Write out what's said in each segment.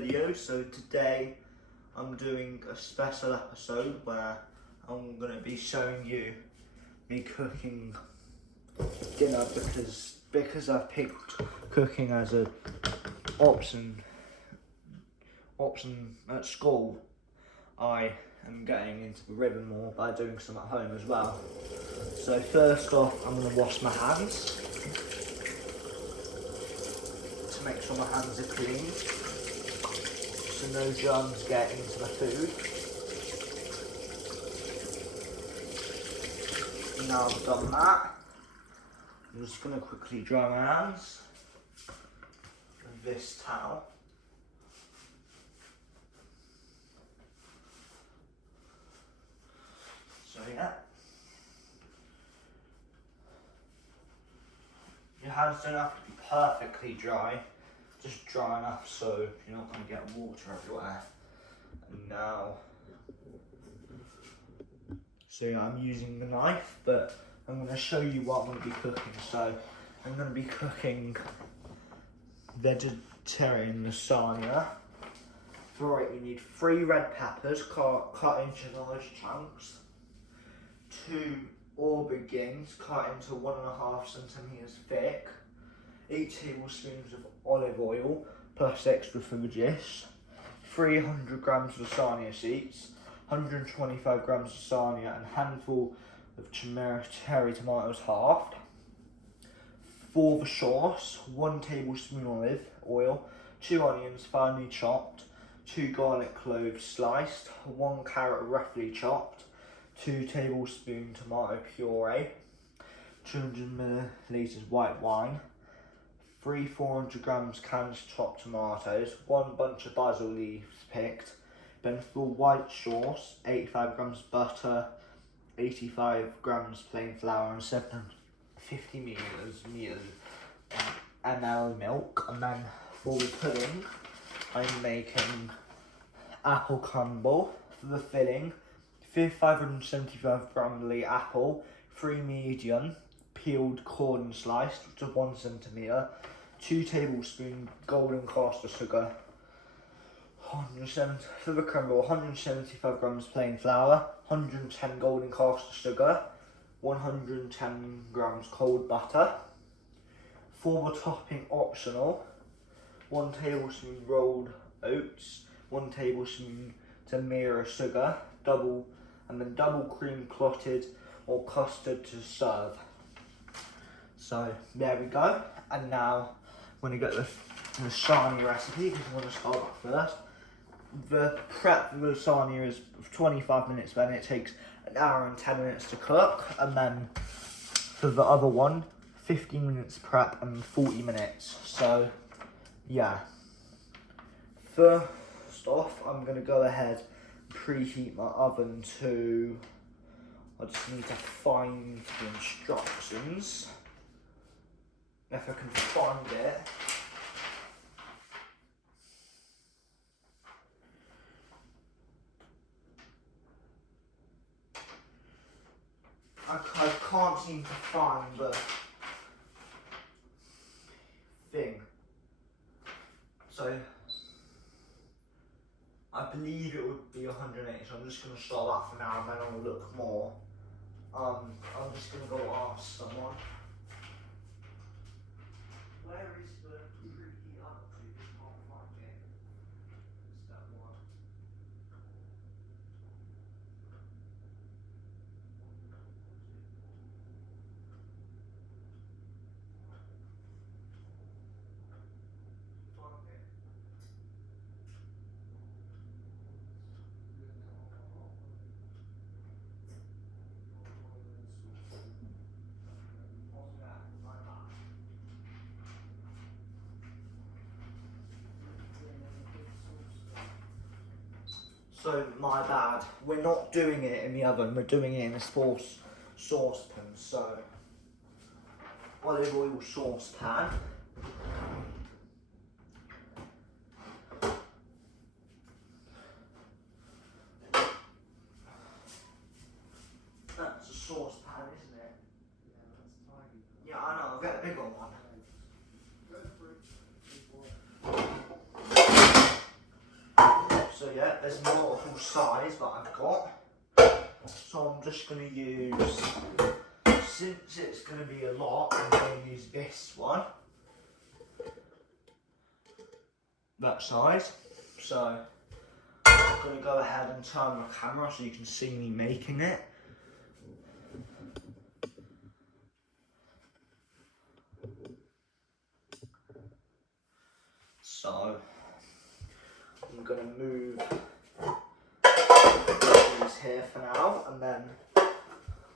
video. So today I'm doing a special episode where I'm going to be showing you me cooking dinner because I've picked cooking as an option at school. I am getting into the rhythm more by doing some at home as well. So first off, I'm going to wash my hands to make sure my hands are clean, so no germs get into my food. Now I've done that, I'm just going to quickly dry my hands with this towel. So yeah, your hands don't have to be perfectly dry, just dry enough so you're not going to get water everywhere. And now, so yeah, I'm using the knife, but I'm going to show you what I'm going to be cooking. So I'm going to be cooking vegetarian lasagna. For it, you need 3 red peppers cut into large chunks, 2 aubergines cut into 1.5 centimeters thick, 8 tablespoons of olive oil plus extra fudge, 300 grams of lasagna seeds, 125 grams of lasagna, and a handful of cherry tomatoes halved. For the sauce, 1 tablespoon olive oil, 2 onions finely chopped, 2 garlic cloves sliced, 1 carrot roughly chopped, 2 tablespoon tomato puree, 200 milliliters white wine, 3 400 grams canned chopped tomatoes, 1 bunch of basil leaves picked. Then for white sauce, 85 grams butter, 85 grams plain flour, and 750 ml milk. And then for the pudding, I'm making apple crumble. For the filling, 575 gram apple, 3 medium, peeled corn sliced, which is 1 centimeter, 2 tablespoons golden caster sugar, for the crumble, 175 grams plain flour, 110 golden caster sugar, 110 grams cold butter. For the topping optional, 1 tablespoon rolled oats, 1 tablespoon Tamira sugar, double cream clotted or custard to serve. So there we go. And now I'm going to get the lasagna recipe, because I'm going to start off first. The prep for the lasagna is 25 minutes, then it takes 1 hour and 10 minutes to cook. And then for the other one, 15 minutes prep and 40 minutes. So yeah. First off, I'm going to go ahead and preheat my oven to, I just need to find the instructions, if I can find it. I can't seem to find the thing. So I believe it would be 180, so I'm just going to start that for now, and then I'll look more. I'm just going to go ask someone. Where is the preheat oven? I can't find it. It's that one. Find it. So my bad, we're not doing it in the oven, we're doing it in a saucepan. So olive oil saucepan. That's a saucepan, isn't it? Yeah, that's tiny. Yeah, I know, I'll get a bigger one. So yeah, there's multiple size that I've got. So I'm just going to use, since it's going to be a lot, I'm going to use this one. That size. So I'm going to go ahead and turn my camera so you can see me making it. So I'm going to move these here for now, and then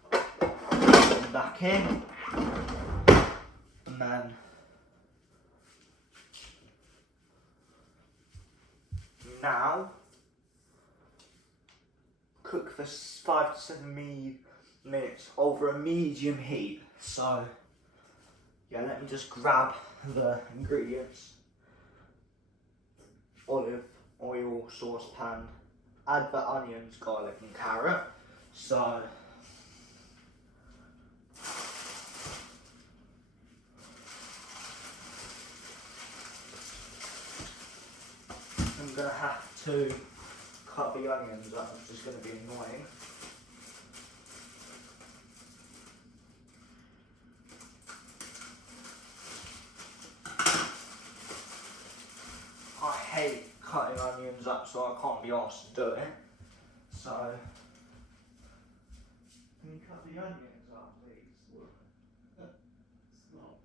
put them back in, and then now cook for 5 to 7 minutes over a medium heat. So yeah, let me just grab the ingredients. Olive oil saucepan, add the onions, garlic and carrot. So I'm going to have to cut the onions up, which is going to be annoying. I hate cutting onions up, so I can't be asked to do it. So, can you cut the onions up, please? It's not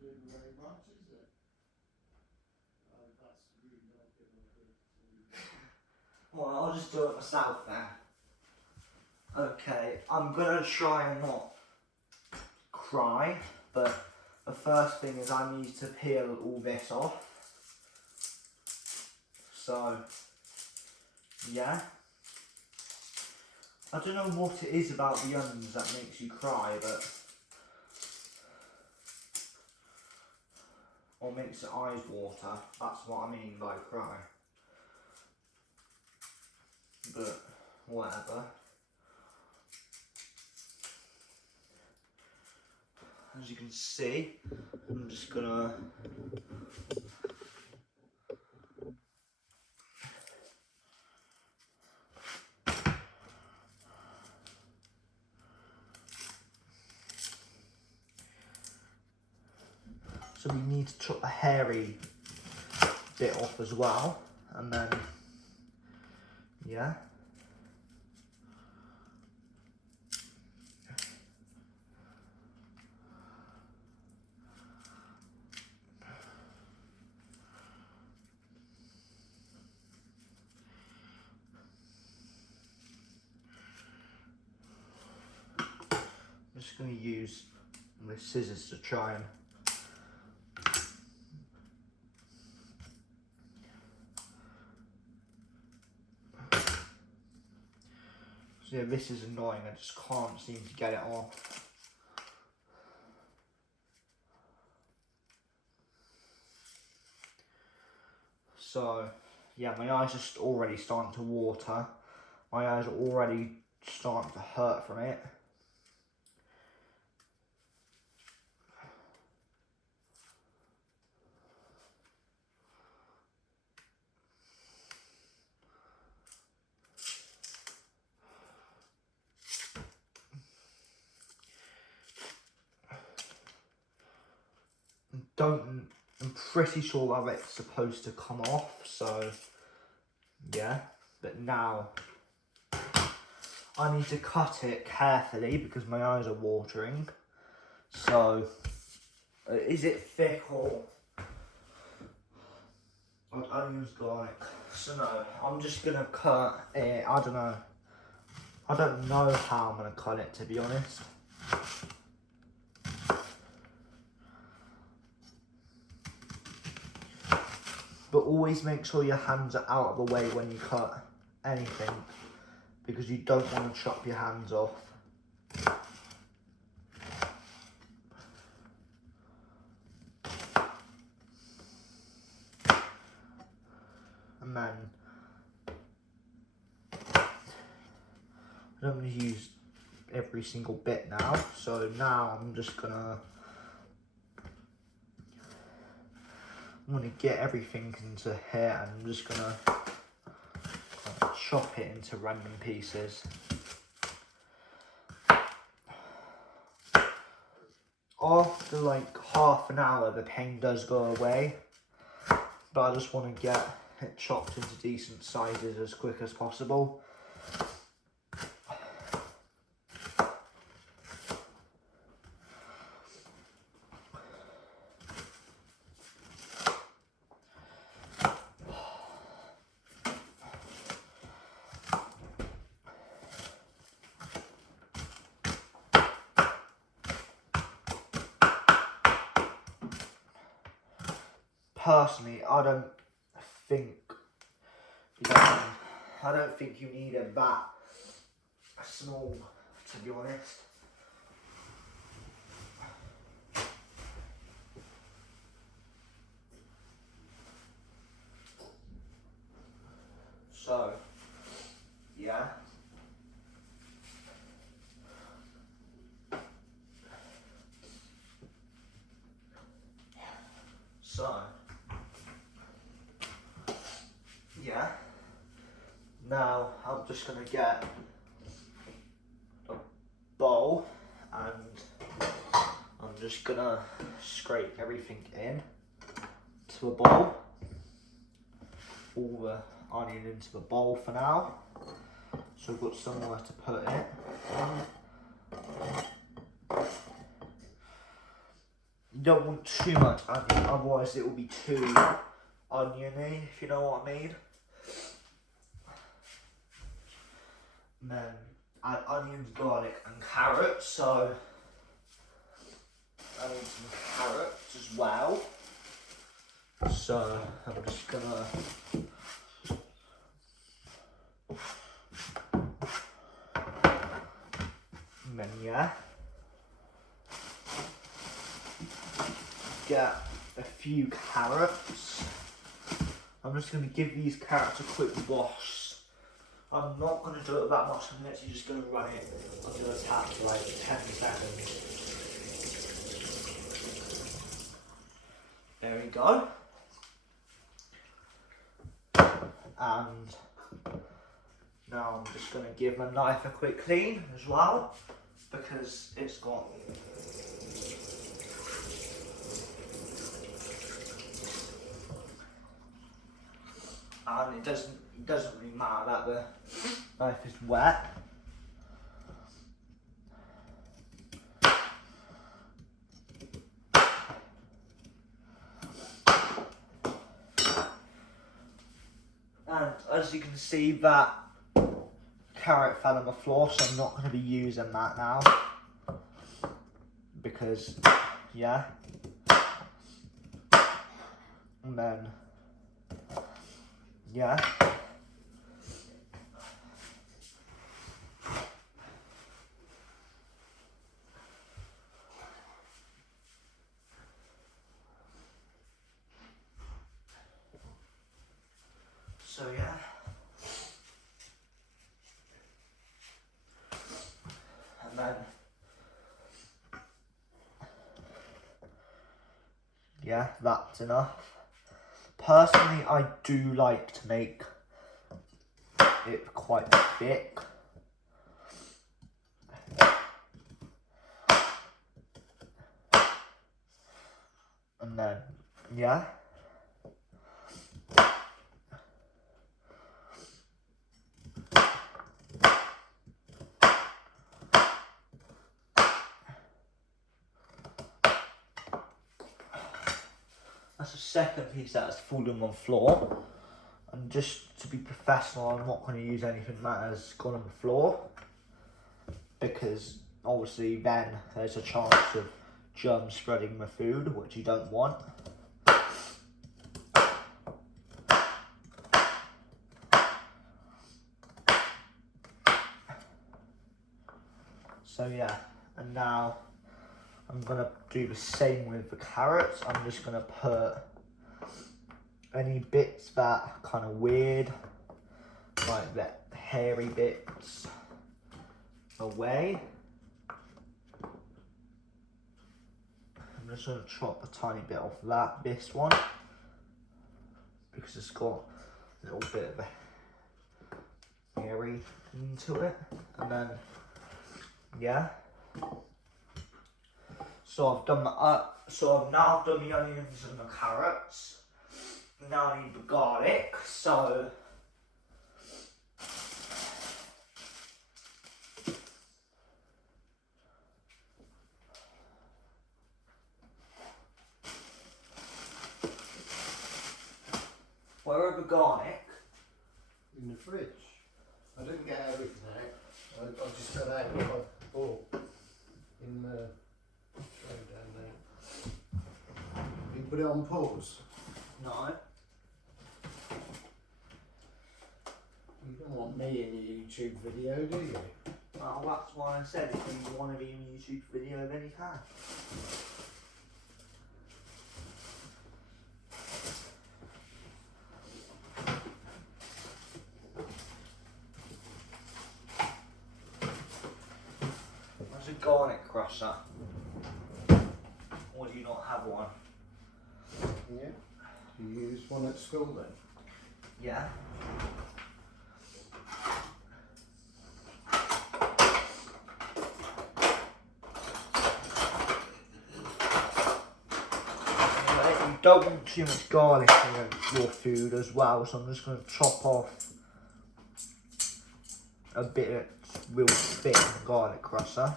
doing very much, is it? That's really not good. Well, I'll just do it myself then. Okay, I'm gonna try and not cry, but the first thing is I need to peel all this off. So, yeah. I don't know what it is about the onions that makes you cry, but... or makes your eyes water. That's what I mean by cry. But, whatever. As you can see, I'm just gonna... So we need to chop the hairy bit off as well, and then, yeah. I'm just going to use my scissors to try and so yeah, this is annoying, I just can't seem to get it off. So yeah, my eyes are already starting to water. My eyes are already starting to hurt from it. I'm pretty sure that it's supposed to come off, so yeah, but now I need to cut it carefully because my eyes are watering. So is it thick or like onions, garlic? So no, I'm just gonna cut it. I don't know how I'm gonna cut it, to be honest. But always make sure your hands are out of the way when you cut anything, because you don't want to chop your hands off. And then I'm going to use every single bit now. So now I'm gonna get everything into here, and I'm just gonna chop it into random pieces. After like half an hour, the pain does go away, but I just want to get it chopped into decent sizes as quick as possible. Personally, I don't think you need it that small, to be honest. So, yeah. So, yeah. Now I'm just gonna get a bowl and I'm just gonna scrape everything in to a bowl. All the onion into the bowl for now. So I've got somewhere to put it. You don't want too much onion, otherwise it will be too oniony, if you know what I mean. And then add onions, garlic and carrots, so I need some carrots as well. So I'm just gonna and then yeah, get a few carrots. I'm just gonna give these carrots a quick wash. I'm not going to do it that much, I'm literally just going to run it under the tap for like 10 seconds. There we go. And now I'm just going to give my knife a quick clean as well, because it's got and it doesn't really matter that the knife is wet. And as you can see, that carrot fell on the floor, so I'm not going to be using that now, because yeah. And then yeah. So yeah. And then yeah, that's enough. Personally, I do like to make it quite thick. And then, yeah. That's the second piece that's fallen on the floor. And just to be professional, I'm not going to use anything that has gone on the floor, because obviously then there's a chance of germs spreading the food, which you don't want. So yeah, and now I'm gonna do the same with the carrots. I'm just gonna put any bits that are kind of weird, like the hairy bits, away. I'm just gonna chop a tiny bit off this one, because it's got a little bit of a hairy into it, and then yeah. So I've done now I've done the onions and the carrots. Now I need the garlic. So where are the garlic? In the fridge. I didn't get everything out. I just got out what I bought in the tray down there. You put it on pause? No. You don't want me in your YouTube video, do you? Well, that's why I said if you want to be in a YouTube video, then you can. There's a garlic crusher. Or do you not have one? Yeah. Do you use one at school then? Yeah. You don't want too much garlic in your food as well, so I'm just going to chop off a bit of real thin garlic crusher.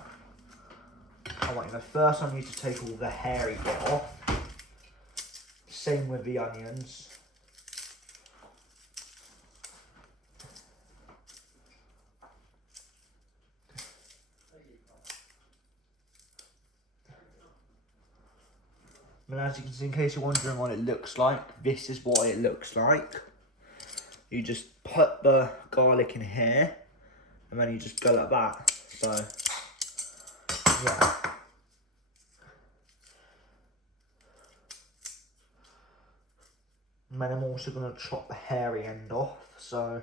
First I need to take all the hairy bit off. Same with the onions. And as you can see, in case you're wondering what it looks like, this is what it looks like. You just put the garlic in here, and then you just go like that. So, yeah. And then I'm also going to chop the hairy end off, so.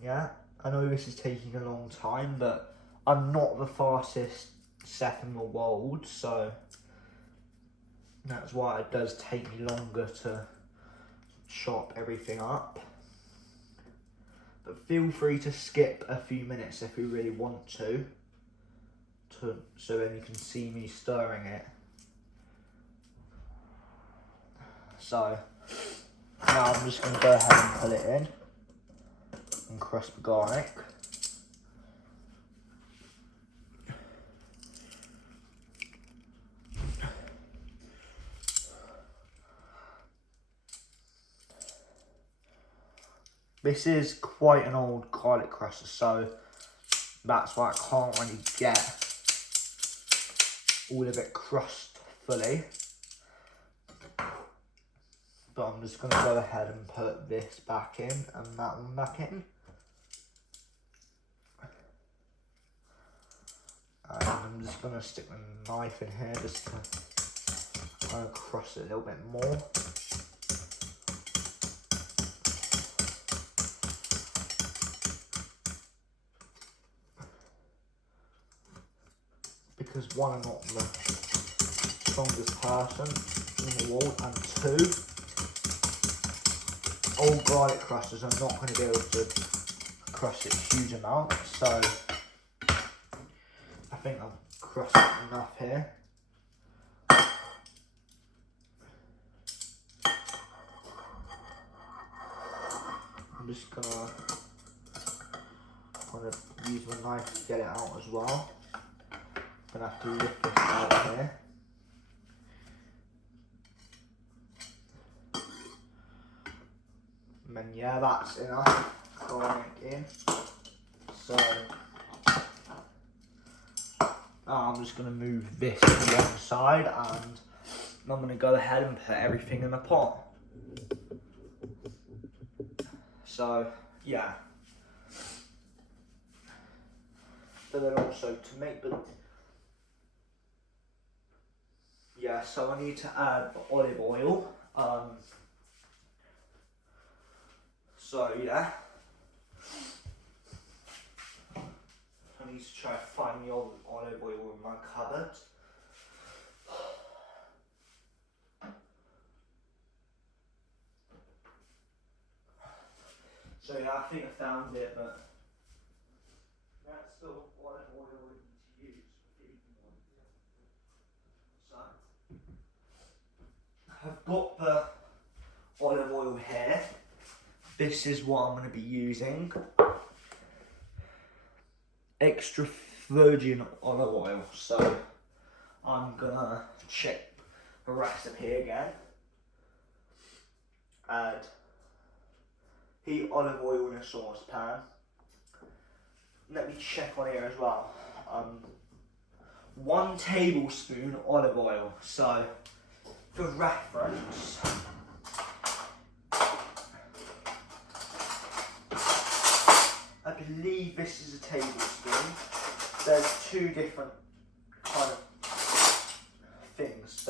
Yeah, I know this is taking a long time, but I'm not the fastest chef in the world, so that's why it does take me longer to chop everything up. But feel free to skip a few minutes if you really want to so then you can see me stirring it. So now I'm just going to go ahead and put it in. And crush the garlic. This is quite an old garlic crusher, so that's why I can't really get all of it crushed fully. But I'm just going to go ahead and put this back in and that one back in. And I'm just going to stick the knife in here just to kind of crush it a little bit more. Because one, I'm not the strongest person in the world, and two, old garlic crushers are not going to be able to crush it huge amounts, so I think I've crushed enough here. I'm just gonna kind of use my knife to get it out as well. I'm gonna have to lift this out here. And then yeah, that's enough garlic in. So now I'm just going to move this to one side and I'm going to go ahead and put everything in the pot. So yeah. But then also to make the yeah, so I need to add the olive oil. So yeah, I need to try to find the olive oil in my cupboard. So yeah, I think I found it, but that's still olive oil we need to use for eating. So I've got the olive oil here. This is what I'm going to be using. Extra virgin olive oil. So I'm going to check the recipe again. Add heat olive oil in a saucepan. Let me check on here as well. 1 tablespoon olive oil. So for reference, I believe this is a tablespoon. There's 2 different kind of things.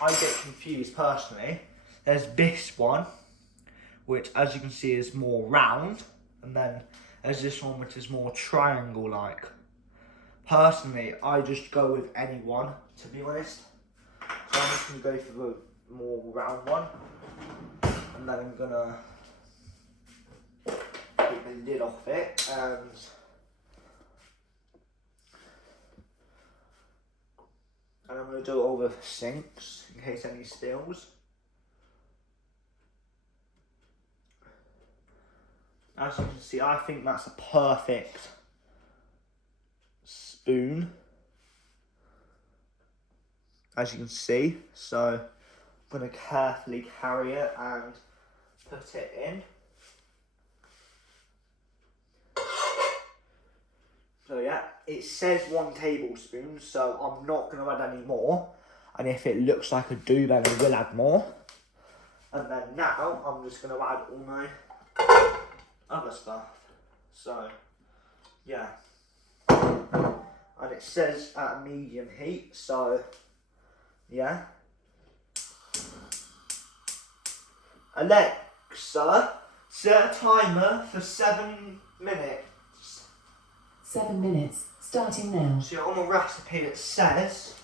I get confused personally. There's this one, which as you can see is more round, and then there's this one which is more triangle-like. Personally, I just go with any one, to be honest. So I'm just going to go for the more round one, and then I'm going to take the lid off it, and I'm going to do it over sinks in case any spills. As you can see, I think that's a perfect spoon, as you can see. So I'm going to carefully carry it and put it in. So yeah, it says 1 tablespoon, so I'm not going to add any more. And if it looks like I do, then I will add more. And then now I'm just going to add all my other stuff. So yeah, and it says at a medium heat, so yeah. Alexa, set a timer for 7 minutes. 7 minutes, starting now. So on the recipe it says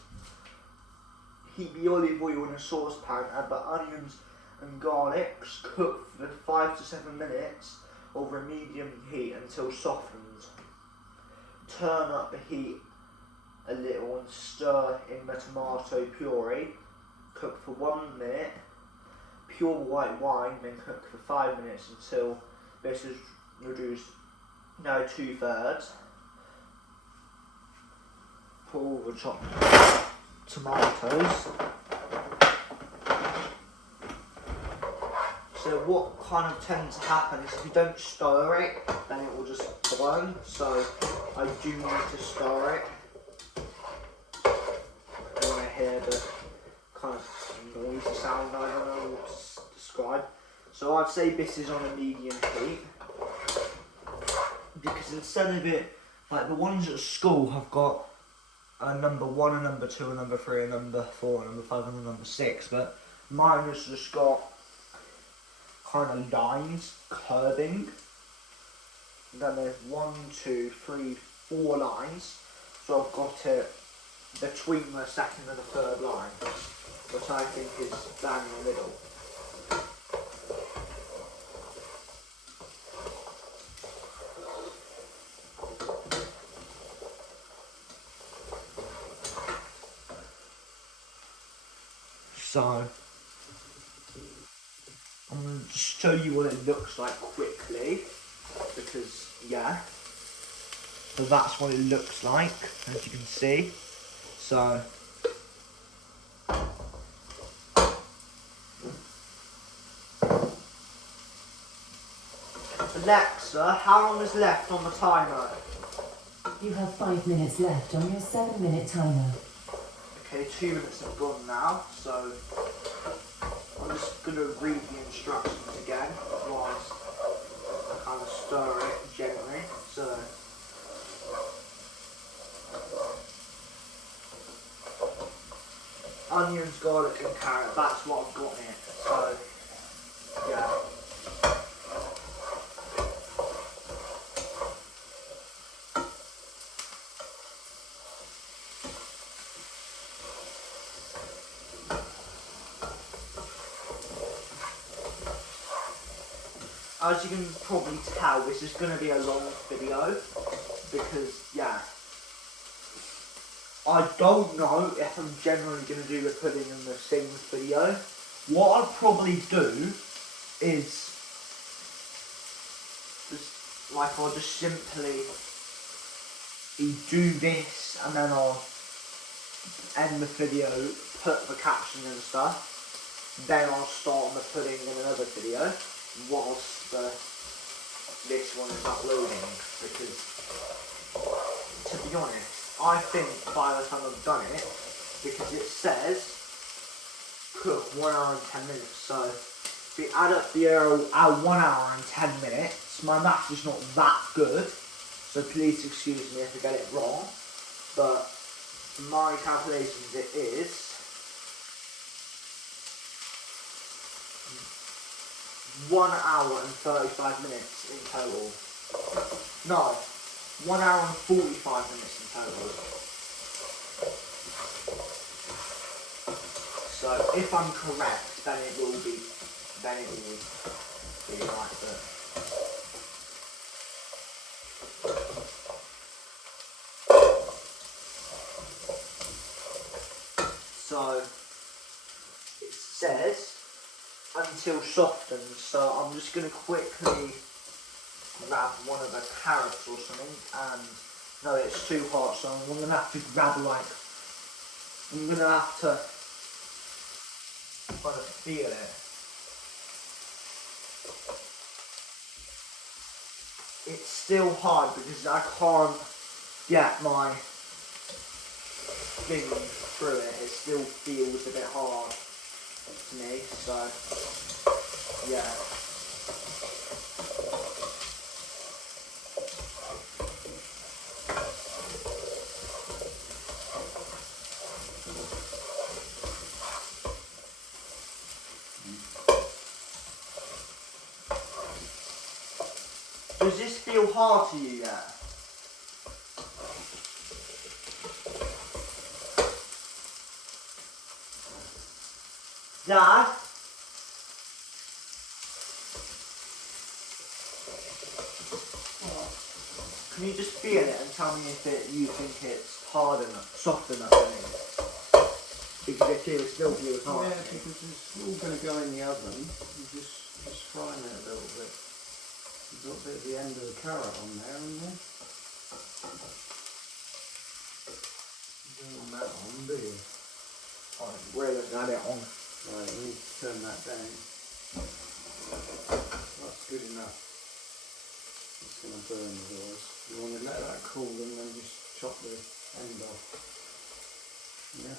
heat the olive oil in a saucepan, add the onions and garlics, cook for 5 to 7 minutes over a medium heat until softened. Turn up the heat a little and stir in the tomato puree. Cook for 1 minute. Pure white wine, then cook for 5 minutes until this is reduced now 2/3. Put all the chopped tomatoes. So what kind of tends to happen is if you don't stir it, then it will just burn. So I do need to stir it. You want to hear the kind of noisy sound, I don't know what to describe. So I'd say this is on a medium heat. Because instead of it, like the ones at school have got a number 1, a number 2, a number 3, a number 4, a number 5 and a number 6. But mine has just got kind of lines curving. And then there's 1, 2, 3, 4 lines. So I've got it between the second and the third line, which I think is bang in the middle. So I'm going to show you what it looks like quickly, because yeah, so that's what it looks like, as you can see. So Alexa, how long is left on the timer? You have 5 minutes left on your 7-minute timer. Okay, 2 minutes have gone now, so I'm just going to read the instructions again whilst I kind of stir it gently. So onions, garlic and carrot, that's what I've got in it. So, yeah. As you can probably tell, this is going to be a long video because, yeah, I don't know if I'm generally going to do the pudding in the same video. What I'll probably do is, I'll just simply do this and then I'll end the video, put the caption and stuff, then I'll start on the pudding in another video whilst this one is uploading, because to be honest, I think by the time I've done it, because it says cook 1 hour and 10 minutes, so if we add up the 1 hour and 10 minutes, my maths is not that good, so please excuse me if I get it wrong, but my calculations it is 1 hour and 35 minutes in total. No, 1 hour and 45 minutes in total. So if I'm correct, then it will be right. But so it says until softened, so I'm just going to quickly grab one of the carrots or something, and no, it's too hot, so I'm going to have to grab I'm going to have to kind of feel it. It's still hard because I can't get my thing through it, it still feels a bit hard to me, so yeah. Does this feel hard to you yet? Dad? Can you just feel it and tell me if you think it's hard enough, soft enough for me? Because it still feels hard. Yeah, because it's all going to go in the oven. You just frying it a little bit. You've got a bit of the end of the carrot on there, haven't you? You don't want that on, do you? I really got it on. Right, we need to turn that down. That's good enough. It's going to burn otherwise. You want to let that cool and then just chop the end off. Yeah.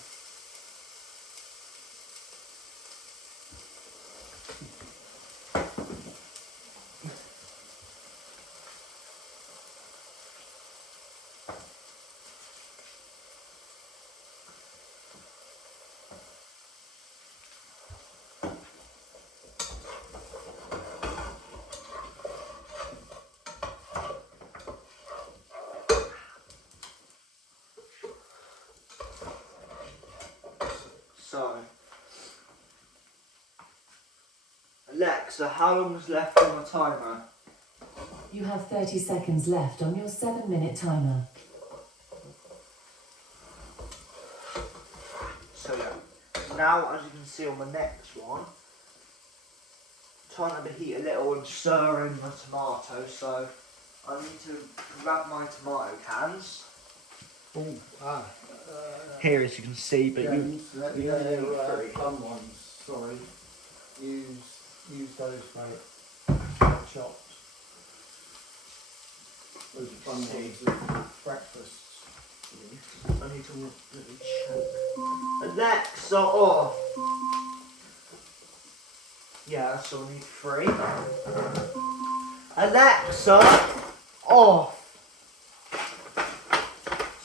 So, Alexa, how long is left on the timer? You have 30 seconds left on your 7-minute timer. So yeah, now as you can see on the next one, trying to heat a little and stir in the tomato, so I need to grab my tomato cans. Here as you can see, but you only need 3. Plum ones, sorry. Use those, mate. Chopped. Those are plum ones for breakfast. I need to let me check. Alexa off. Yeah, so I need 3. Alexa off.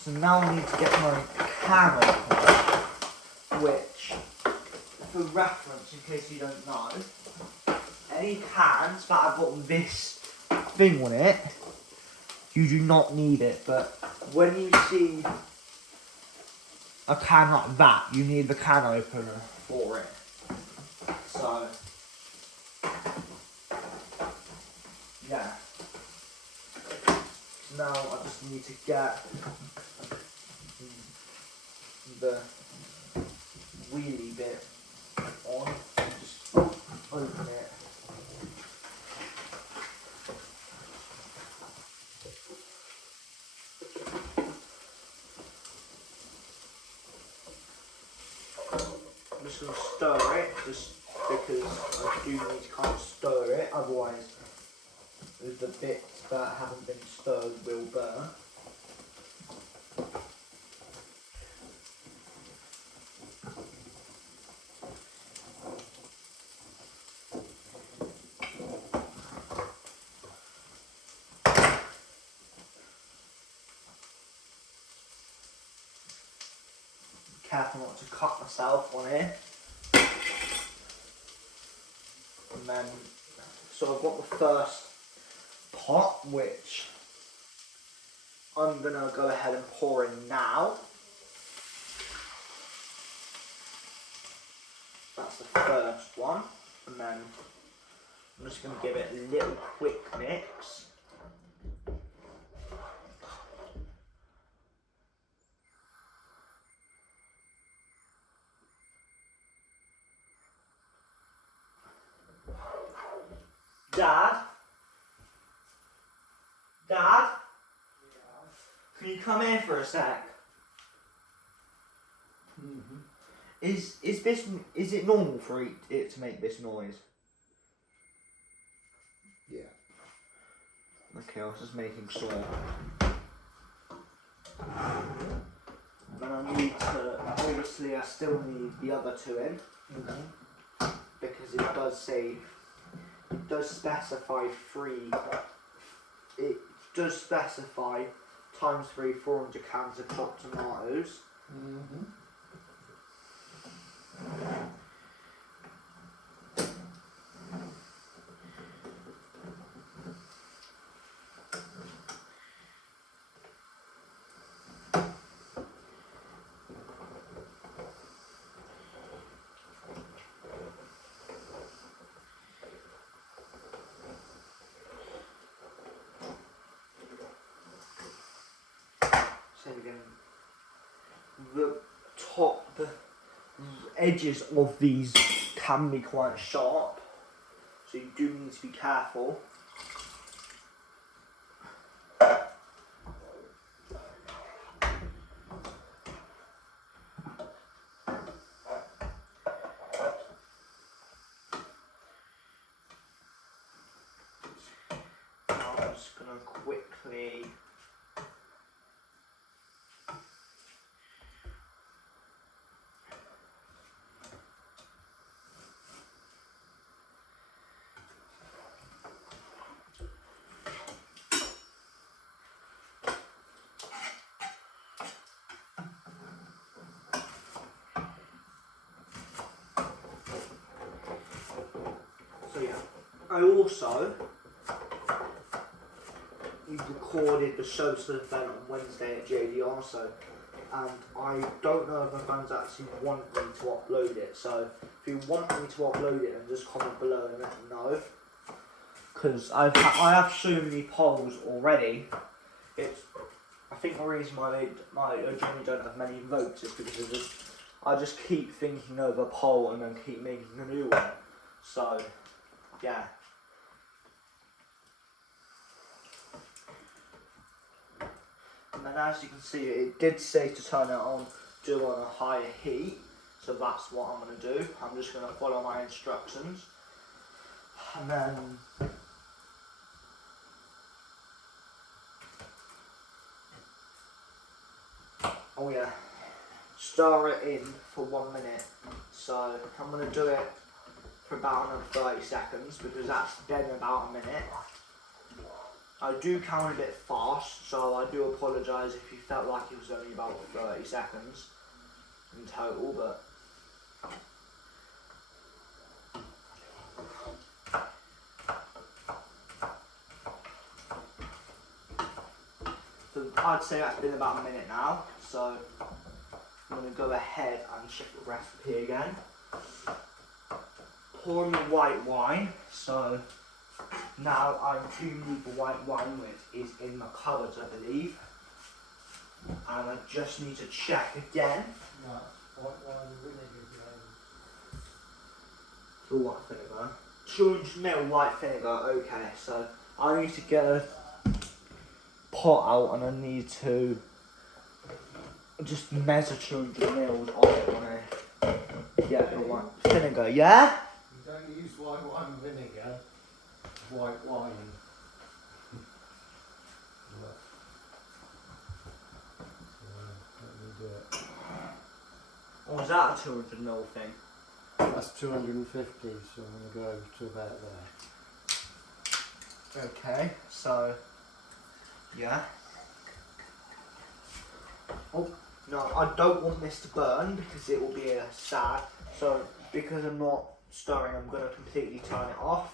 So now I need to get my camera. which, for reference, in case you don't know, any cans that have got this thing on it, you do not need it, but when you see a can like that, you need the can opener for it. So, yeah. Now I just need to get the wheelie bit on, just open it. I'm just going to stir it, just because I do need to kind of stir it, otherwise the bits that haven't been stirred will burn. Careful not to cut myself on here. And then, so I've got the first pot, which I'm gonna go ahead and pour in now. That's the first one, and then I'm just gonna give it a little quick mix. Dad? Dad? Can you come here for a sec? Mm-hmm. Is it normal for it to make this noise? Yeah. Okay, I was just making sure. Then I need to, obviously I still need the other two in, because it does say, it does specify times 3 400 cans of chopped tomatoes. Mm-hmm. So again, the edges of these can be quite sharp, so you do need to be careful. Now I'm just going to quickly so yeah, I also recorded the show to the event on Wednesday at JDR, so, and I don't know if my fans actually want me to upload it, so if you want me to upload it, then just comment below and let me know, because I have so many polls already. I think the reason why I generally don't have many votes is because I just keep thinking of a poll and then keep making a new one, so yeah. And then as you can see, it did say to turn it on, do on a higher heat, so that's what I'm going to do. I'm just going to follow my instructions. And then oh yeah, stir it in for 1 minute. So I'm going to do it for about another 30 seconds because that's then about a minute. I do count a bit fast, so I do apologise if you felt like it was only about 30 seconds in total, but So I'd say that's been about a minute now, so I'm going to go ahead and check the recipe again. Pouring the white wine, so now I do need the white wine, which is in my cupboards, I believe. And I just need to check again. No, white wine vinegar again. For white vinegar. 200ml white vinegar, okay, so I need to get a pot out and I need to just measure 200ml of it when I get the white vinegar, yeah? You don't use white wine vinegar, white wine. Look. Let me do it. Or was that a 200ml thing? That's 250, so I'm going to go to about there. Okay, so, yeah. Oh, no, I don't want this to burn because it will be sad. So, because I'm not stirring, I'm going to completely turn it off.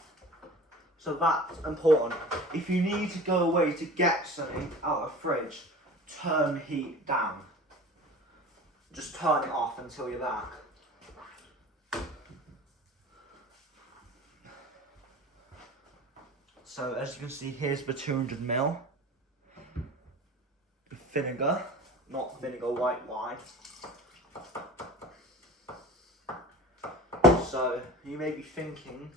So that's important. If you need to go away to get something out of the fridge, turn the heat down. Just turn it off until you're back. So as you can see, here's the 200ml vinegar, not vinegar, white wine. So you may be thinking,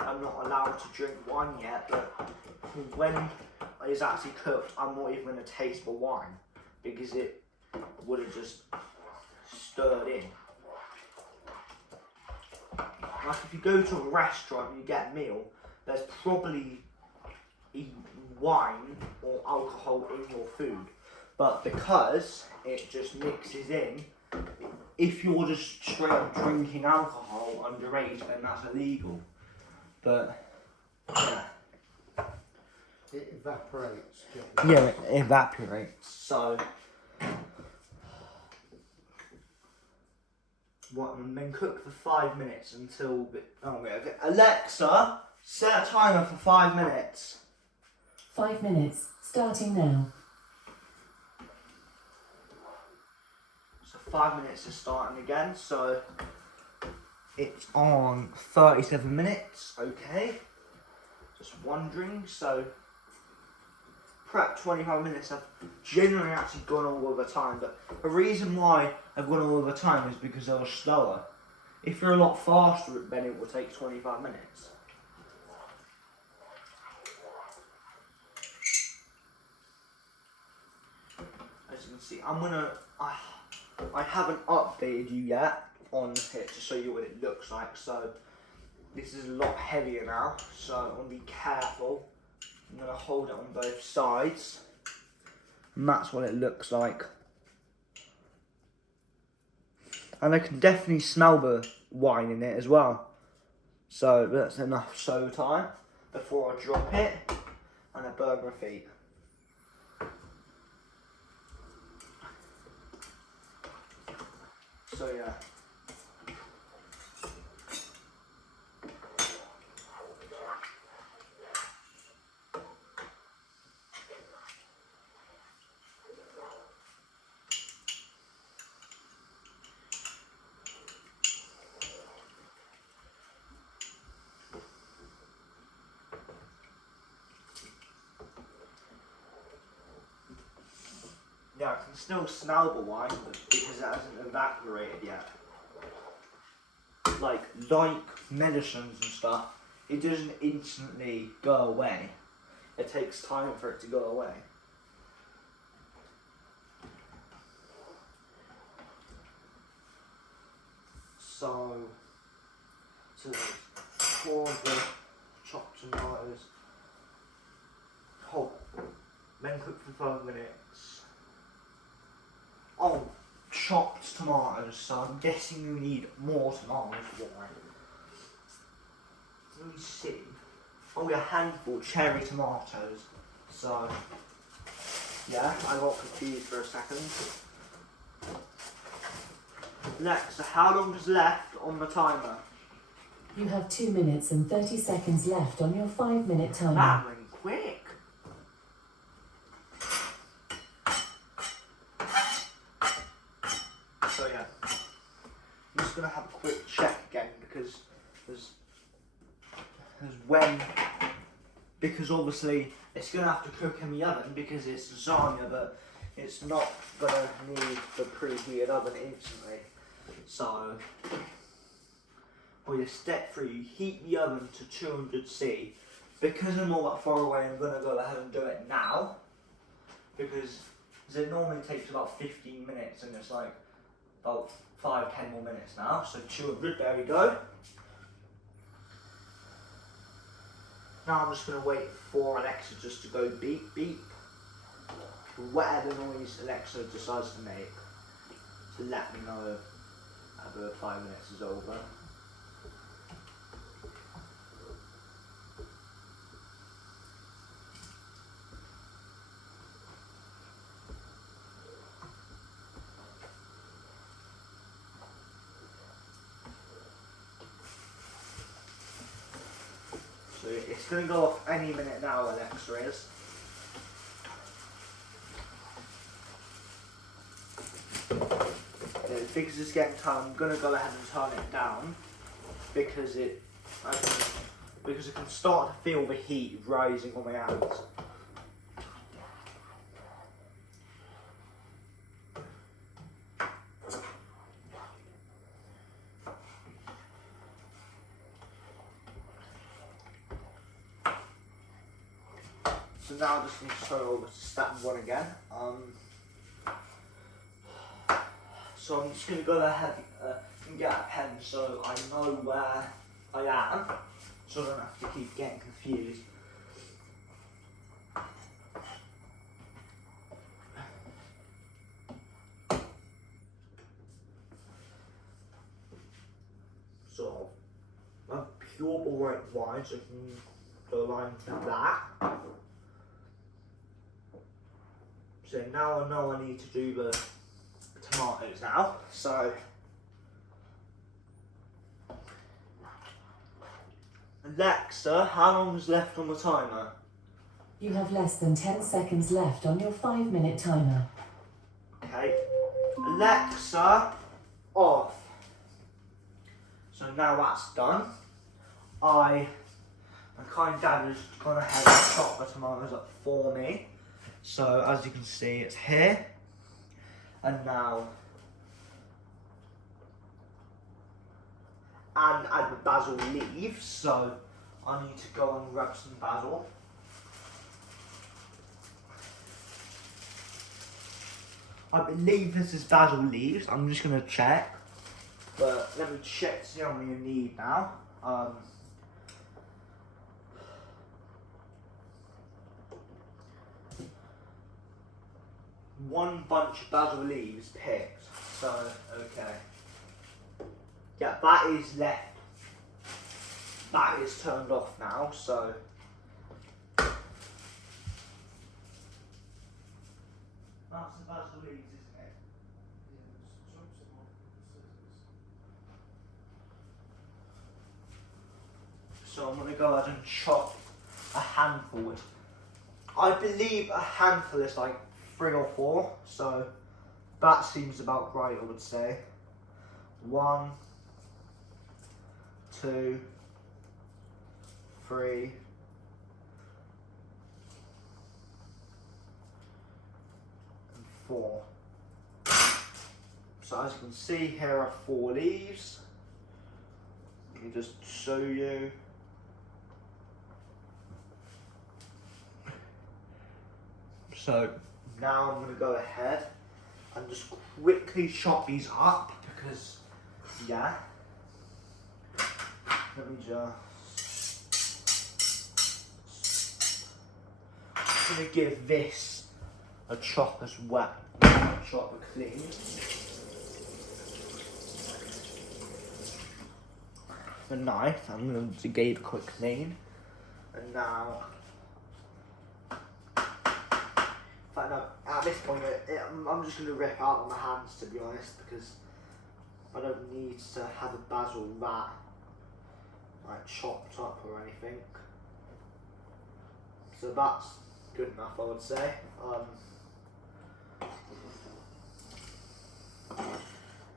I'm not allowed to drink wine yet, but when it's actually cooked, I'm not even going to taste the wine because it would have just stirred in. Like if you go to a restaurant and you get a meal, there's probably wine or alcohol in your food, but because it just mixes in, if you're just straight up drinking alcohol underage, then that's illegal. But yeah, It evaporates. yeah, it evaporates. So what? And then cook for 5 minutes until. Okay. Alexa, set a timer for 5 minutes. 5 minutes, starting now. So 5 minutes is starting again, so it's on 37 minutes, okay. Just wondering, so prep 25 minutes. I've generally actually gone all of the time, but the reason why I've gone all of the time is because I was slower. If you're a lot faster, then it will take 25 minutes. As you can see, I haven't updated you yet on it to show you what it looks like. So this is a lot heavier now, so I'm going to be careful. I'm going to hold it on both sides, and that's what it looks like. And I can definitely smell the wine in it as well. So that's enough show time before I drop it and I burn my feet. So yeah. Yeah, I can still smell the wine, but because it hasn't evaporated yet. Like medicines and stuff, it doesn't instantly go away. It takes time for it to go away. So pour the chopped tomatoes. Hold. Then cook for 5 minutes. Oh, chopped tomatoes, so I'm guessing you need more tomatoes. Why? Let me see. Oh, a handful of cherry tomatoes. So, yeah, I got confused for a second. Alexa, how long is left on the timer? You have 2 minutes and 30 seconds left on your 5-minute timer. That went quick. So yeah, I'm just gonna have a quick check again because obviously it's gonna have to cook in the oven because it's lasagna, but it's not gonna need the preheated oven instantly. So, step 3, heat the oven to 200°C. Because I'm not that far away, I'm gonna go ahead and do it now because it normally takes about 15 minutes and it's like about 5-10 more minutes now. So 200, there we go. Now I'm just going to wait for Alexa just to go beep beep. Whatever noise Alexa decides to make to let me know after 5 minutes is over. So it's going to go off any minute now, Alexa is. Because it's getting time, I'm going to go ahead and turn it down because I can start to feel the heat rising on my hands. So now I just need to turn over to step 1 again. So I'm just going to go ahead and get a pen so I know where I am, so I don't have to keep getting confused. So I'm pure white wine, so I can go line with that. So now I know I need to do the tomatoes now, so Alexa, how long is left on the timer? You have less than 10 seconds left on your 5-minute timer. Okay, Alexa, off. So now that's done. My kind dad has gone ahead and chopped the tomatoes up for me. So as you can see, it's here. And now, and add the basil leaves, so I need to go and grab some basil. I believe this is basil leaves, I'm just going to check, but let me check to see how many you need now. One bunch of basil leaves picked, so okay. Yeah, that is left. That is turned off now, so. That's the basil leaves, isn't it? So I'm going to go ahead and chop a handful. I believe a handful is like 3 or 4, so that seems about right, I would say. 1, 2, 3, 4. So as you can see, here are 4 leaves. Let me just show you. So now I'm going to go ahead and just quickly chop these up because, yeah. Let me I'm going to give this a chop as well. Chop it clean. The knife, I'm going to give it a quick clean. And now, at this point, I'm just going to rip out on my hands, to be honest, because I don't need to have a basil rat like chopped up or anything. So that's good enough, I would say.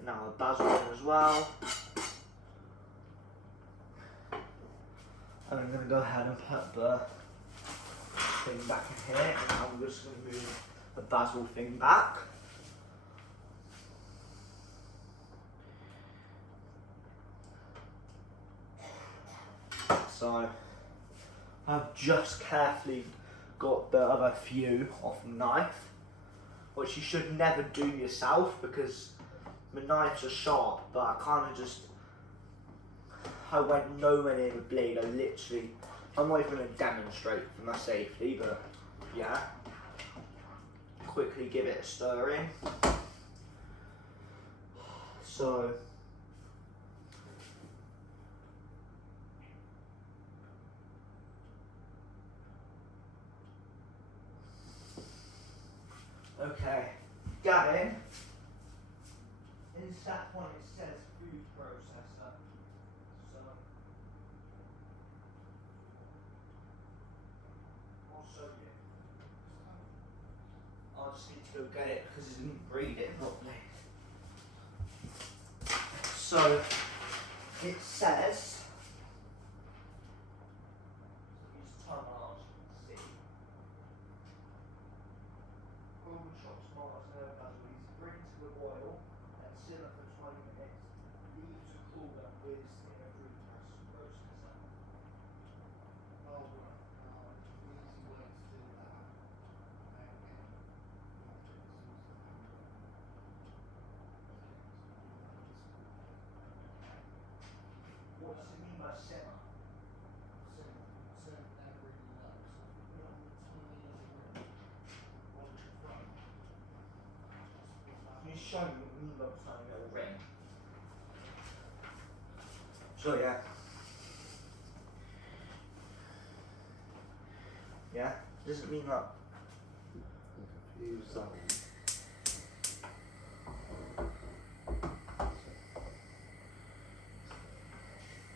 Now a basil in as well. And I'm going to go ahead and put the thing back in here, and I'm just going to move the basil thing back. So I've just carefully got the other few off the knife, which you should never do yourself because the knives are sharp, but I went nowhere near the blade. I'm not even going to demonstrate for my safety, but yeah. Quickly give it a stirring. So okay, Gavin, in step 1 it says food processor, so I'll show you. I'll just need to go get it because it didn't read it properly. So it says, use tomatoes, see. Cool chopped tomatoes and herb basil, bring to the boil and simmer for 20 minutes. Leave to cool and whiz in a food processor. Oh, right. The easy way to do that, What does it mean by simmer? turn it down really low, so if you put it on the tiniest ring, on the front, Can you show me what you mean by tiny little ring? So yeah. Yeah? Does it mean that? use that one.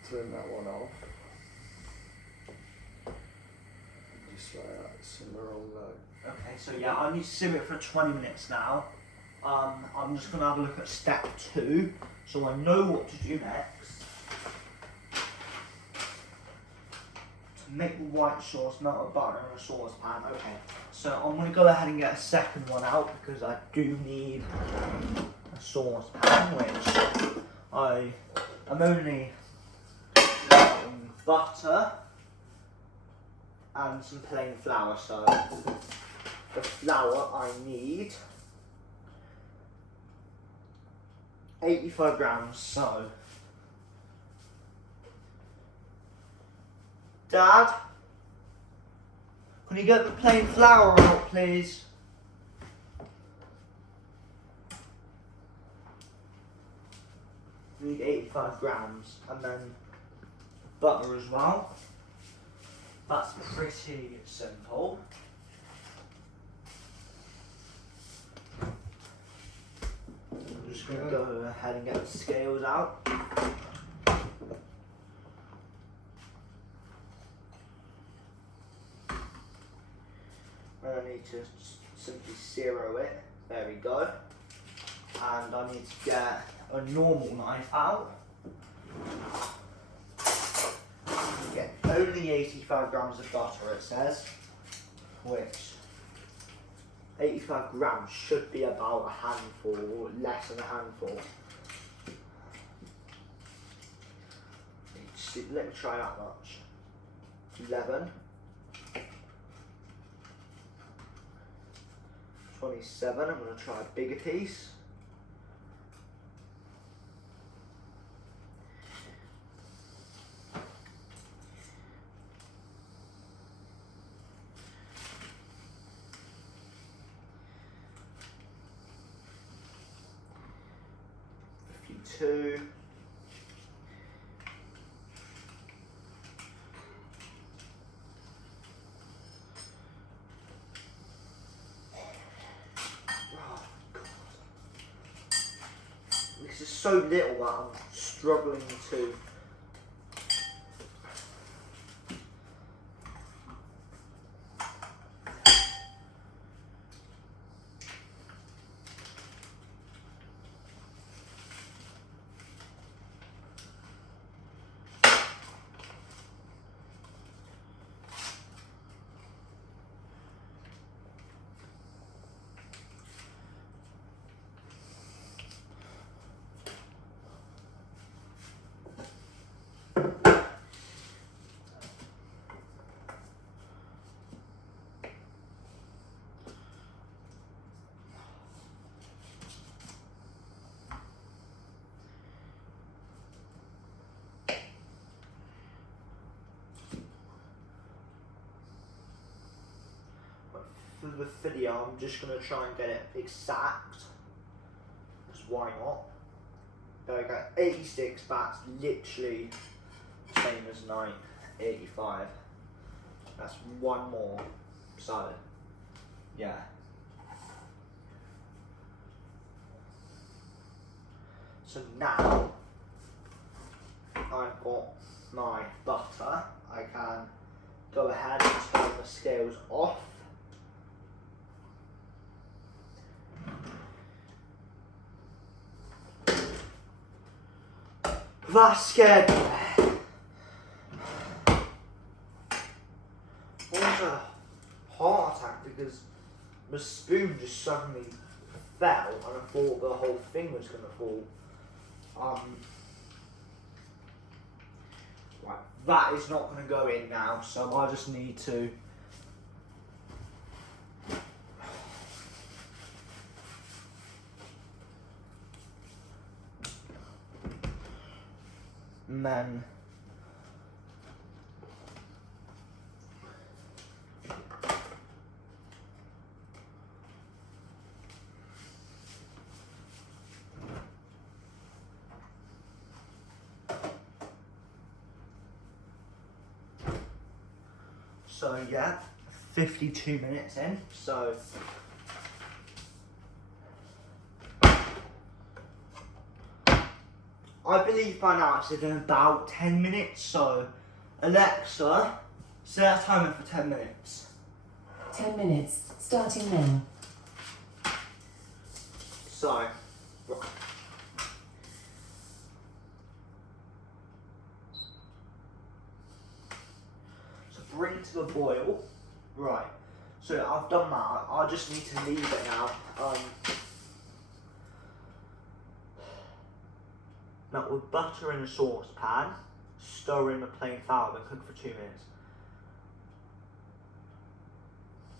Turn that one off. Just like that, simmer on low. Okay, so yeah, I need to simmer it for 20 minutes now. I'm just going to have a look at step 2, so I know what to do next. To make the white sauce, melt a butter in a saucepan. Okay, so I'm going to go ahead and get a second one out because I do need a saucepan, which I'm only butter and some plain flour. So the flour I need 85 grams. So Dad, can you get the plain flour out, please? I need 85 grams, and then butter as well. That's pretty simple. I'm just going to go ahead and get the scales out. And I need to simply zero it. There we go. And I need to get a normal knife out. Get only 85 grams of butter, it says, which 85 grams should be about a handful, or less than a handful. Let me try that much. 11, 27, I'm going to try a bigger piece. Two. Oh God. This is so little that I'm struggling to. For the video, I'm just going to try and get it exact, because why not? There we go, 86, that's literally the same as 85. That's one more, so yeah. So now I've got my butter, I can go ahead and turn the scales off. That scared me. Almost a heart attack because the spoon just suddenly fell and I thought the whole thing was going to fall. Right, that is not going to go in now, so I just need to and then so yeah, 52 minutes in, so I believe by now it's been about 10 minutes, so Alexa, set a timer for 10 minutes. 10 minutes, starting now. So, bring to a boil. Right, so I've done that, I just need to leave it now. Now with butter in a saucepan, stir in the plain flour and cook for 2 minutes.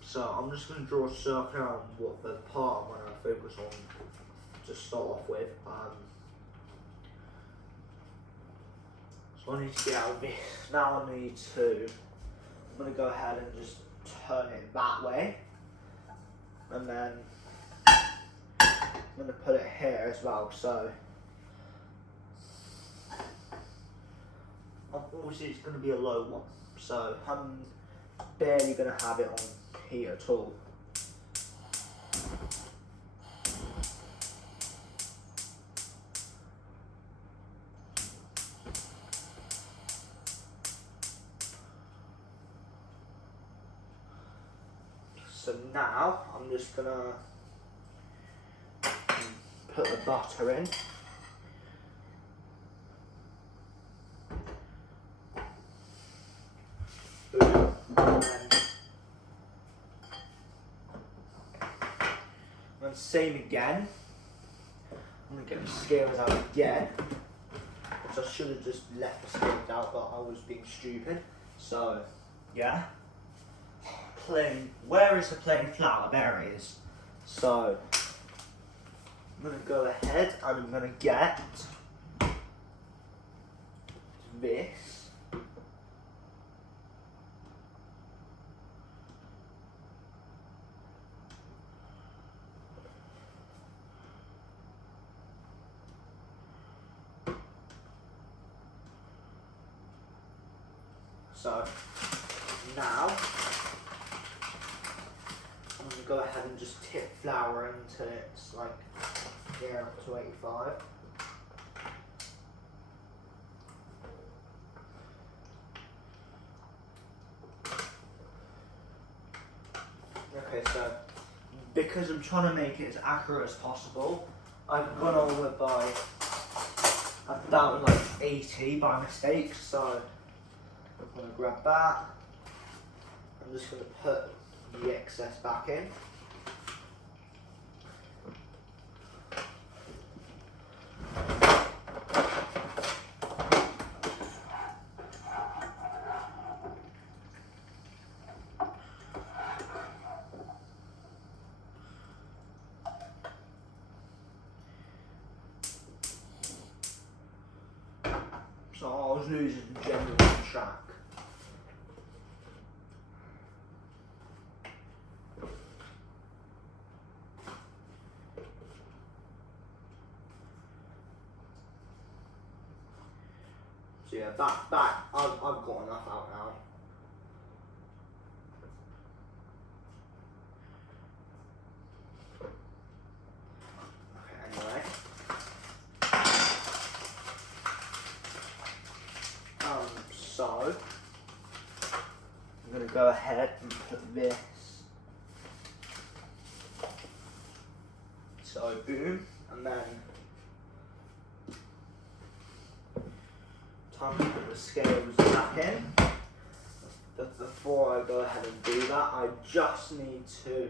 So I'm just going to draw a circle around what the part I'm going to focus on to start off with. So I need to get out of this. Now I'm going to go ahead and just turn it that way. And then I'm going to put it here as well. So obviously it's going to be a low one, so I'm barely going to have it on heat at all. So now I'm just going to put the butter in. And same again. I'm going to get the scales out again, which I should have just left the scales out, but I was being stupid. So, yeah. Plain, where is the plain flour? There it is. So, I'm going to go ahead and I'm going to get this. So now I'm going to go ahead and just tip flour until it's like here up to 85. because I'm trying to make it as accurate as possible, I've gone over by about like 80 by mistake, so I'm going to grab that. I'm just going to put the excess back in. So I was losing general track. So yeah, I've got enough out now. Okay, anyway. So I'm going to go ahead and put this. So boom, and then time to put the scales back in. But before I go ahead and do that, I just need to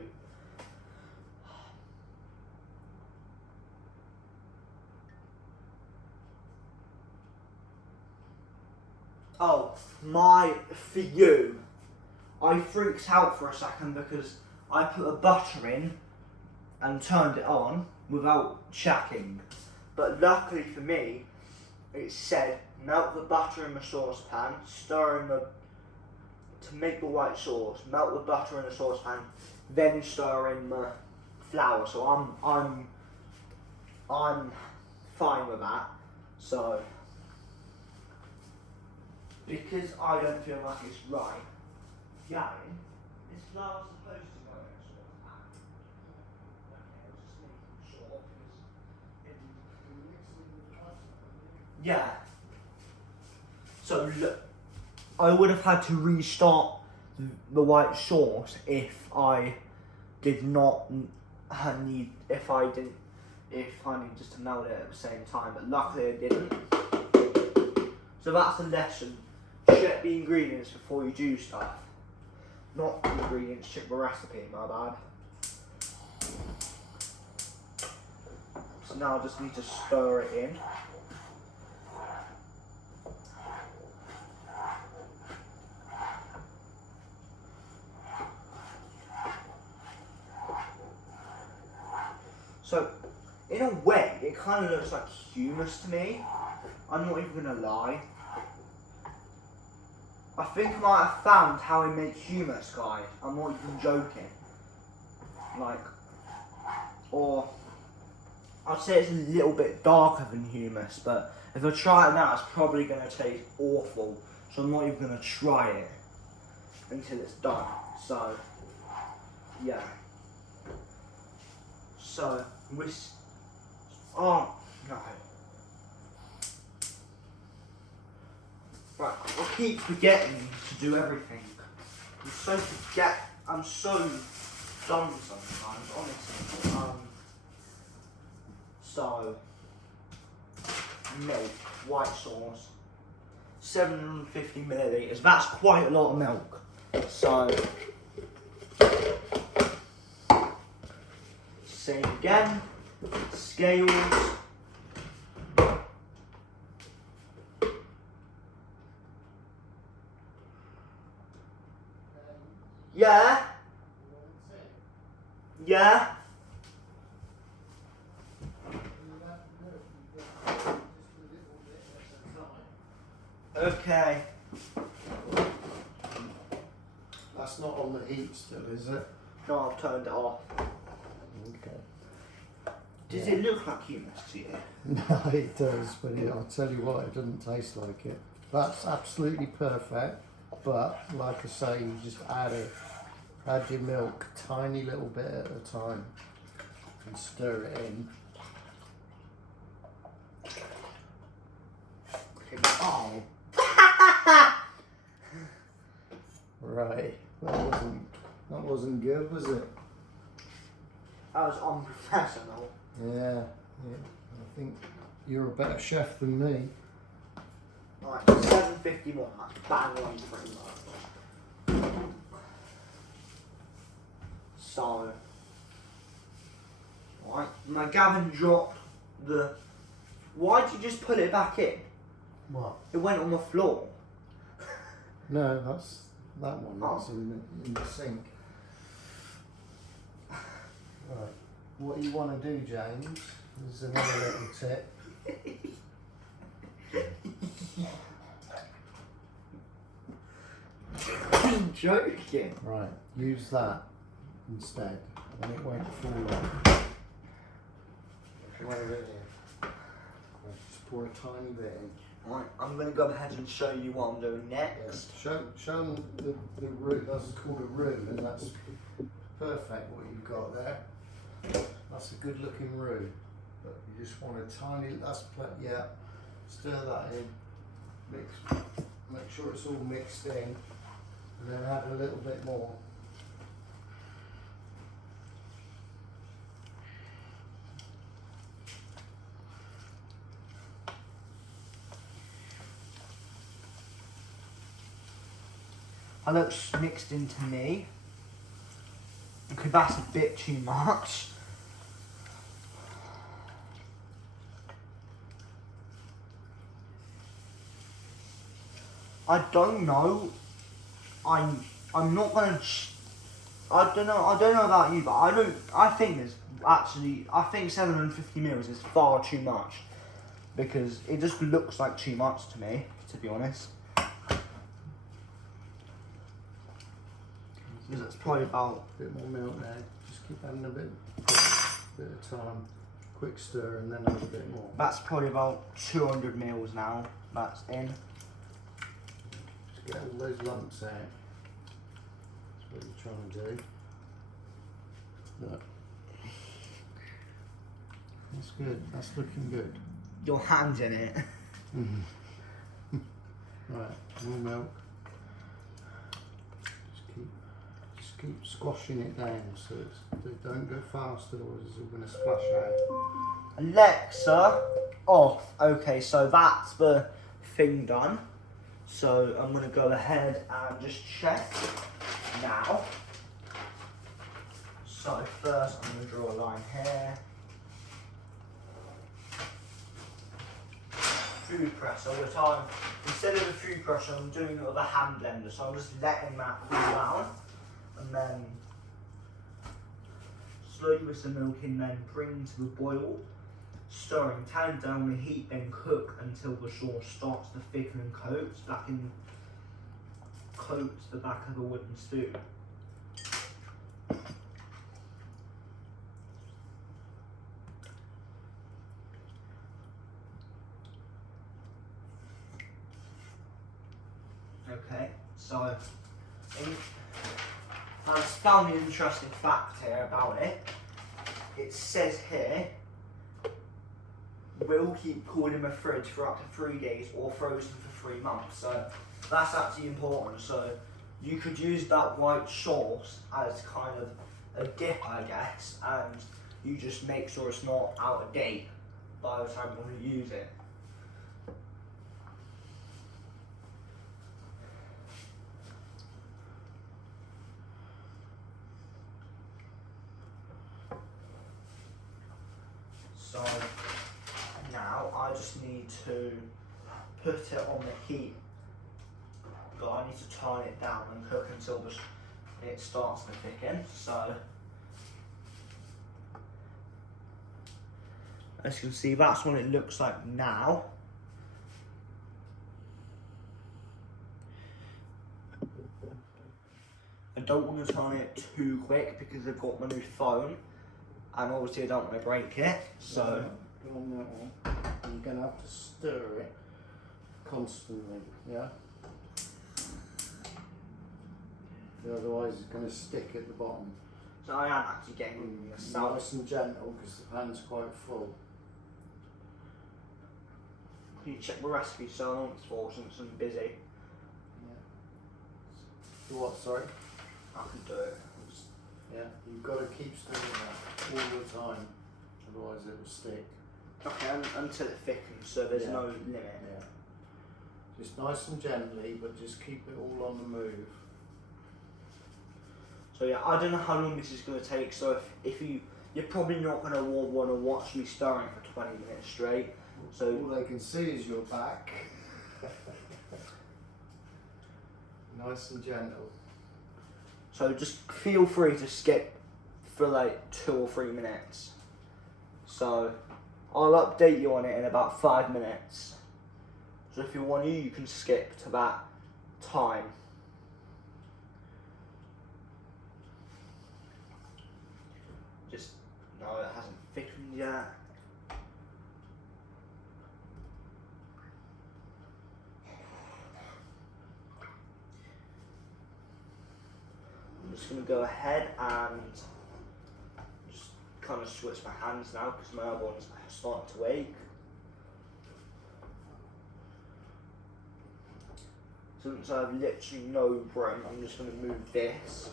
for you, I freaked out for a second because I put a butter in and turned it on without checking. But luckily for me, it said melt the butter in the saucepan, stir in to make the white sauce, melt the butter in the saucepan, then stir in the flour. So I'm fine with that. So because I don't feel like it's right, Gavin, is flour supposed to go in a saucepan? Okay, I was just making sure because yeah. So look, I would have had to restart the white sauce if I did not need if I needed just to melt it at the same time, but luckily I didn't. So that's a lesson. Check the ingredients before you do stuff. Not the ingredients, check the recipe, my bad. So now I just need to stir it in. So, in a way, it kind of looks like hummus to me. I'm not even gonna lie. I think I might have found how we make hummus, guys. I'm not even joking. Like, or I'd say it's a little bit darker than hummus, but if I try it now, it's probably gonna taste awful. So I'm not even gonna try it until it's done. So, yeah. So, oh, no. Right, I keep forgetting to do everything. I'm so dumb sometimes, honestly. So, milk, white sauce, 750 millilitres. That's quite a lot of milk. So, same again, scales. Yeah? Yeah? Okay. That's not on the heat still, is it? No, I've turned it off. Okay. Does it look like hummus to you? No, it does, but I'll tell you what, it doesn't taste like it. That's absolutely perfect, but like I say, you just add your milk tiny little bit at a time and stir it in. Oh. Right, that wasn't good, was it? That was unprofessional. Yeah, I think you're a better chef than me. Right, 7:51. That's bang on pretty much. So, right, my Gavin dropped the. Why'd you just put it back in? What? It went on the floor. No, that's that one. That's Oh. in the sink. Right. What you want to do, James, is another little tip. I'm joking. Right. Use that instead, and it won't fall off. Wait a minute. Just pour a tiny bit in. Right, I'm going to go ahead and show you what I'm doing next. Show them the roux. That's called a roux, and that's perfect what you've got there. That's a good looking roux, but you just want a tiny. Yeah. Stir that in. Make sure it's all mixed in, and then add a little bit more. That looks mixed into me. Okay, that's a bit too much. I don't know. I'm not gonna. I don't know about you, but I think 750 mils is far too much because it just looks like too much to me, to be honest. Because it's probably about. A bit more milk now. Just keep adding a bit of time. Quick stir, and then add a bit more. That's probably about 200 mils now. That's in. Just get all those lumps out. That's what you're trying to do. Look. That's good. That's looking good. Your hand's in it. Right, more milk. Just keep squashing it down so don't go fast, otherwise it's all going to splash out. Alexa, off. Okay, so that's the thing done. So I'm going to go ahead and just check now. So first I'm going to draw a line here. Food press all the time. Instead of a food press, I'm doing it with a hand blender. So I'm just letting that cool down. And then slowly with some milk in, then bring to the boil. Stirring, turn down the heat, then cook until the sauce starts to thicken and coats the back of the wooden spoon. Okay, so I just found an interesting fact here about it. It says here, will keep cool in the fridge for up to 3 days or frozen for 3 months. So that's actually important. So you could use that white sauce as kind of a dip, I guess, and you just make sure it's not out of date by the time you want to use it. So now I just need to put it on the heat, but I need to turn it down and cook until it starts to thicken. So as you can see, that's what it looks like now. I don't want to turn it too quick because I've got my new phone. And obviously I don't want to break it, so... Go on that one. And you're going to have to stir it constantly, yeah? Otherwise it's going to stick at the bottom. So I am actually getting myself. Nice and gentle because the pan's quite full. Can you check the recipe so long it's for since I'm busy? Yeah. Do what, sorry? I can do it. Yeah, you've got to keep stirring that all the time, otherwise it will stick. Okay, until it thickens, so there's Yeah. no limit. Yeah. Just nice and gently, but just keep it all on the move. So yeah, I don't know how long this is going to take, so if you're probably not going to want to watch me stirring for 20 minutes straight. So all they can see is your back. Nice and gentle. So just feel free to skip for like 2 or 3 minutes. So I'll update you on it in about 5 minutes. So if you want you can skip to that time. Just, no, it hasn't thickened yet. I'm just going to go ahead and just kind of switch my hands now because my other one's starting to ache. Since I have literally no room, I'm just going to move this.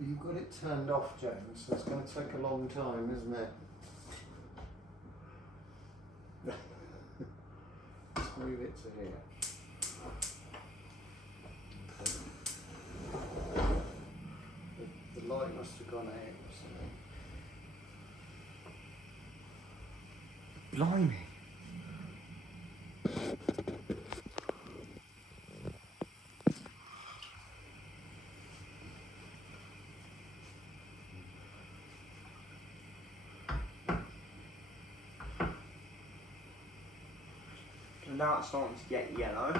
You've got it turned off, James, so it's going to take a long time, isn't it? Let's move it to here. The light must have gone out or something. Blimey. So now it's starting to get yellow.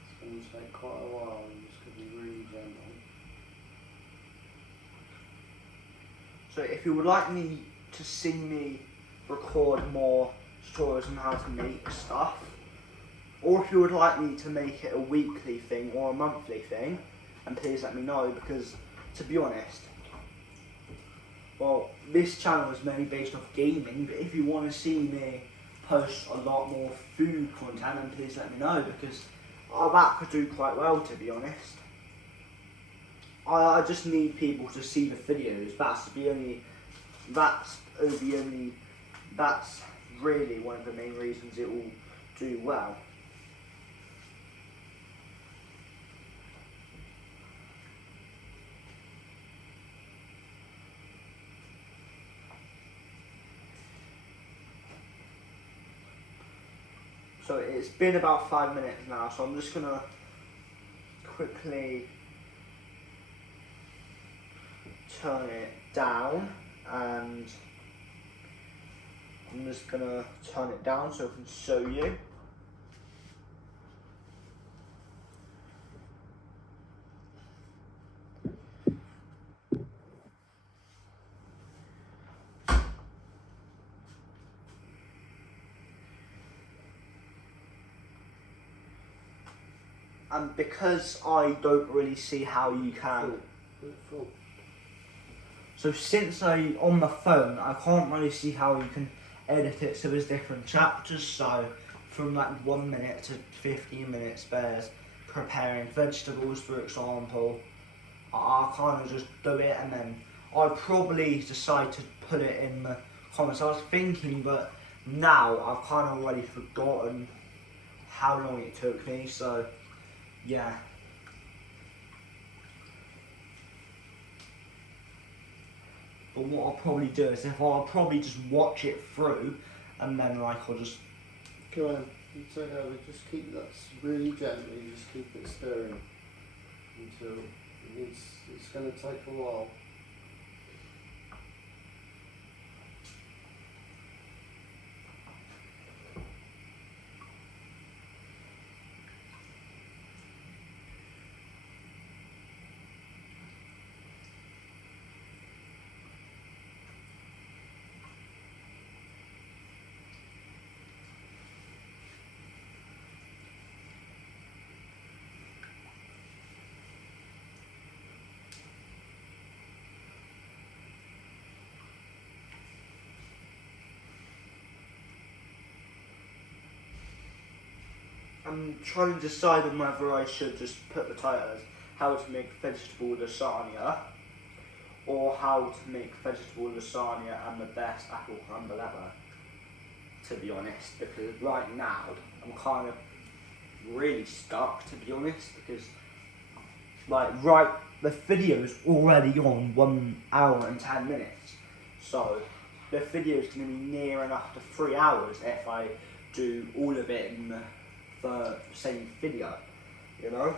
It's going to take quite a while, and it's going to be really gentle. So if you would like me to see me record more tutorials on how to make stuff, or if you would like me to make it a weekly thing or a monthly thing, then please let me know, because to be honest, well, this channel is mainly based off gaming, but if you want to see me post a lot more food content, then please let me know, because that could do quite well, to be honest. I just need people to see the videos. That's really one of the main reasons it will do well. So it's been about 5 minutes now, so I'm just gonna quickly turn it down, and I'm just gonna turn it down so I can show you. And because I don't really see how you can. Full. So since on the phone, I can't really see how you can edit it so there's different chapters. So from like 1 minute to 15 minutes, there's preparing vegetables, for example. I kind of just do it, and then I probably decide to put it in the comments. I was thinking, but now I've kind of already forgotten how long it took me. So yeah. But what I'll probably do is I'll probably just watch it through, and then like I'll just. Go on, you take over, just keep that really gently, just keep it stirring until it's going to take a while. I'm trying to decide on whether I should just put the title as how to make vegetable lasagna or how to make vegetable lasagna and the best apple crumble ever, to be honest, because right now I'm kind of really stuck, to be honest, because the video's already on 1 hour and 10 minutes, so the video's going to be near enough to 3 hours if I do all of it in the same video, you know?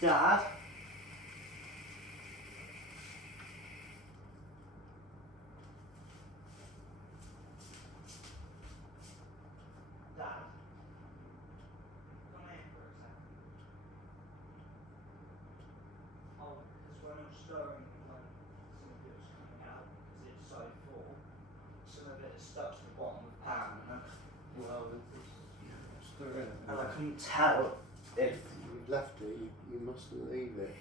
Dad? Dad? Come in for a second. Oh, because when I'm stirring, when some of it was coming out, because it's so full, some of it is stuck to the bottom of the pan, Well, it's stir in. and I couldn't tell if. You've left it, you mustn't leave it.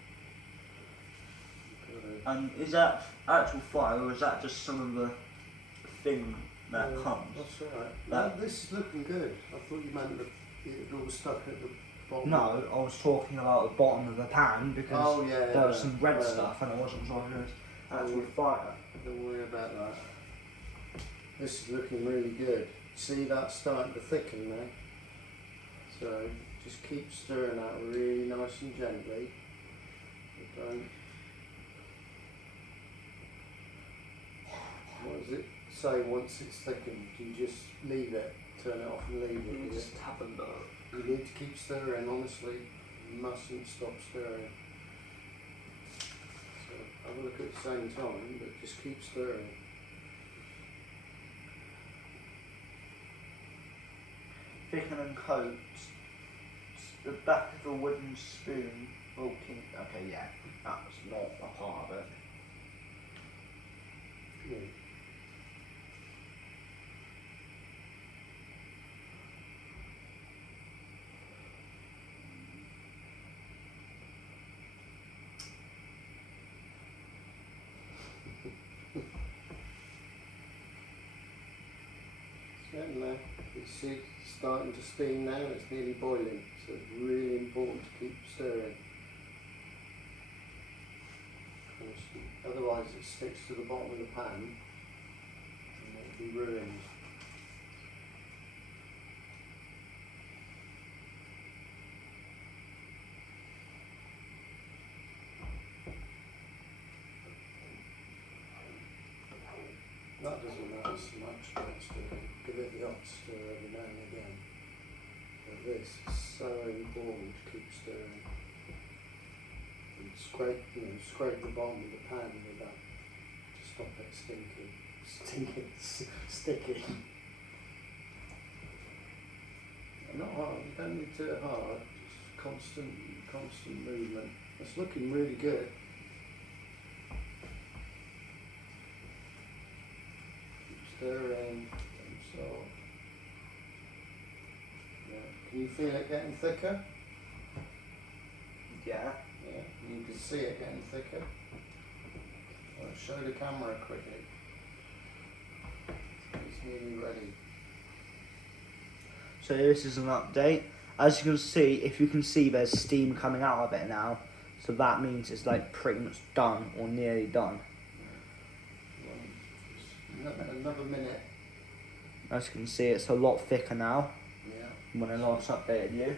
Is that actual fire, or is that just some of the thing that comes? That's alright. That- No, this is looking good. I thought you meant that it all stuck at the bottom. No, I was talking about the bottom of the pan because there was some red stuff and I wasn't sure if it was actual fire. Don't worry about that. This is looking really good. See, that's starting to thicken now. So just keep stirring that really nice and gently. Don't. What does it say once it's thickened? Do you just leave it, turn it off and leave it? You just tap and go. You need to keep stirring, honestly. You mustn't stop stirring. So have a look at the same time, but just keep stirring. Thicken and coat the back of a wooden spoon. Okay, yeah, that was not a part of it. Yeah. It's getting there. It's starting to steam now, it's nearly boiling, so it's really important to keep stirring. Otherwise it sticks to the bottom of the pan and it be ruined. That doesn't matter so much, but it's to give it the odd stir every now and again. But this is so important to keep stirring. And scrape the bottom of the pan with that to stop it sticky. Not hard, you don't need to do it hard, just constant movement. It's looking really good. Stirring, so yeah. Can you feel it getting thicker? Yeah. Yeah, you can see it getting thicker. I'll show the camera quickly. It's nearly ready. So this is an update. As you can see, if you can see, there's steam coming out of it now. So that means it's like pretty much done or nearly done. Another minute. As you can see, it's a lot thicker now Yeah. when I last updated you.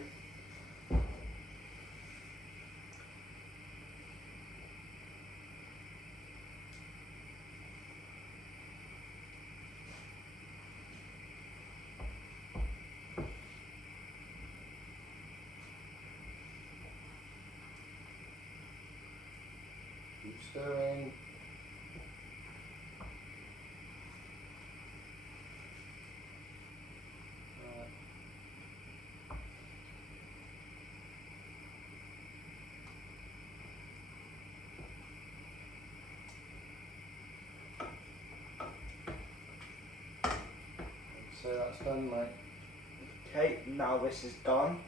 Keep stirring. So that's done, mate. Okay, now this is done.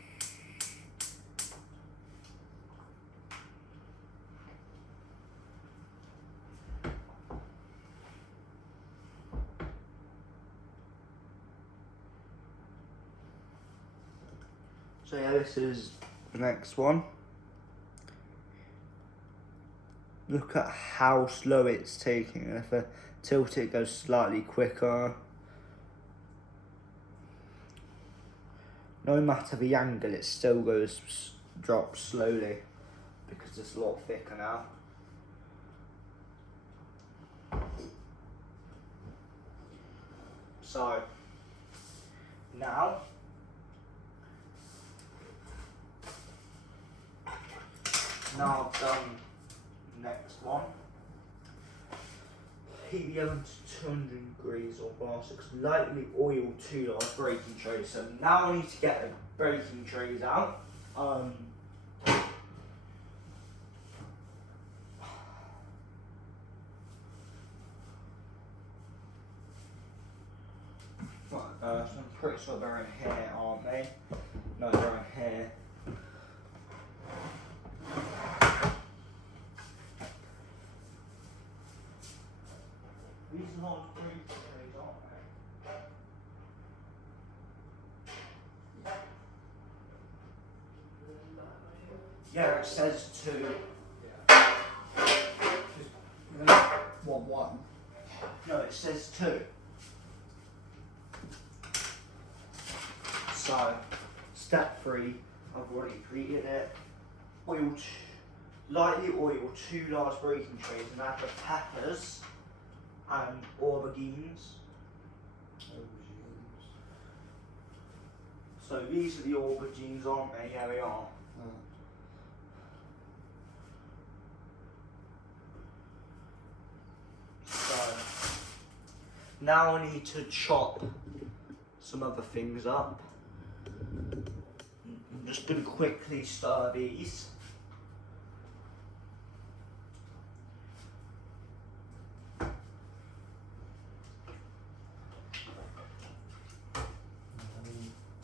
So yeah, this is the next one. Look at how slow it's taking, and if I tilt it, goes slightly quicker. No matter the angle, it still drops slowly because it's a lot thicker now. So now I've done the next one. Heat the oven to 200 degrees or bar 6. Lightly oil 2 large baking trays. So now I need to get the baking trays out. So I'm pretty sure they're in here, aren't they? No, they're in here. These large baking trays, aren't they? Yeah, it says 2. One. No, it says 2. So, step 3, I've already preheated it. Lightly oil 2 large baking trays and add the peppers and aubergines. So these are the aubergines, aren't they? Yeah, they are. So now I need to chop some other things up. I'm just going to quickly stir these.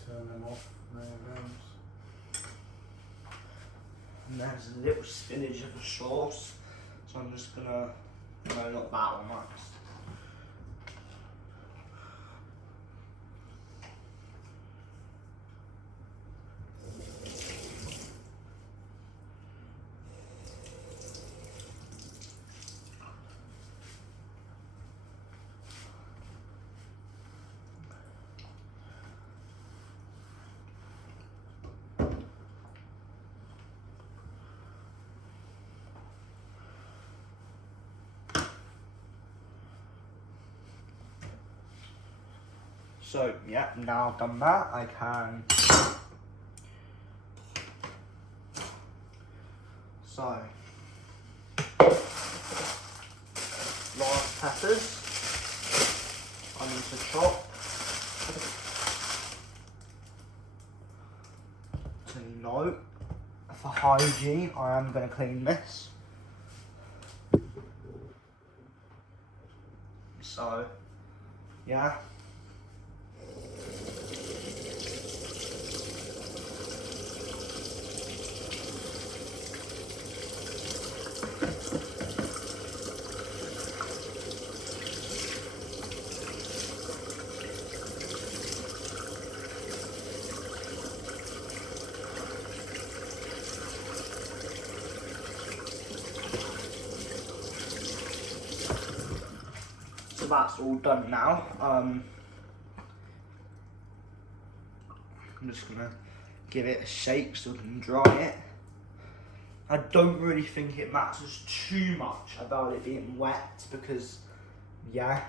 Turn them off. There it goes. And there's a little spillage of the sauce. So I'm just gonna, no, not that one, next. So yeah, now I've done that, I can. So, large peppers I need to chop. To note, for hygiene, I am going to clean this. So, yeah. So that's all done now. I'm just gonna give it a shake so we can dry it. I don't really think it matters too much about it being wet because, yeah.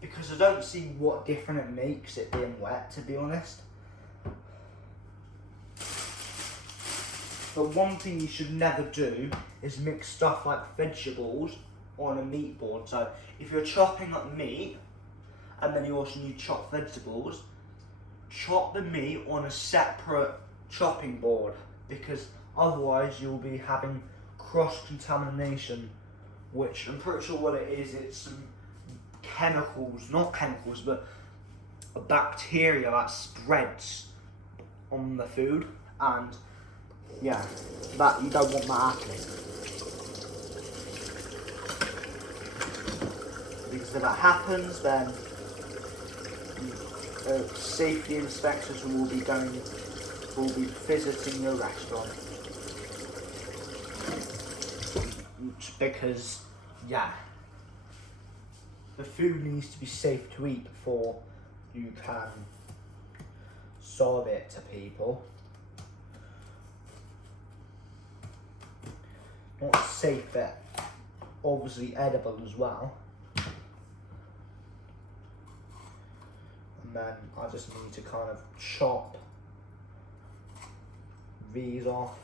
Because I don't see what different it makes it being wet, to be honest. But one thing you should never do is mix stuff like vegetables on a meat board. So if you're chopping up meat and then you also need chopped vegetables, chop the meat on a separate chopping board because otherwise you'll be having cross-contamination, which I'm pretty sure what it is, it's some chemicals, not chemicals, but a bacteria that spreads on the food, and yeah, that you don't want that happening. Because if that happens, then safety inspectors will be visiting your restaurant. Because, yeah, the food needs to be safe to eat before you can serve it to people. Not safe, but obviously edible as well. And then I just need to kind of chop these off.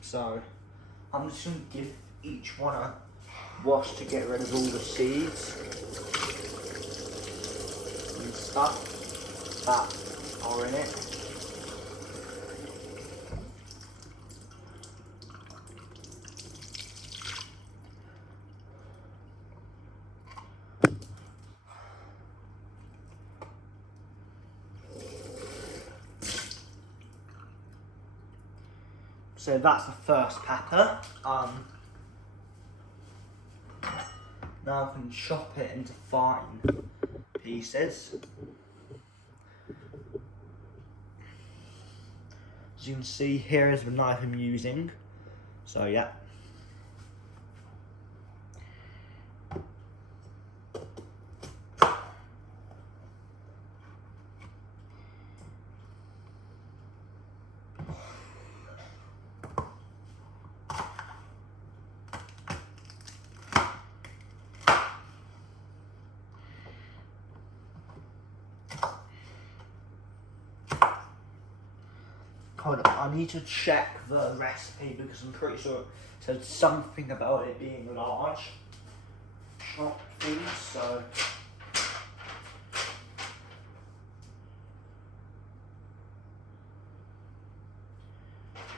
So I'm just going to give each one a wash to get rid of all the seeds and stuff that are in it. So that's the first pepper. Now I can chop it into fine pieces. As you can see, here is the knife I'm using. So yeah. Hold on, I need to check the recipe because I'm pretty sure it said something about it being large. Chopped things, so.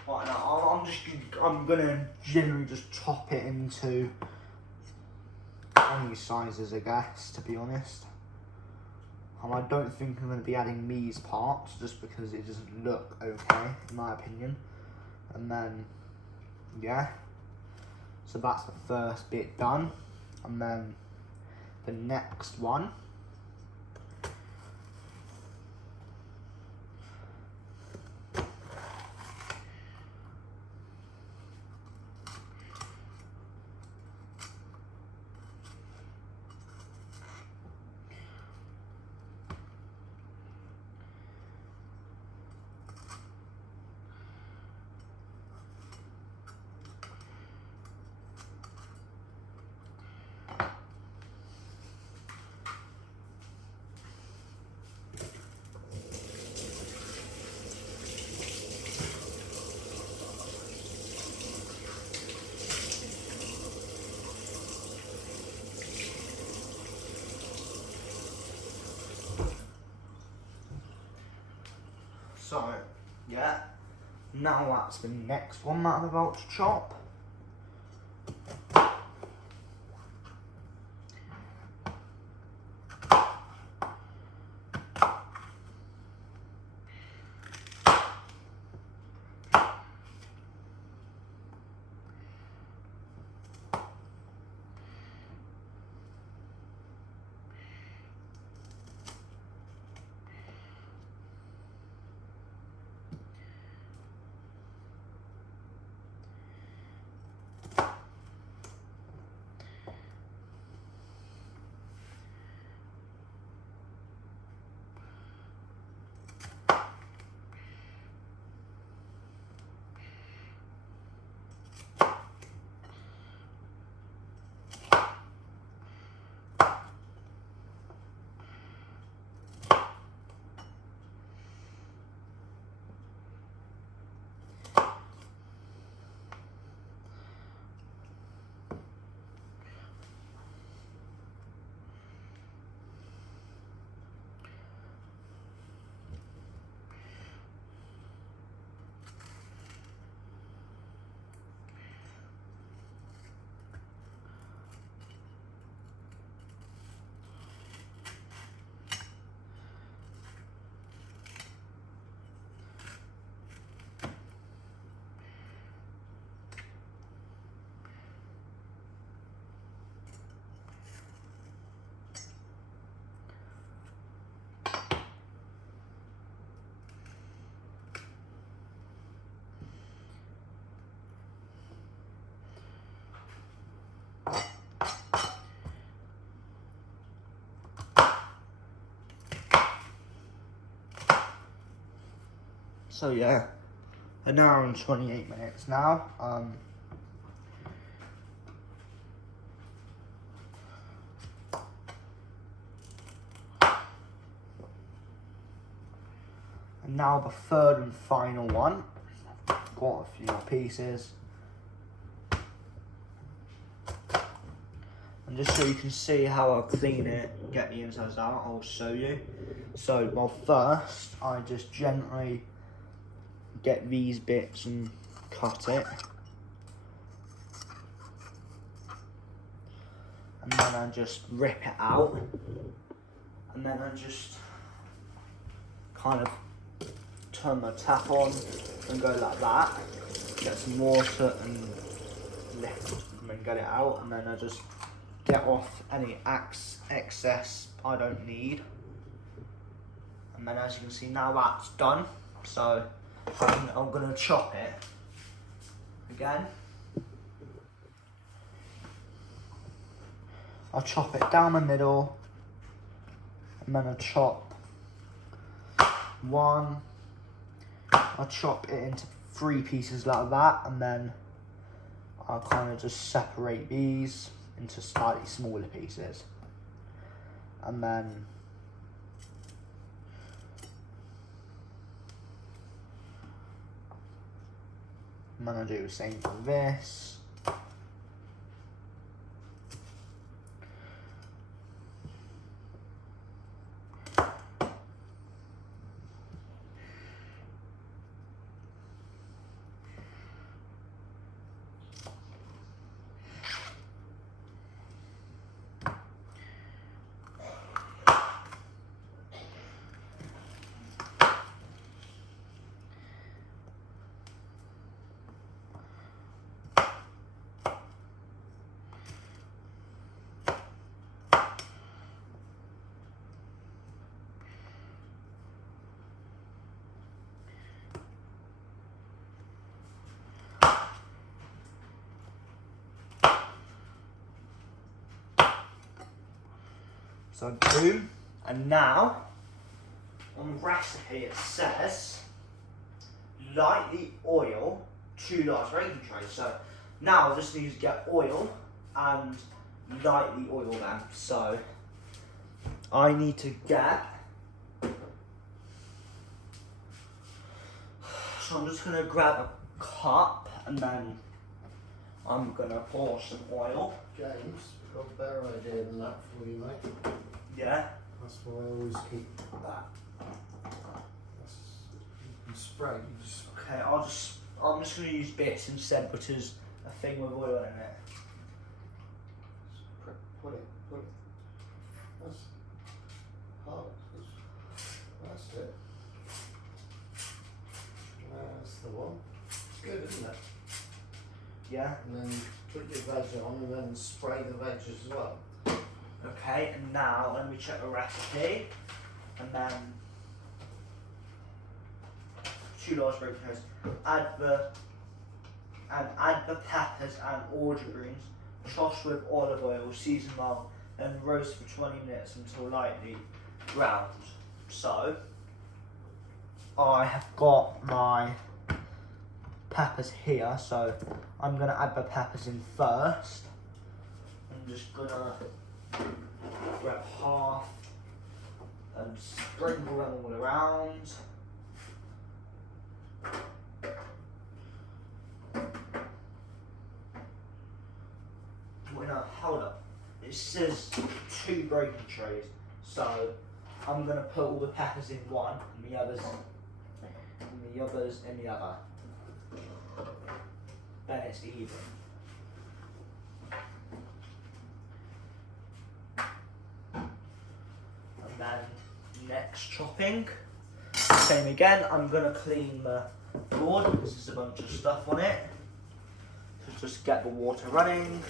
Right now, I'm gonna generally just chop it into any sizes, I guess, to be honest. And I don't think I'm going to be adding these parts just because it doesn't look okay, in my opinion. And then, yeah. So that's the first bit done. And then the next one. So, yeah. Now that's the next one that I'm about to chop. So yeah, an hour and 28 minutes now. And now the third and final one. Got a few pieces. And just so you can see how I clean it, get the insides out, I'll show you. So, well, first, I just gently get these bits and cut it. And then I just rip it out. And then I just kind of turn the tap on and go like that. Get some water and lift and then get it out. And then I just get off any excess I don't need. And then as you can see now that's done. So I'm gonna chop it again. I'll chop it down the middle and then I'll chop one. I'll chop it into 3 pieces like that, and then I'll kind of just separate these into slightly smaller pieces. And then I'm gonna do the same for this. So boom, and now on the recipe it says lightly oil 2 large baking trays. So now I just need to get oil and lightly oil them. So I need to get, so I'm just gonna grab a cup and then I'm gonna pour some oil. James, I've got a better idea than that for you, mate. Yeah. That's why I always keep that. That's spray. You just Okay, I'm just gonna use bits instead, which is a thing with oil in it. put it. That's hard. That's it. That's the one. It's good, isn't it? Yeah. And then put your veg on and then spray the veg as well. Okay, and now let me check the recipe, and then 2 large bacon toast. Add the peppers and aubergines, toss with olive oil, season well, and roast for 20 minutes until lightly browned. So I have got my peppers here, so I'm gonna add the peppers in first. I'm just gonna grab half and sprinkle them all around. Wait, no, hold up. It says 2 breaking trays, so I'm gonna put all the peppers in one and the others in the other. Then it's even. And then next chopping, same again. I'm gonna clean the board because there's a bunch of stuff on it. So just get the water running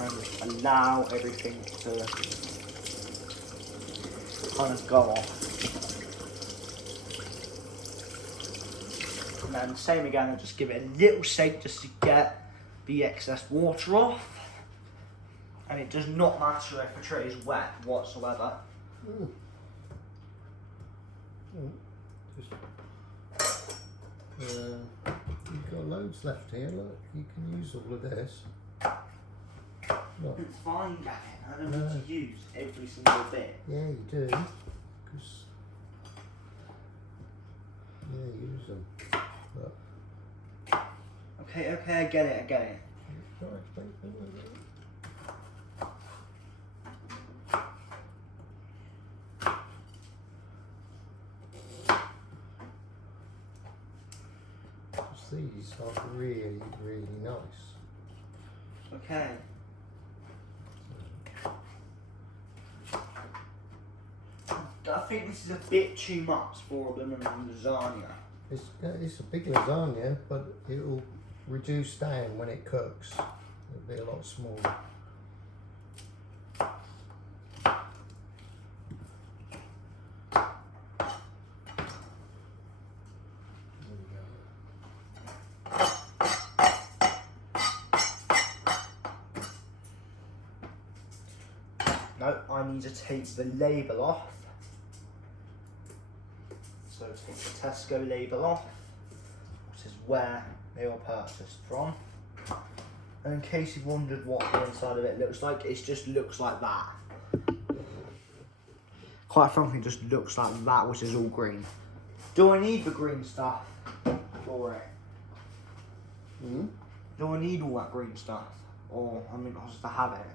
and allow everything to kind of go off. And then same again, and just give it a little shake just to get the excess water off. And it does not matter if the tray is wet whatsoever. You've got loads left here. Look, you can use all of this. Look. It's fine, Gavin. I don't need to use every single bit. Yeah, you do. 'Cause use them. Look. Okay, I get it. These are really, really nice. Okay. I think this is a bit too much for a lemon lasagna. It's a big lasagna, but it will reduce down when it cooks. It'll be a lot smaller. No, I need to take the label off. So take the Tesco label off, which is where they were purchased from. And in case you've wondered what the inside of it looks like, it just looks like that. Quite frankly, it just looks like that, which is all green. Do I need the green stuff for it? Do I need all that green stuff? Or, I mean, just to have it?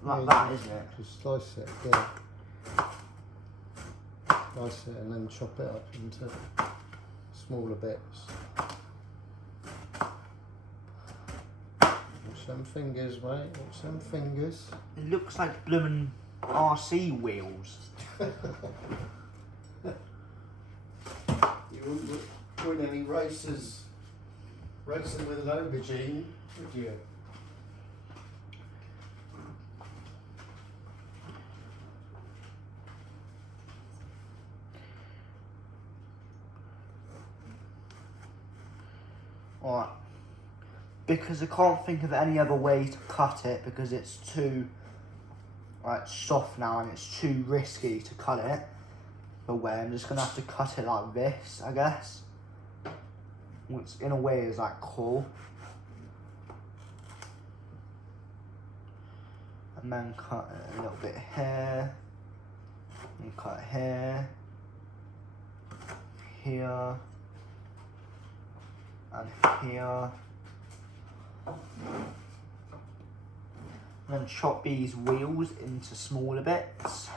Like that, isn't it? Just slice it, yeah. Slice it and then chop it up into smaller bits. Watch them fingers, mate. Watch them fingers. It looks like bloomin' RC wheels. You wouldn't win any races racing with an aubergine, would you? Alright. Because I can't think of any other way to cut it because it's too soft now and it's too risky to cut it away. I'm just gonna have to cut it like this, I guess. Which in a way is like cool. And then cut it a little bit here. And cut it here. Here. And here. And then chop these wheels into smaller bits.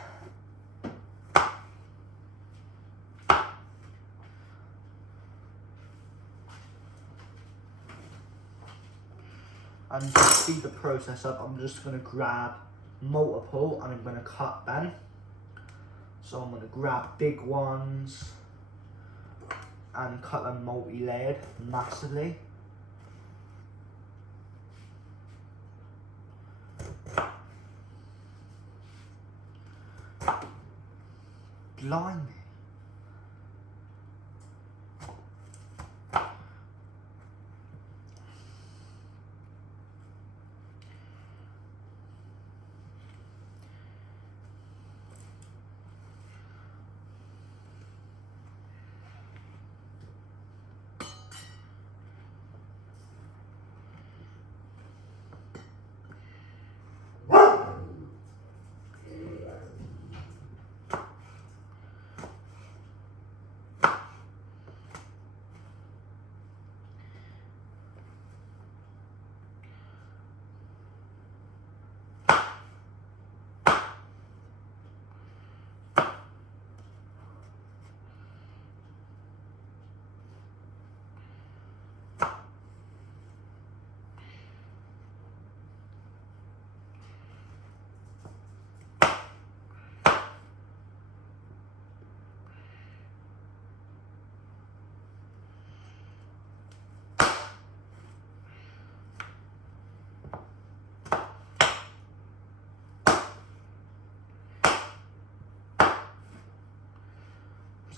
And to speed the process up, I'm just going to grab multiple and I'm going to cut them. So I'm going to grab big ones and cut them multi-layered massively. Blimey.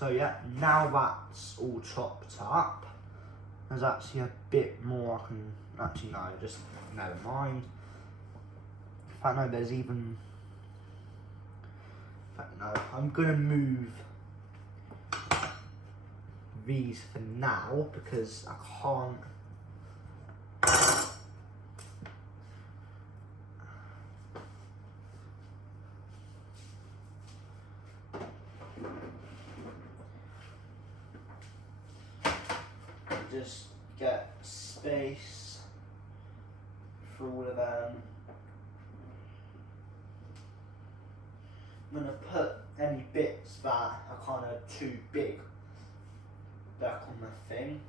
So yeah, now that's all chopped up, there's actually a bit more I can, actually no, just never mind. In fact no, there's even, in fact no, I'm gonna move these for now because I can't, just get space for all of them. I'm going to put any bits that are kind of too big back on the thing,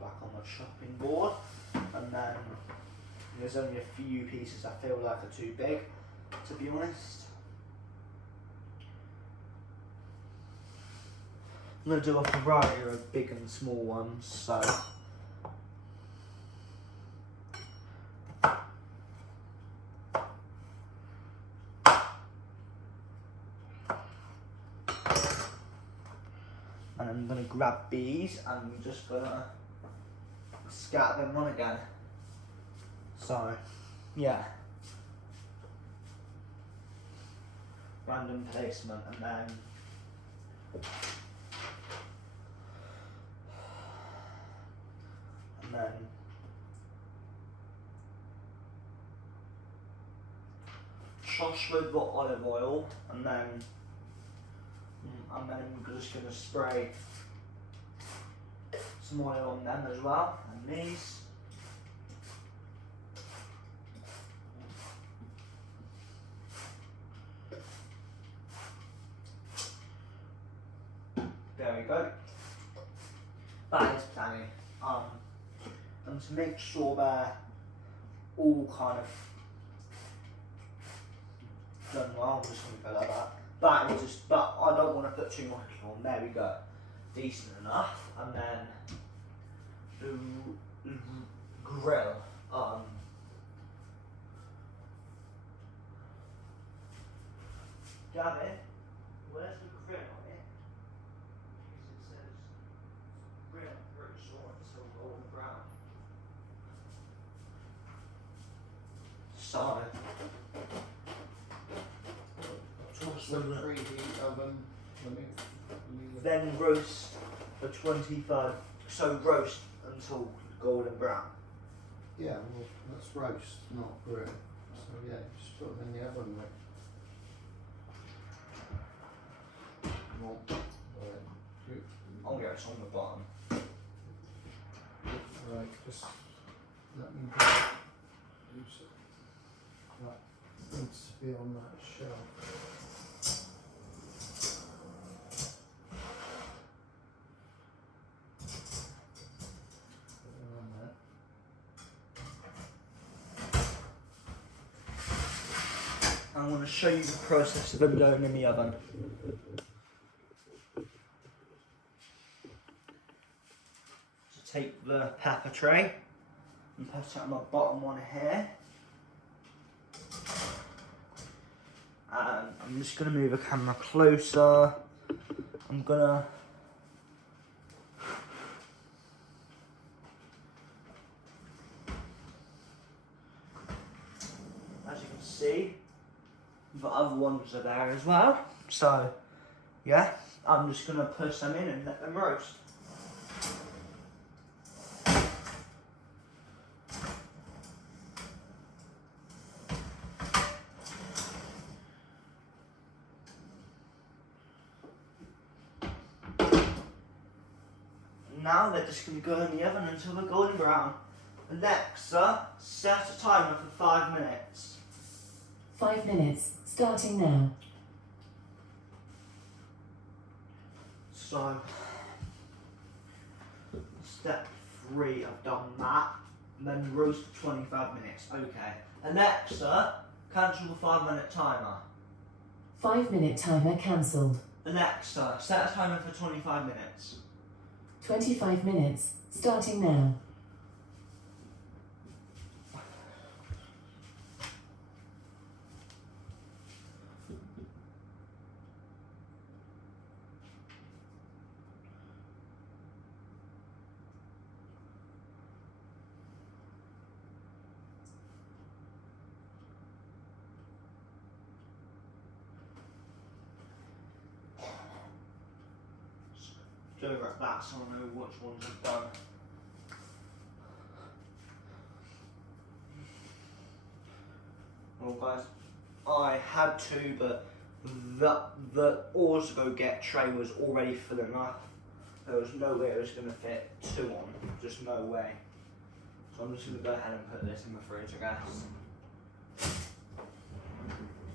back on the chopping board, and then there's only a few pieces I feel like are too big, to be honest. I'm going to do a variety of big and small ones, so and I'm going to grab these and I'm just going to scatter them on again. So, yeah. Random placement and then chosh with the olive oil, and then I'm just going to spray some oil on them as well, and these. There we go. That is plenty. And to make sure they're all kind of done well, I'm just going to go like that. That is just, but I don't want to put too much on. There we go. Decent enough. And then the grill. Gavin, where's the grill on it? Because it says grill, pretty sure it's still golden brown. So, The preheat oven. then roast for 25, so roast until golden brown. Yeah, well, that's roast, not grill. So yeah, just put them in the oven, mate. Oh yeah, it's on the bottom. Right, just let me use it. That needs to be on that shelf. I want to show you the process of them going in the oven. So take the pepper tray and put it on the bottom one here. And I'm just going to move the camera closer. I'm going to as you can see, the other ones are there as well. So, yeah, I'm just going to push them in and let them roast. Now they're just going to go in the oven until they're golden brown. Alexa, set a timer for 5 minutes. 5 minutes, starting now. So, step 3, I've done that. And then roast for 25 minutes. Okay. Alexa, cancel the 5-minute timer. 5-minute timer cancelled. Alexa, set a timer for 25 minutes. 25 minutes, starting now. Do over at that so I know which ones I've done. Well guys, I had to, but the also get tray was already full enough. There was no way it was going to fit 2 on, just no way. So I'm just going to go ahead and put this in the fridge, I guess.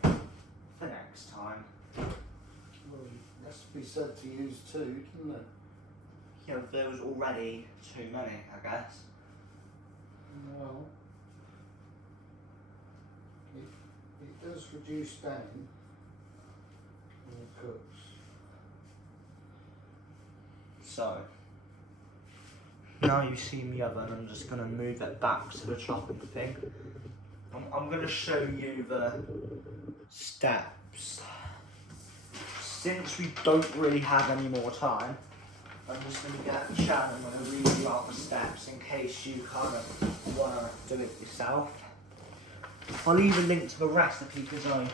For next time. Well, it has to be said to use 2, doesn't it? Yeah, there was already too many, I guess. Well, it does reduce down when it cooks. So, now you see me oven, I'm just going to move it back to the chopping thing. I'm going to show you the steps. Since we don't really have any more time, I'm just going to get a chat and I'm going to read you out the steps in case you kind of want to do it yourself. I'll leave a link to the recipe because I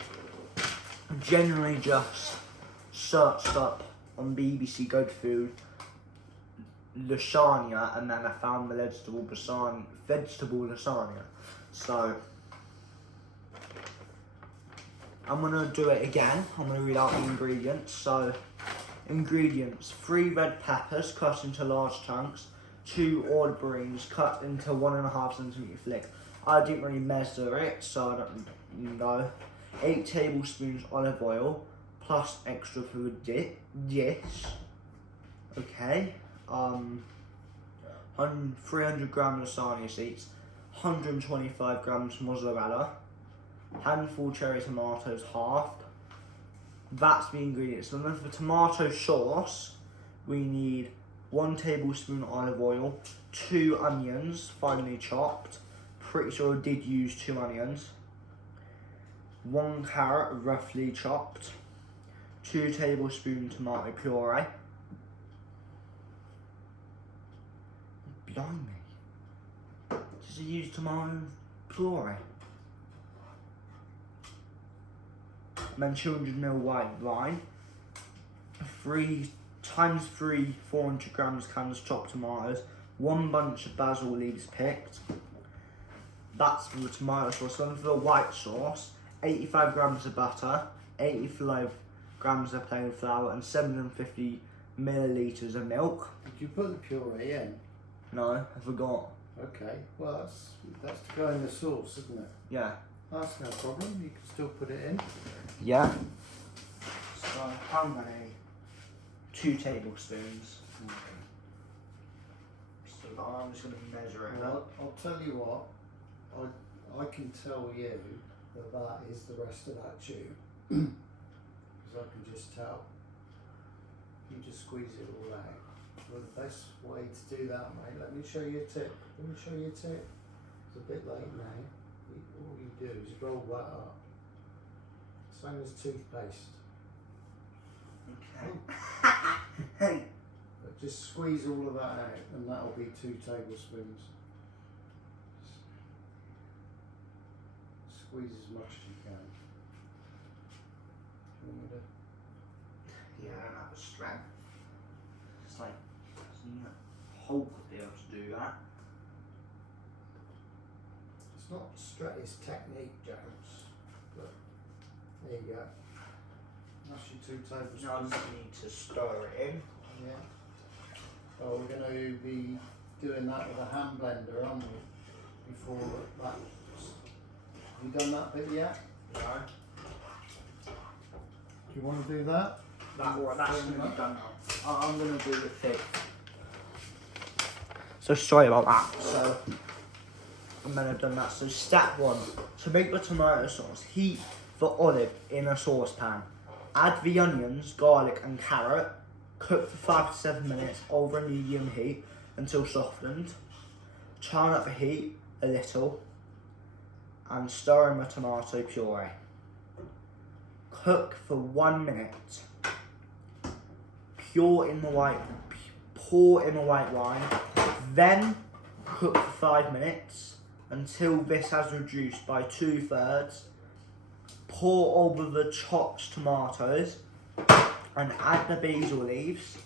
generally just searched up on BBC Good Food lasagna and then I found the vegetable lasagna. So I'm going to do it again. I'm going to read out the ingredients. So ingredients: 3 red peppers cut into large chunks, 2 aubergines cut into 1.5 centimetre thick. I didn't really measure it, so I don't know. 8 tablespoons olive oil plus extra for the dish. Okay. 300 grams lasagna seeds, 125 grams mozzarella, handful cherry tomatoes halved. That's the ingredients. And then for tomato sauce, we need 1 tablespoon olive oil, 2 onions finely chopped. Pretty sure I did use 2 onions. 1 carrot roughly chopped. 2 tablespoon tomato puree. Blimey. Does it use tomato puree? And then 200ml white wine. 3 times 3 400 grams cans chopped tomatoes. 1 bunch of basil leaves picked. That's for the tomato sauce. Then for the white sauce, 85 grams of butter, 85 grams of plain flour, and 750 millilitres of milk. Did you put the puree in? No, I forgot. Okay, well that's to go in the sauce, isn't it? Yeah. That's no problem, you can still put it in. Yeah. So how many? 2 tablespoons. Okay. So I'm just going to measure it Well, up. I'll tell you what, I can tell you that that is the rest of that tube. Because I can just tell. You just squeeze it all out. Well, the best way to do that, mate, let me show you a tip. Let me show you a tip. It's a bit late now. All you do is roll that up. Same as toothpaste. Okay. But just squeeze all of that out and that'll be 2 tablespoons. Squeeze as much as you can. Do you want me to? Yeah, I don't have the strength. It's like, Hulk would be able to do that. It's not straight, it's technique, James. But there you go. That's your 2 tablespoons. Now I just need to stir it in. Yeah. Well, we're going to be doing that with a hand blender, aren't we? Before that. Have you done that bit yet? No. Do you want to do that? That's going to be done now. I'm going to do the thing. So sorry about that. So, and then I've done that. So step 1, to make the tomato sauce, heat the olive in a saucepan. Add the onions, garlic and carrot. Cook for 5 to 7 minutes over a medium heat until softened. Turn up the heat a little and stir in the tomato puree. Cook for 1 minute. Pour in the white wine. Then cook for 5 minutes until this has reduced by 2/3. Pour over the chopped tomatoes and add the basil leaves.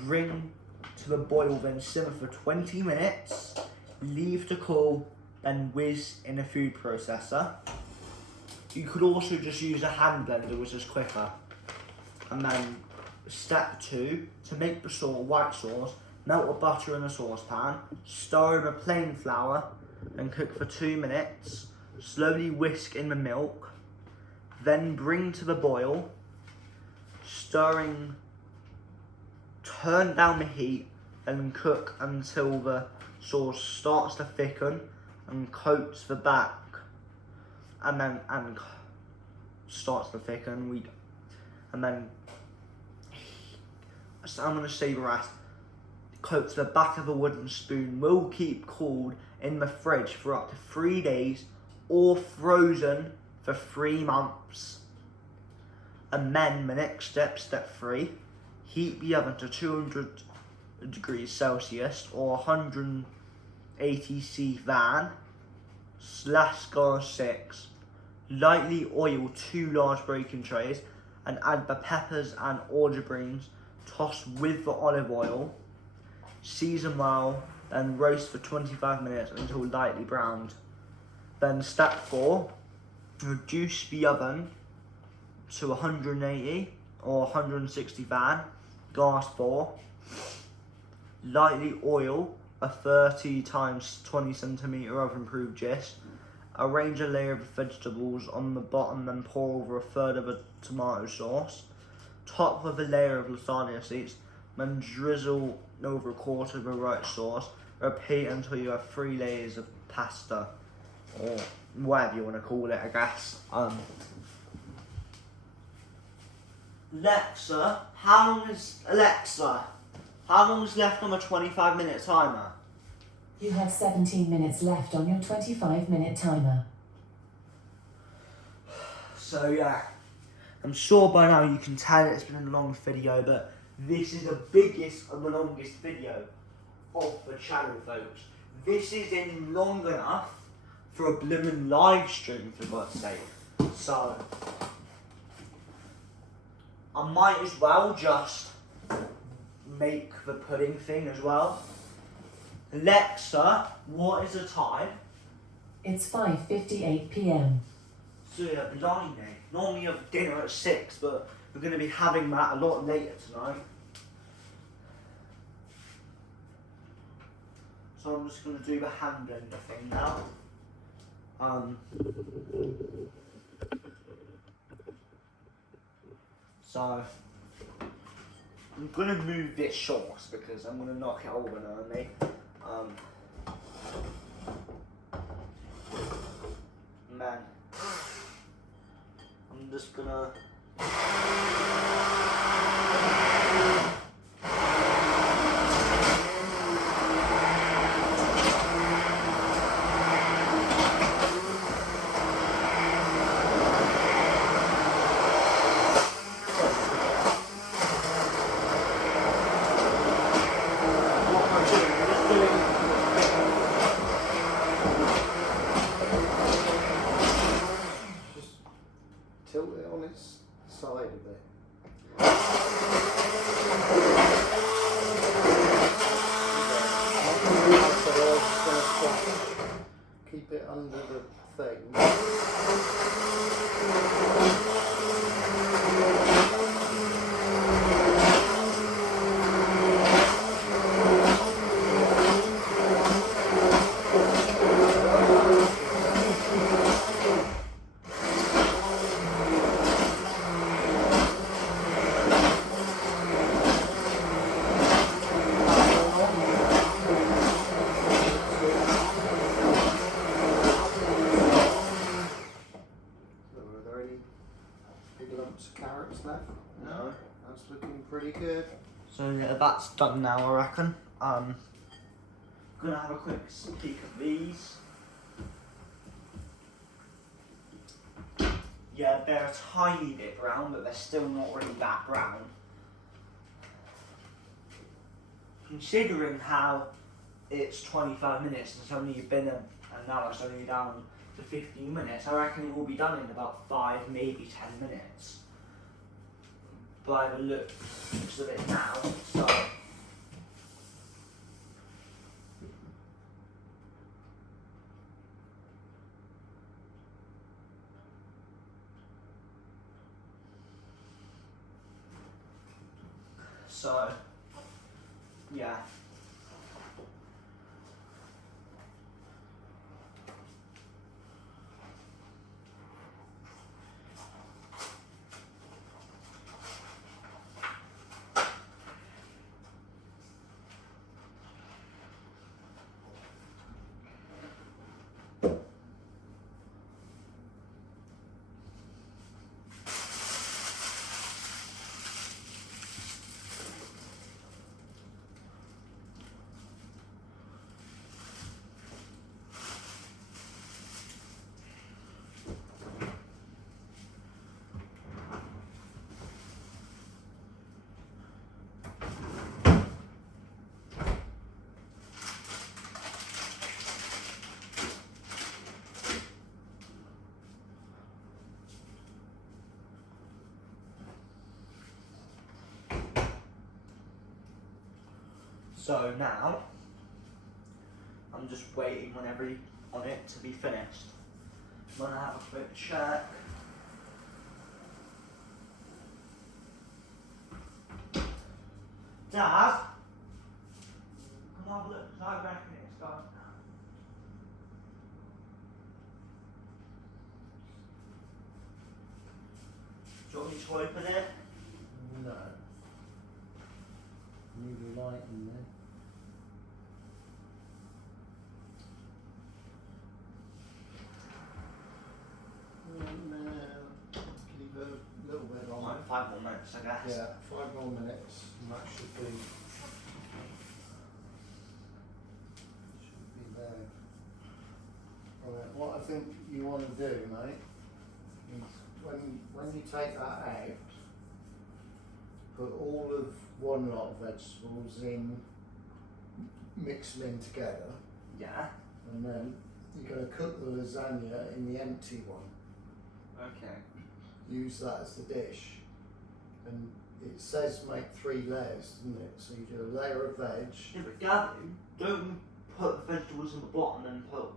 Bring to the boil, then simmer for 20 minutes. Leave to cool, then whiz in a food processor. You could also just use a hand blender, which is quicker. And then step 2, to make the white sauce, melt the butter in a saucepan, stir in the plain flour, and cook for 2 minutes. Slowly whisk in the milk, then bring to the boil, stirring, turn down the heat, and cook until the sauce starts to thicken and coats the back, and starts to thicken. And then so I'm going to say the rest. Coats the back of a wooden spoon. Will keep cooled in the fridge for up to 3 days or frozen for 3 months. And then the next step, step 3, heat the oven to 200 degrees Celsius or 180 C fan /6. Lightly oil 2 large baking trays and add the peppers and aubergines. Toss with the olive oil. Season well, then roast for 25 minutes until lightly browned. Then step 4, reduce the oven to 180 or 160 fan, gas 4. Lightly oil a 30 times 20 centimeter oven-proof dish. Arrange a layer of vegetables on the bottom, then pour over 1/3 of a tomato sauce. Top with a layer of lasagna seeds, then drizzle over 1/4 of a white sauce. Repeat until you have 3 layers of pasta, or whatever you want to call it, I guess. Alexa, how long is left on a 25-minute timer? You have 17 minutes left on your 25-minute timer. So yeah, I'm sure by now you can tell it's been a long video, but this is the biggest and the longest video of the channel, folks. This is in long enough for a blooming live stream, for God's sake. So I might as well just make the pudding thing as well. Alexa, what is the time? It's 5:58 p.m. So yeah, blimey. Normally you have dinner at 6, but we're going to be having that a lot later tonight. So I'm just going to do the hand blender thing now. So I'm going to move this sauce because I'm going to knock it over on me. Man. just gonna. Tilt it on its side a bit. Keep it under the thing. Carrots left? No. That's looking pretty good. So yeah, that's done now, I reckon. Gonna have a quick peek at these. Yeah, they're a tiny bit brown, but they're still not really that brown. Considering how it's 25 minutes and it's only been and now it's only down to 15 minutes, I reckon it will be done in about 5, maybe 10 minutes. By the looks of it now, so yeah. So now, I'm just waiting on it to be finished. I'm gonna have a quick check. Dad, come have a look, 'cause I reckon it's done. Do you want me to open it? No. Need a light in there. Leave a little bit on. Like 5 more minutes, I guess. Yeah, 5 more minutes, and that should be there. Right, what I think you want to do, mate, is when you take that out, put all of one lot of vegetables in, mix them in together, Yeah. and then you're going to cook the lasagna in the empty one. Okay. Use that as the dish, and it says make 3 layers, doesn't it? So you do a layer of veg. Yeah, but Gavin, don't we put the vegetables in the bottom and put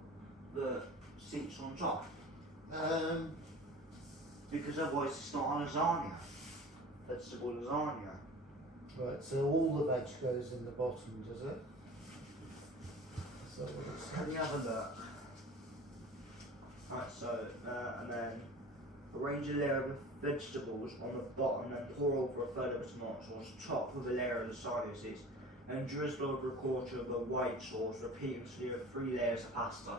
the seeds on top? Because otherwise it's not a lasagna. Vegetable lasagna. Right, so all the veg goes in the bottom, does it? So what it's Can you have a look? Alright, so, and then arrange a layer of vegetables on the bottom, then pour over a third of the tomato sauce, top with a layer of lasagna seeds, and drizzle over a quarter of the white sauce, repeat until you have 3 layers of pasta.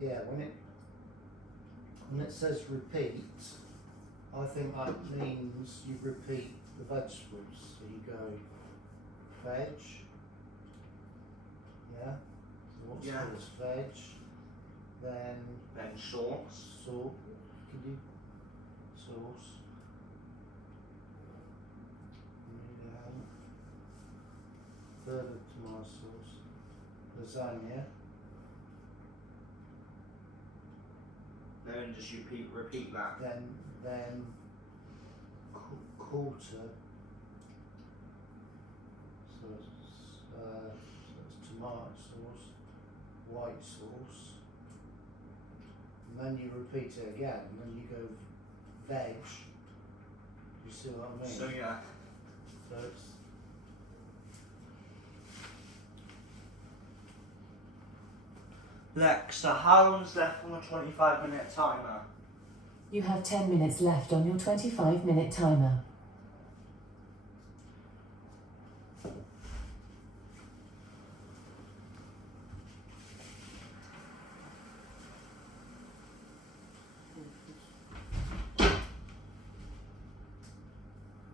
Yeah, when it says repeat, I think that means you repeat the vegetables. So you go veg. Yeah. So what's Yeah. first? Veg. Then sauce. sauce. Can you sauce? Yeah. Third of tomato sauce. Lasagna. Then just repeat that. Then quarter. So it's tomato sauce, white sauce, and then you repeat it again, and then you go veg. You see what I mean? So yeah. So it's Alexa, how long's left on the 25-minute timer? You have 10 minutes left on your 25-minute timer.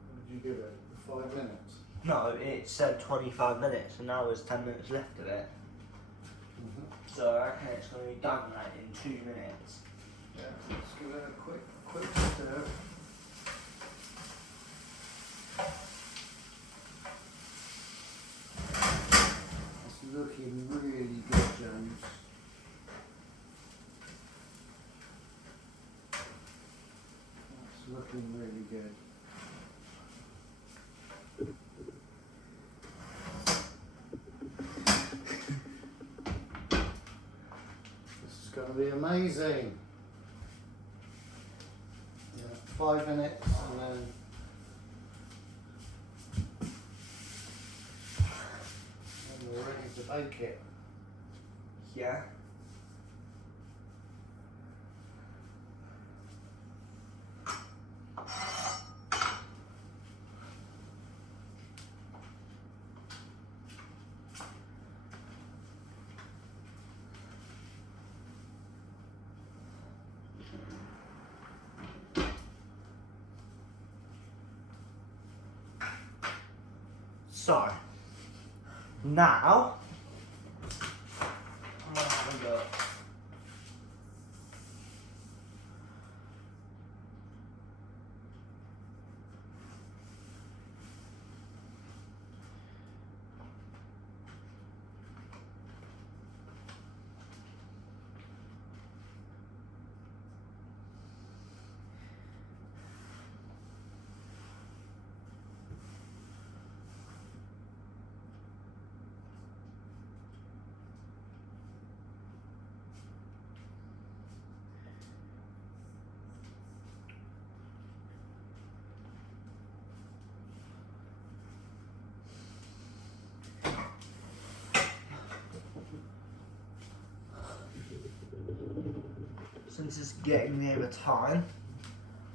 what did you give it? 5 minutes. No, it said 25 minutes, and now there's 10 minutes left of it. Mm-hmm. So I reckon it's going to be done like in 2 minutes. Yeah, let's give it a quick stir. It's looking really good, James. It's looking really good. This is going to be amazing. Yeah, 5 minutes and then we're ready to bake it. Yeah. So, now, I'm gonna have a look. Since it's getting near the time,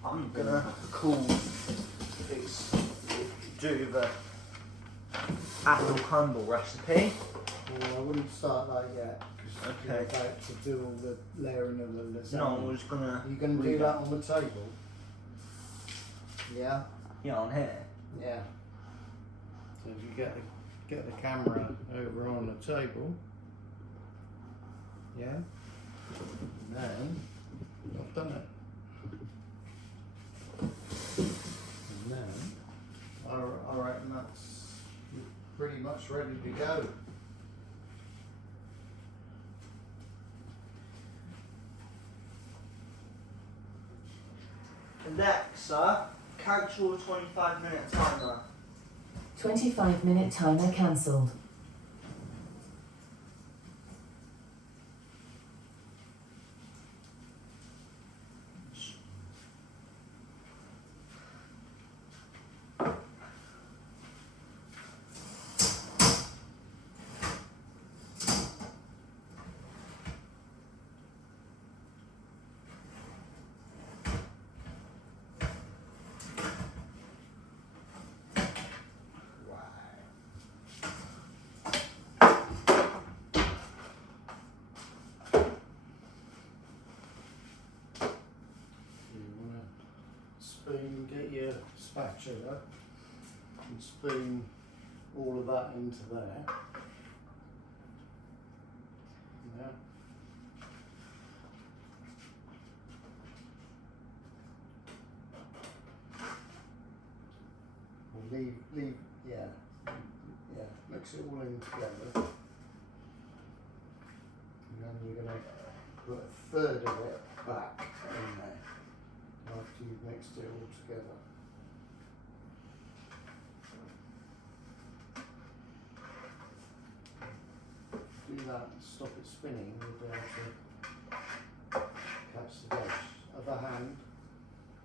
I'm gonna do the apple crumble recipe. Well, I wouldn't start that yet because you're Okay. about to do all the layering of the lasagna. No, I'm just gonna. Are you going to do that on the table? Yeah? Yeah, on here. Yeah. So if you get the camera over on the table. Yeah? And then, I've done it. And then, I reckon that's pretty much ready to go. Alexa, cancel the 25-minute timer. 25-minute timer cancelled. spatula and spoon all of that into there. Yeah. Leave, yeah, mix it all in together. And then you're going to put a third of it back in there after you've mixed it all together. Do that, stop it spinning, you'll be able to catch the edge. Other hand,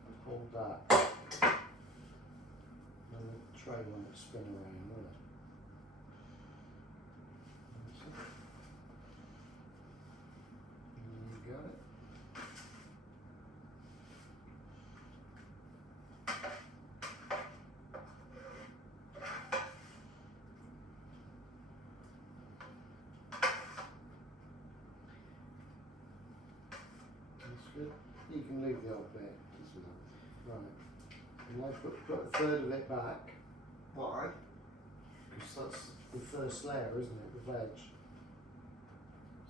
and hold that. And the tray won't spin around, will it? And you got it. That's good. You can leave the old bit, doesn't it? Right. And now put a third of it back. Why? Because that's the first layer, isn't it? The veg.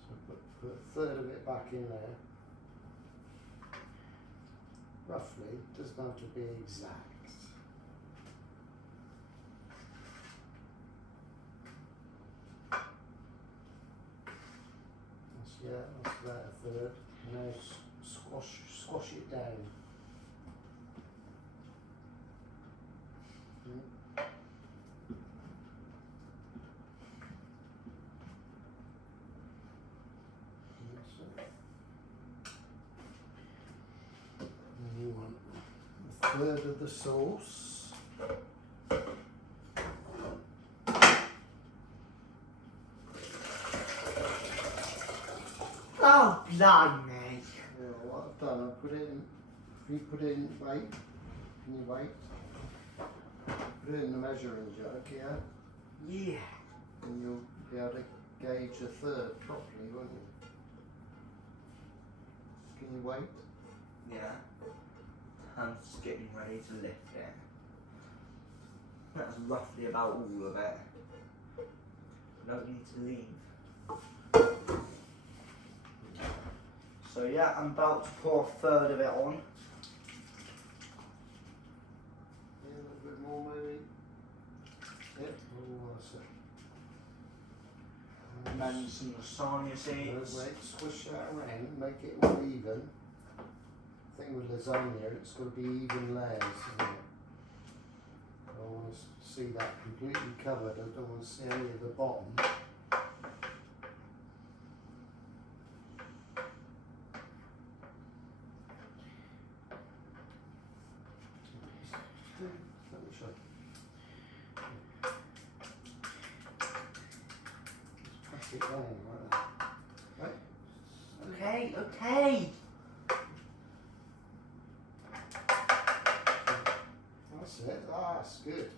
So put a third of it back in there. Roughly, doesn't have to be exact. That's about a third. Now squash it down. And you want a third of the sauce. Oh, blimey. Yeah, what I've done, I put it in. If you put it in, wait. Can you wait? Put it in the measuring jug, yeah. Yeah. And you'll be able to gauge a third properly, won't you? Can you wait? Yeah. I'm just getting ready to lift it. That's roughly about all of it. Don't need to leave. So yeah, I'm about to pour a third of it on. Yeah, a little bit more maybe. Yep, oh, that's it. And then some lasagna No, seeds. wait, squish that around, make it all even. Thing with lasagna, it's got to be even layers, isn't it? I want to see that completely covered. I don't want to see any of the bottom. Let me show you. Just press it down like that. Right? Okay, okay. That's it. Ah, that's good.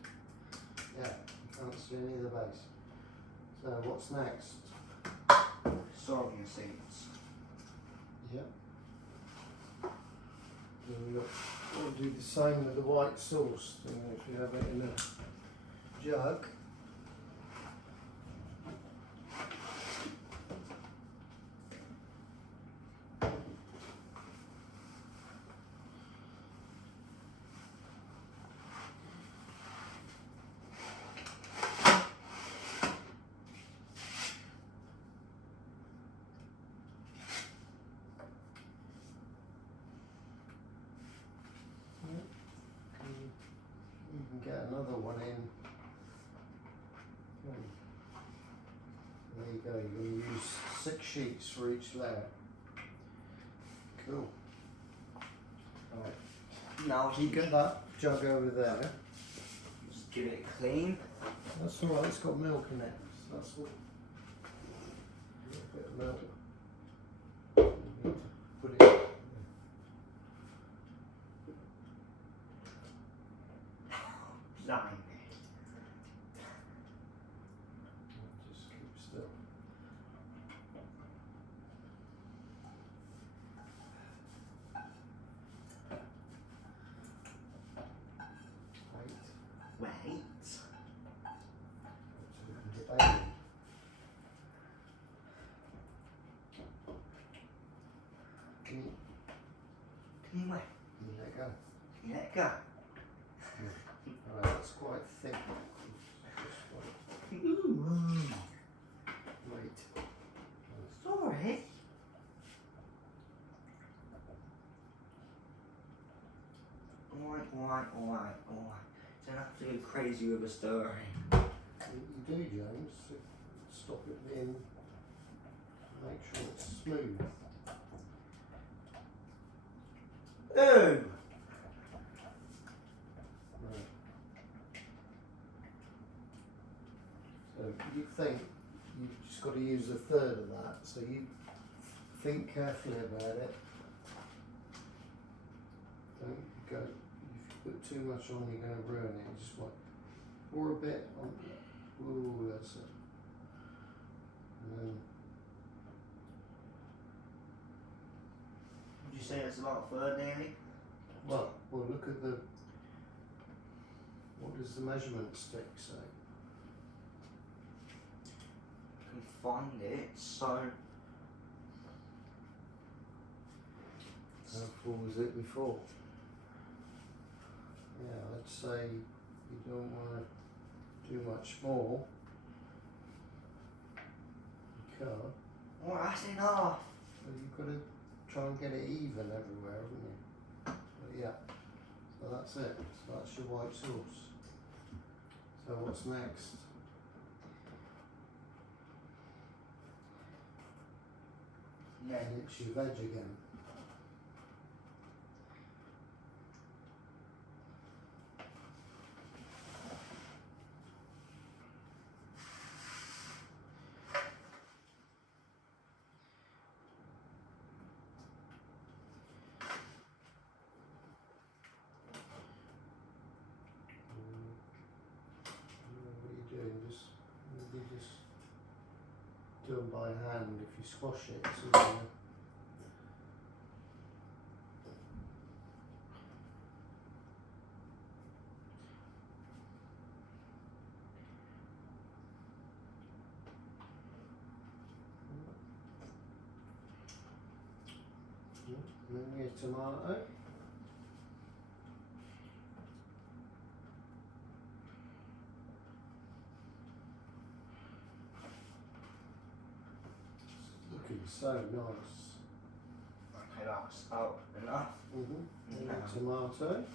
Yeah, you can't see any of the base. So what's next? Lasagna seeds. Yep. We'll do the same with the white sauce. If you have it in a jug. You can get another one in. There you go, you're going to use 6 sheets for each layer. Cool. Alright, Now you get that jug over there. just give it clean. That's alright, it's got milk in it. So that's all. A little bit of milk. Put it. Blimey. Just keep still. Wait. So we can debate it. Can you Wait. let go? Let go. Alright, that's quite thick. Just wait. Sorry. Alright. Don't have to go crazy with a story. You do, James. Stop it being. Make sure it's smooth. Oh! Right. So you think you've just got to use a third of that. So you think carefully about it. Don't go. If you put too much on, you're going to ruin it. You just want pour a bit on. Ooh, that's it. And then Would you say it's about a third nearly? well, look at the. What does the measurement stick say? I can find it, so How full was it before? Yeah, let's say you don't want to do much more. You can't. well, that's enough. Well, you've got to try and get it even everywhere, haven't you? But yeah, so that's it. So that's your white sauce. So what's next? Yeah. And it's your veg again. What are you doing? Maybe just do them by hand. If you squash it, it's all gonna. And then your tomato. It's looking so nice. Okay, that's about enough. And Yeah. your tomato.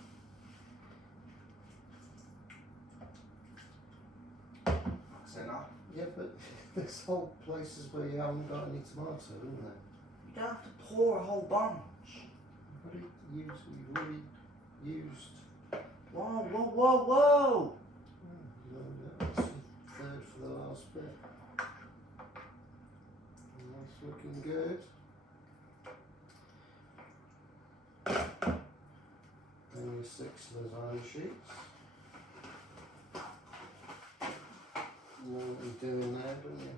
That's enough. Yeah, but there's whole places where you haven't got any tomato, isn't there? You don't have to pour a whole bunch. You've already used. Whoa! That's a third for the last bit. And that's looking good. And your 6 lasagna sheets. You know what you're doing there, don't you?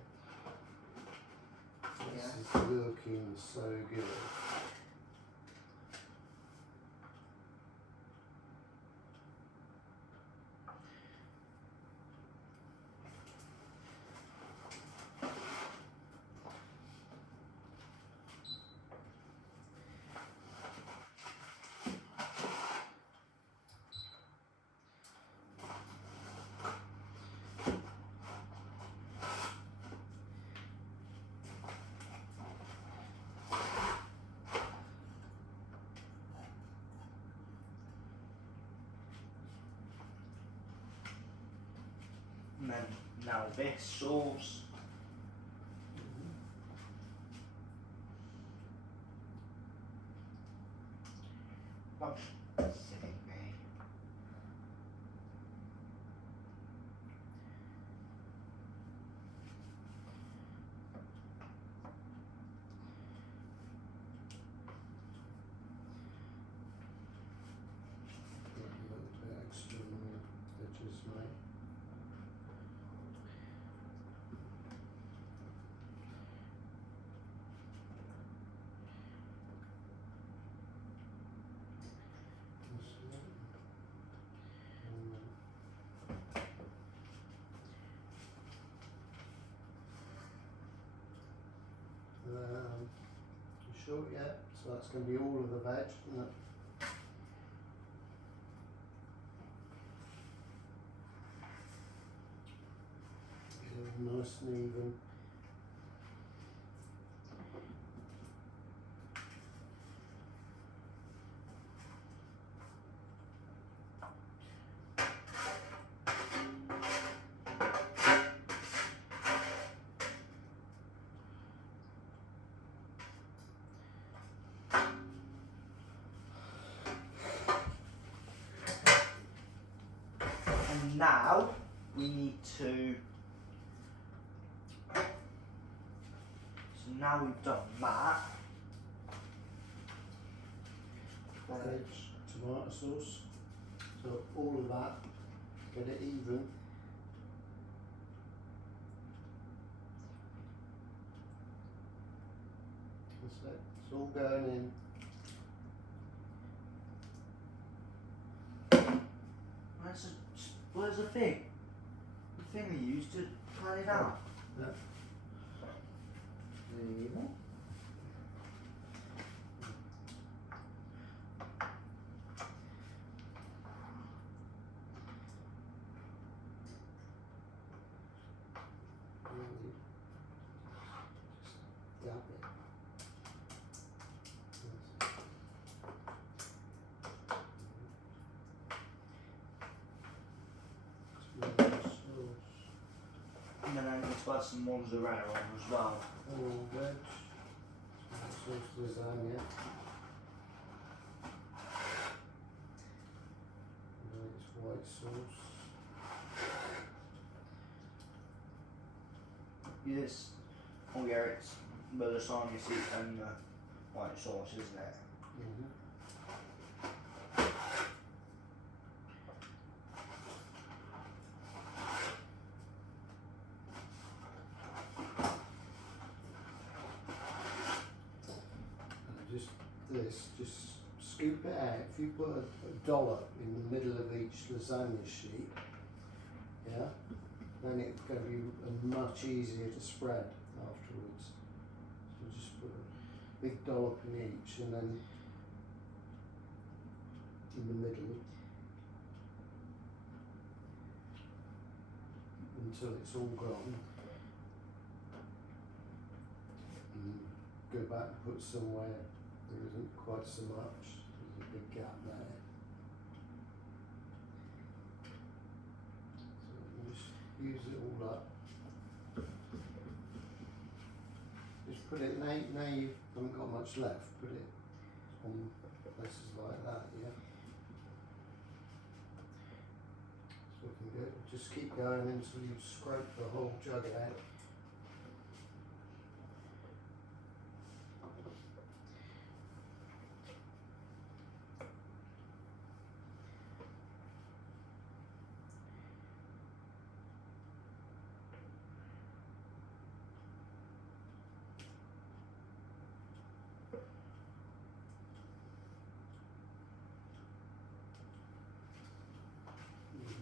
This Yeah. is looking so good. And then now this sauce. Oh, silly me. Put a little bit extra on the edges, mate. sure, yeah. So that's going to be all of the veg, isn't it? Nice and even. And now we need to. So now we've done that. Veg, tomato sauce. So all of that, get it even. That's it. It's all going in. Where's the thing? The thing we used to cut it out. Yeah. There you go. Dab it. And then I need to add some mozzarella on as well. All veg. Sauce lasagna. Nice white sauce. Yes. Oh yeah, it's the lasagne seed and the white sauce, isn't it? Mm-hmm. Just scoop it out. If you put a dollop in the middle of each lasagna sheet, yeah, then it's going to be much easier to spread afterwards. So just put a big dollop in each, and then in the middle until it's all gone. And go back and put somewhere there isn't quite so much. There's a big gap there. So we'll just use it all up. Just put it, now you haven't got much left, put it on places like that, yeah. It's looking good. Just keep going until you scrape the whole jug out.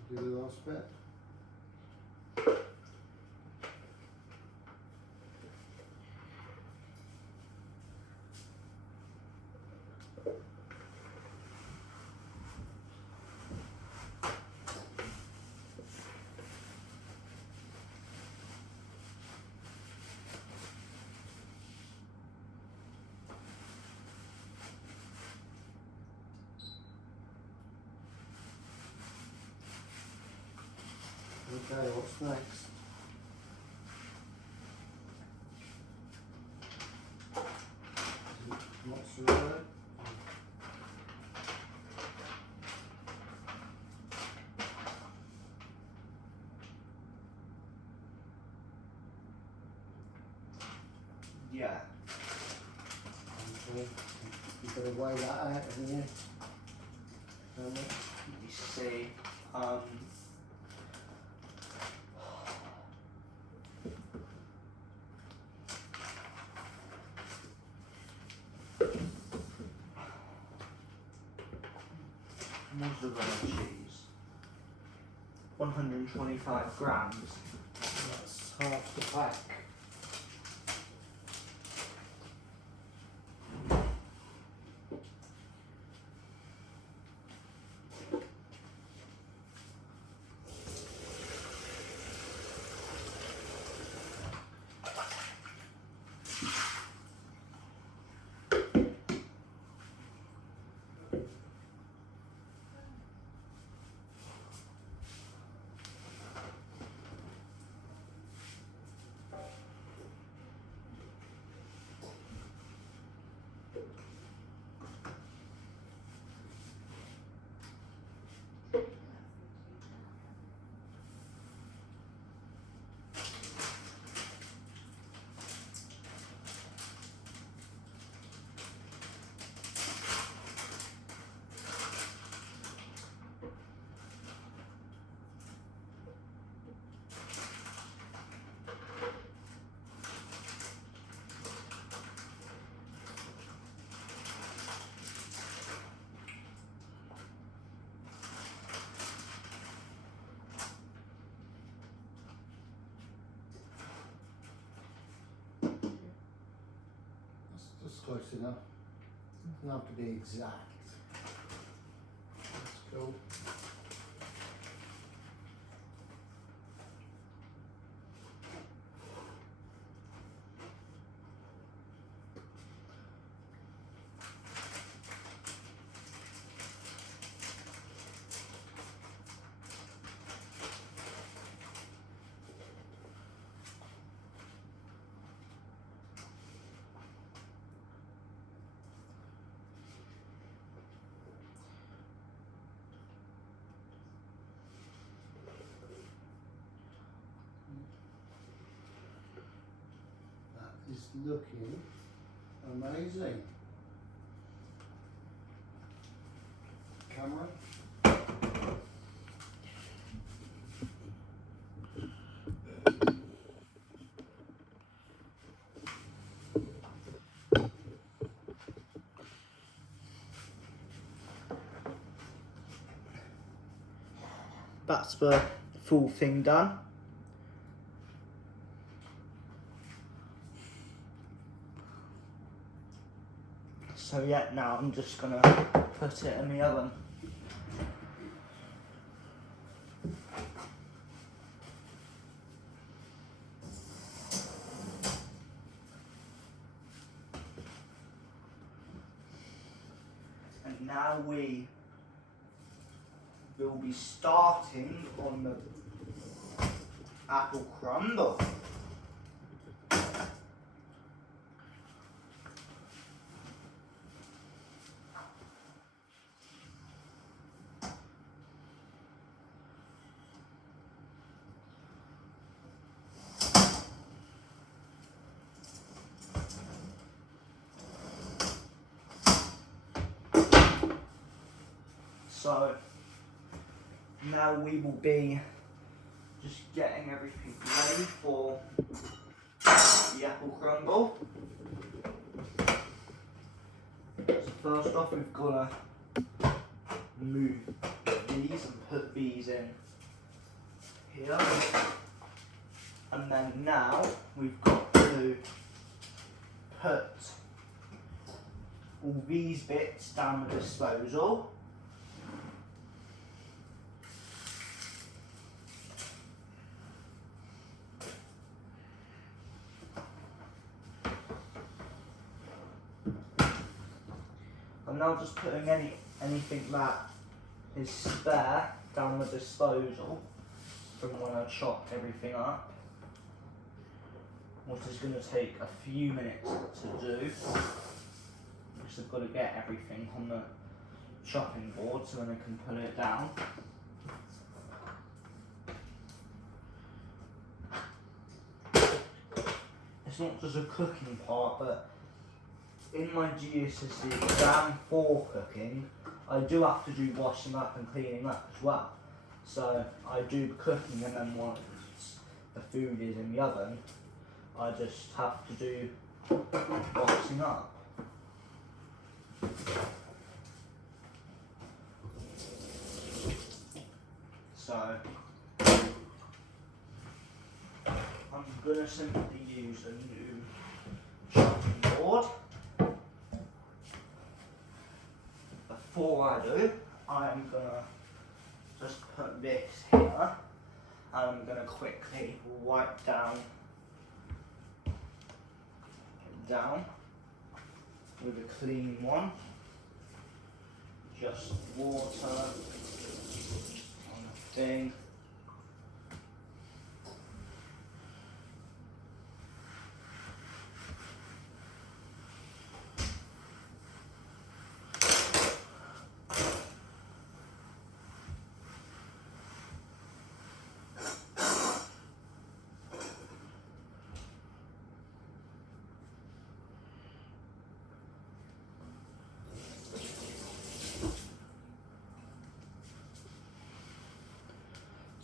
Do the last bit. Okay, what's next? Mozzarella. Yeah. Okay. You better weigh that out, haven't you? Let me see. Mozzarella cheese. 125 grams. That's half the pack. close enough. Doesn't have to be exact. That's cool. Is looking amazing. Camera. That's the full thing done. So yeah, now I'm just gonna put it in the oven. And now we will be starting on the apple crumble. So now we will be just getting everything ready for the apple crumble. So first off, we've got to move these and put these in here. And then now we've got to put all these bits down the disposal. I'm now just putting anything that is spare down the disposal from when I chopped everything up, which is going to take a few minutes to do, because I've got to get everything on the chopping board so then I can put it down. It's not just a cooking part, but in my GCSE exam for cooking, I do have to do washing up and cleaning up as well. So I do cooking, and then once the food is in the oven, I just have to do washing up. So I'm gonna simply use a new chopping board. Before I do, I'm gonna just put this here, and I'm gonna quickly wipe down with a clean one. Just water on the thing.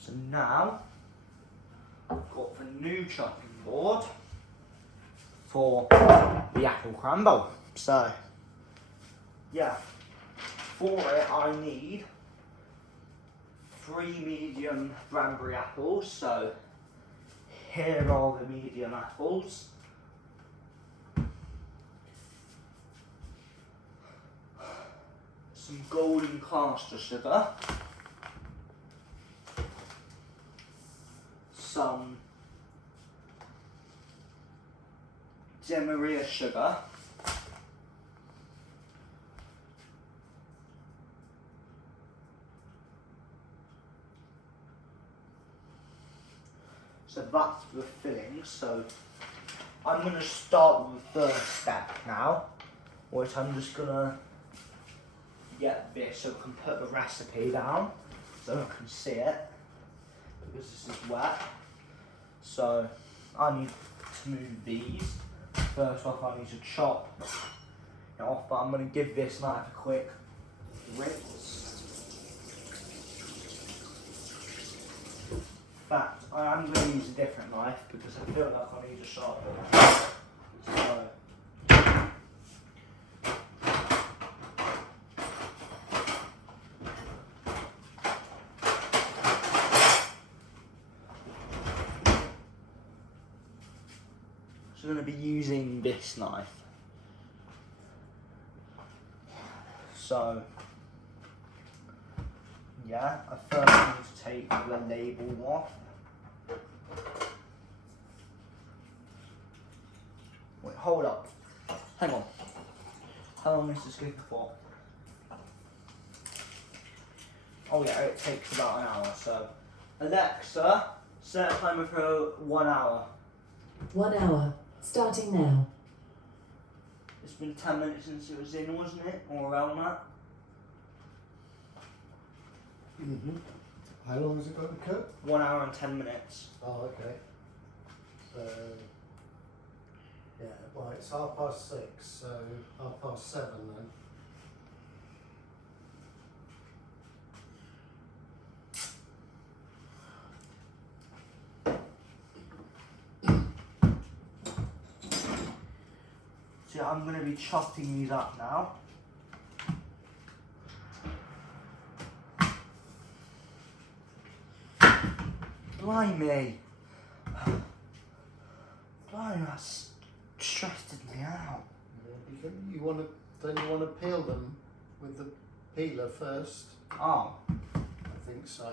So now I've got the new chopping board for the apple crumble. So yeah, for it I need 3 medium cranberry apples. So here are the medium apples. some golden caster sugar, some demerara sugar, so that's the filling. So I'm going to start with the first step now, which I'm just going to get this so I can put the recipe down so I can see it, because this is wet. So I need to move these. First off, I need to chop it off, but I'm going to give this knife a quick rinse. In fact, I am going to use a different knife because I feel like I need a sharp one. So, I'm going to be using this knife. So, yeah, I first need to take the label off. Wait, hold up. Hang on. How long is this good for? Oh yeah, it takes about an hour, so. Alexa, set a timer for 1 hour. 1 hour, starting now. It's been 10 minutes since it was in, wasn't it? Or around that? Mm-hmm. How long has it got to cook? 1 hour and 10 minutes. Oh, okay. So, yeah, well, it's 6:30, so 7:30 then. So I'm going to be chopping these up now. Blimey. Blimey, that's stressed me out. Yeah, you want to peel them with the peeler first. Oh. I think so.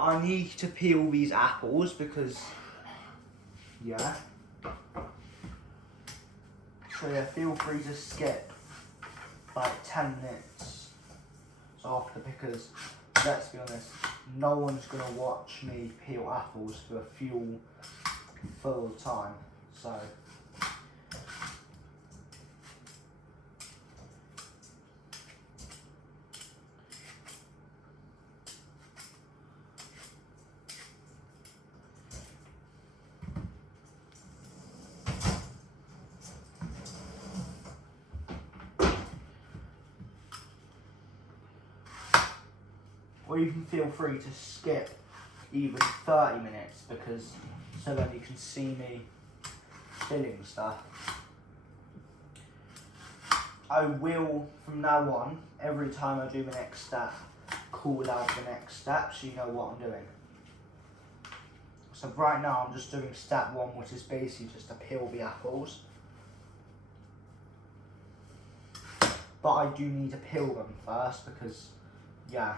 I need to peel these apples because, yeah. So yeah, feel free to skip like 10 minutes after, because let's be honest, no one's gonna watch me peel apples for a full time. So. Or you can feel free to skip even 30 minutes, because so then you can see me filling stuff. I will, from now on, every time I do the next step, call out the next step so you know what I'm doing. So right now I'm just doing step 1, which is basically just to peel the apples. But I do need to peel them first because, yeah.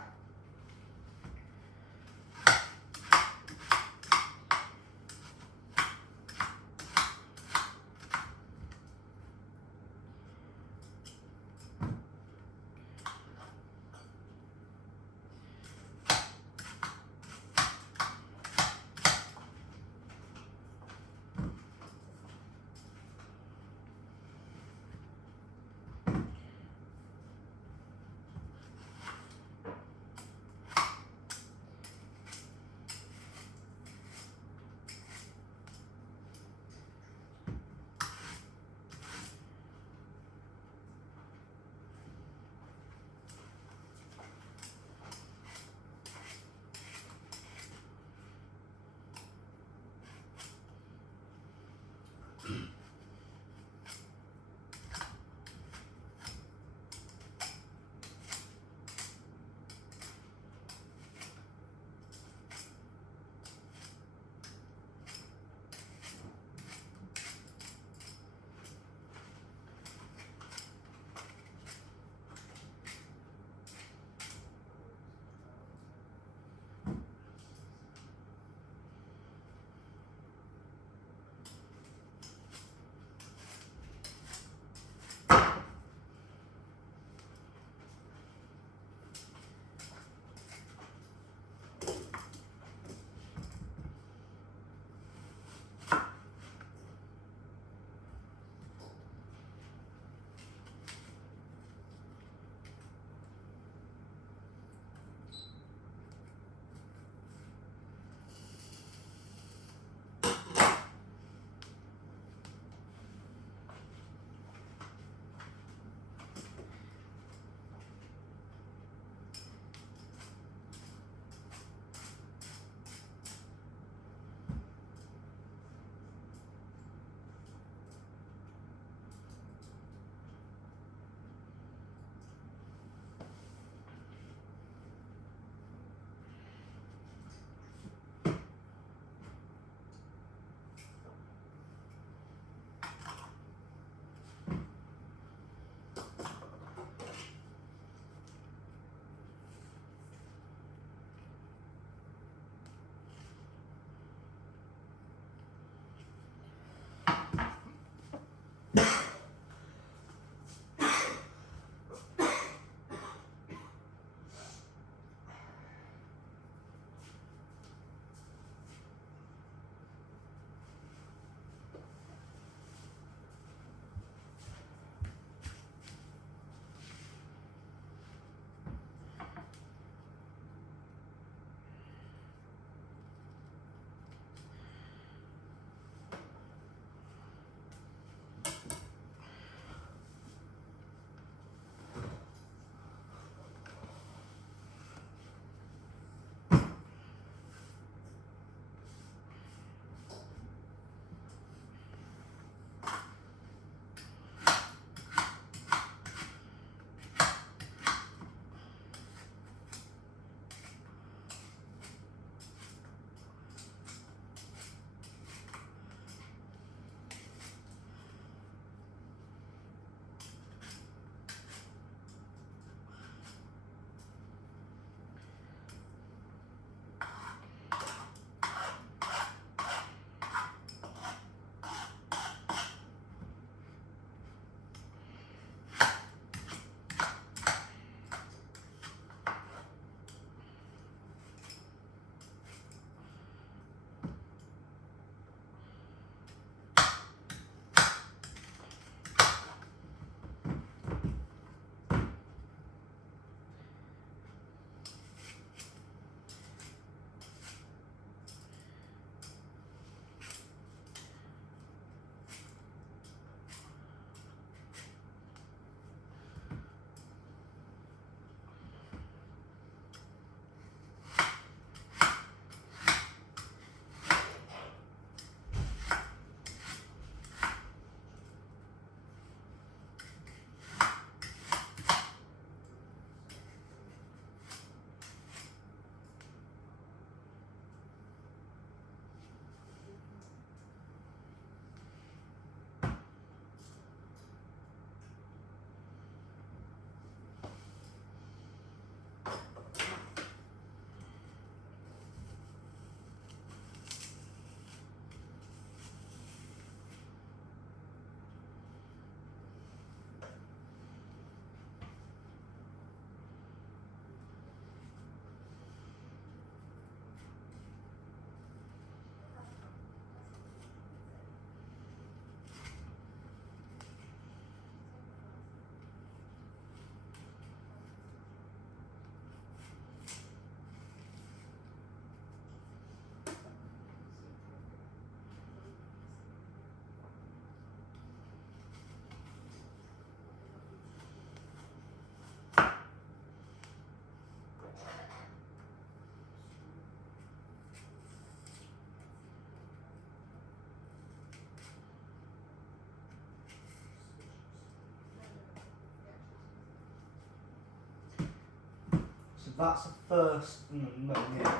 that's the first. No, yeah.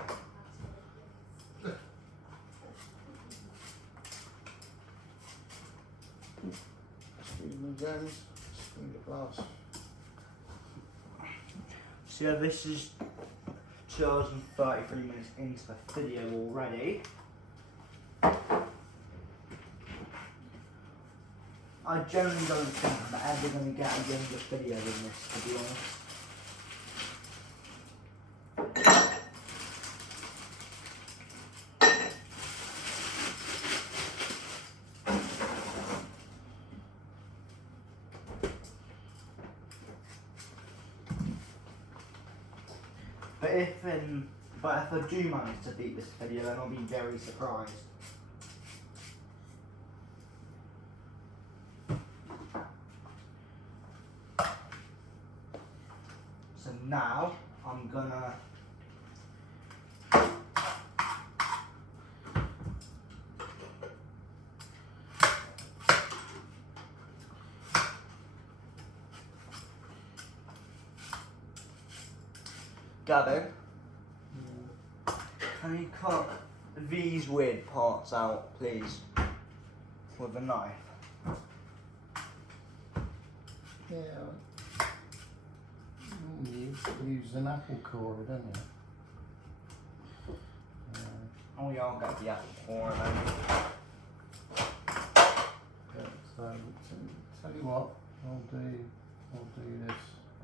Excuse me, James. Spin the glass. So yeah, this is 2 hours and 33 minutes into the video already. I generally don't think I'm ever going to get a younger video than this, to be honest. But if I do manage to beat this video, then I'll be very surprised. So now I'm gonna Gavin, can you cut these weird parts out, please, with a knife? Yeah. You use an apple core, don't you? Oh yeah, I'll get the apple core then. Yeah, so tell you what, I'll do this.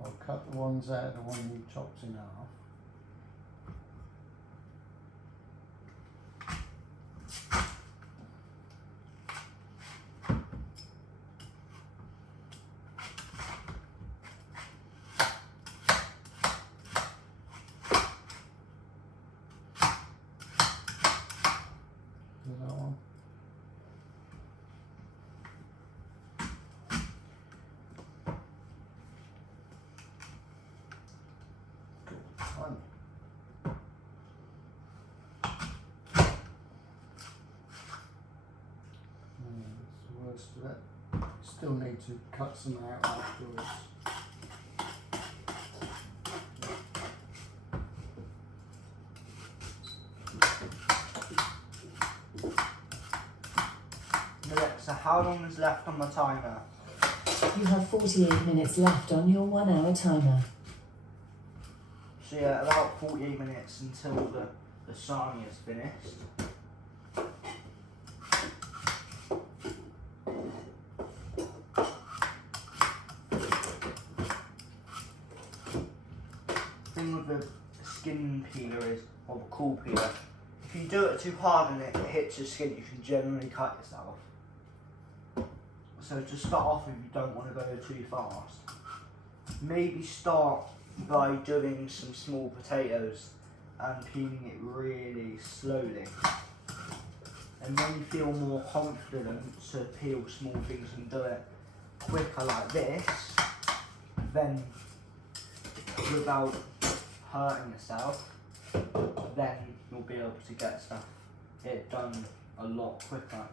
I'll cut the ones out, the one you chopped in half. Do that one. Fine. That's the worst of it. Still need to cut some out afterwards. Alexa, how long is left on the timer? You have 48 minutes left on your 1 hour timer. So yeah, about 48 minutes until the lasagne is finished. The thing with the skin peeler is, or the cool peeler, if you do it too hard and it hits your skin, you can generally cut yourself. So to start off with, you don't want to go too fast. Maybe start by doing some small potatoes and peeling it really slowly. And when you feel more confident to peel small things and do it quicker like this, then without hurting yourself, then you'll be able to get it done a lot quicker.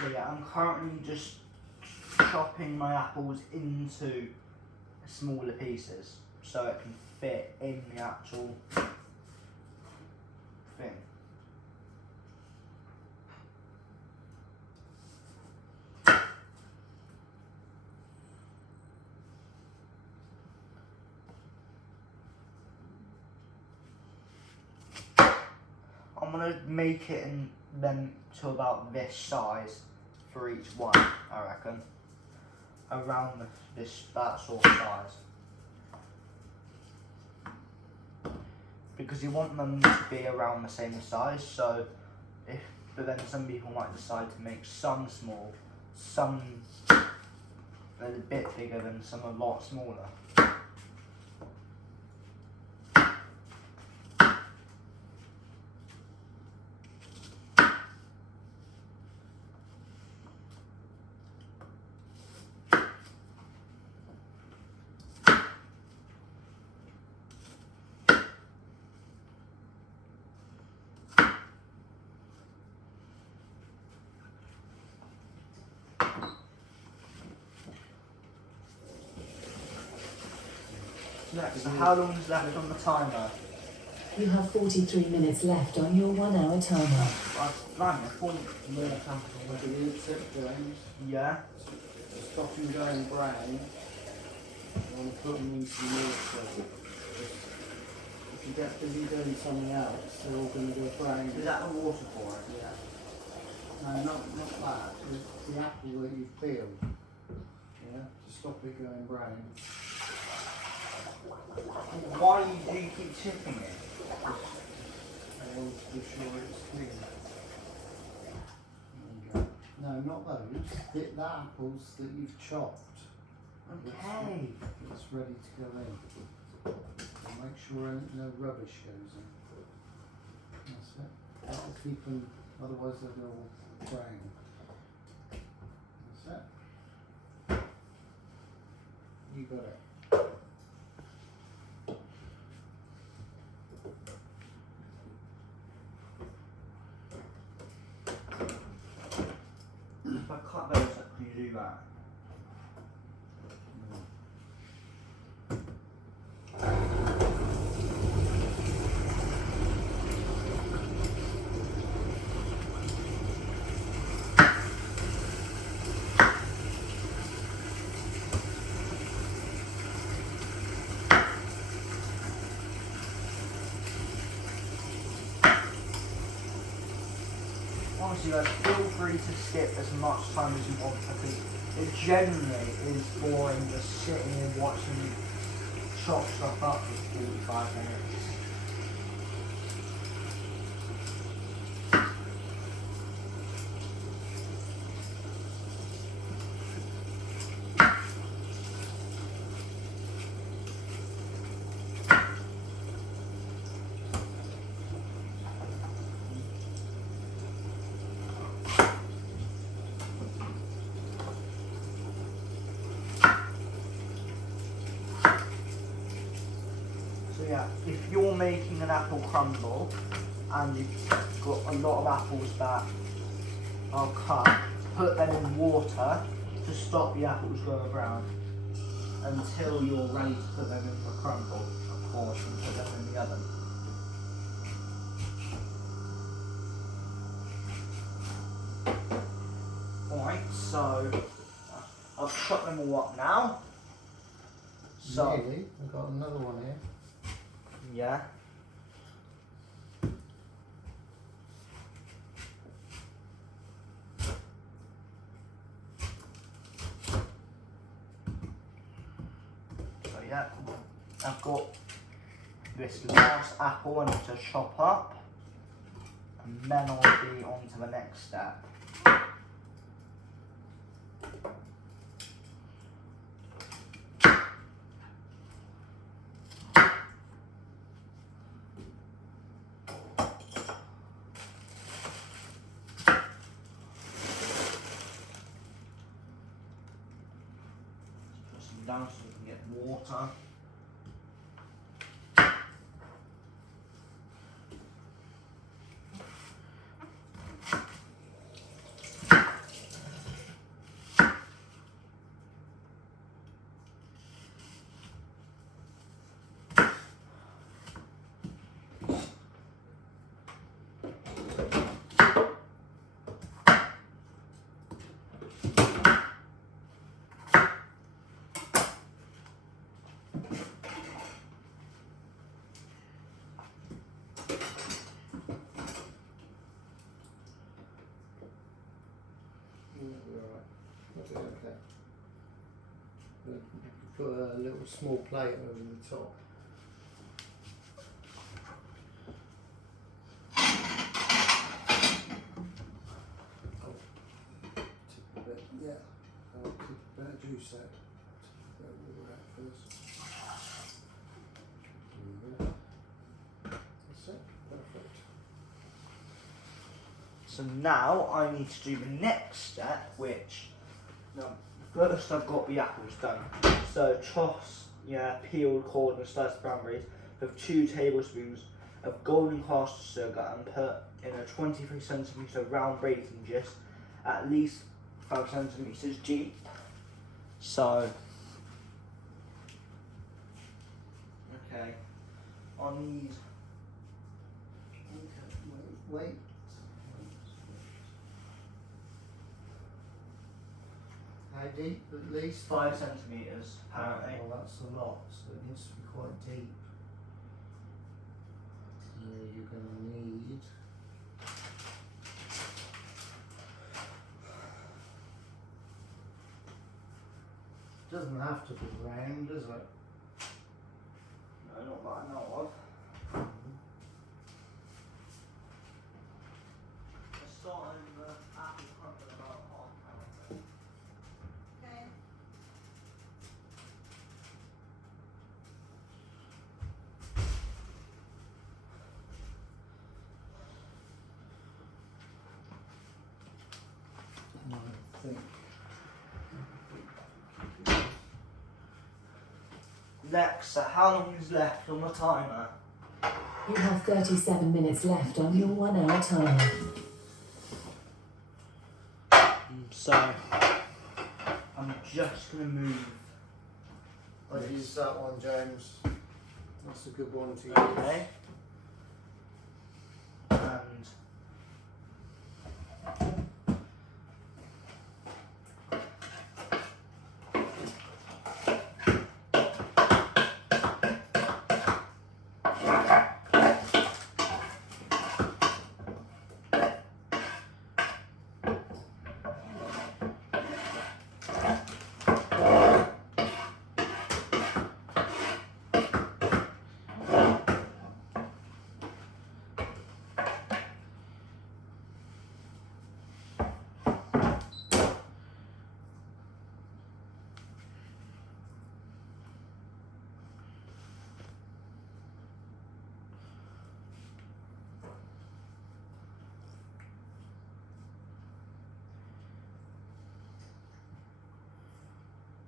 So yeah, I'm currently just chopping my apples into smaller pieces so it can fit in the actual thing. I'm gonna make it in them to about this size for each one, I reckon. Around that sort of size. Because you want them to be around the same size, so but then some people might decide to make some small, some a bit bigger than some a lot smaller. Next, so how long is left on the timer? You have 43 minutes left on your 1 hour timer. Blimey, I thought more time. Look at the tip, James. Yeah. Stop them going brown. You want to put them in some water. If you get busy doing something else, they're all going to go brown. Is that the water for it? Yeah. No, not that. It's the apple that you've peeled. Yeah. To stop it going brown. Why do you keep tipping it? I want to be sure it's clean. There you go. No, not those. The apples that you've chopped. Okay. It's ready to go in. And make sure no rubbish goes in. That's it. That'll keep them, otherwise they'll go all brown. That's it. You got it. If I cut those up, can you do that? Honestly, guys, feel free to skip as much time as you want because it generally is boring just sitting and watching you chop stuff up for 45 minutes. Yeah, if you're making an apple crumble and you've got a lot of apples that are cut, put them in water to stop the apples going brown until you're ready to put them in for crumble, of course, and put them in the oven. Alright, so I've chopped them all up now. So, Nearly. We've got another one here. yeah. So yeah, I've got this last apple I need to chop up, and then I'll be on to the next step. Down so we can get water. little small plate over the top. Oh, tip a bit, yeah. I'll keep a bit of juice out. Tip a bit of water out first. There we go. That's it, perfect. So now I need to do the next step, which first I've got the apples done. So toss peeled, cored and sliced cranberries with 2 tablespoons of golden caster sugar and put in a 23cm round baking dish at least 5cm deep. So okay, I need Wait. How deep? At least 5 centimetres apparently. Well, that's a lot, so it needs to be quite deep. You're going to need. Doesn't have to be round, does it? No, not that I know of. Let's start on the apple crumble about half an hour. Okay. I think. Lexa, how long is left on the timer? You have 37 minutes left on your 1 hour timer. So, I'm just going to move. I've used that one, James. That's a good one to use. Okay. And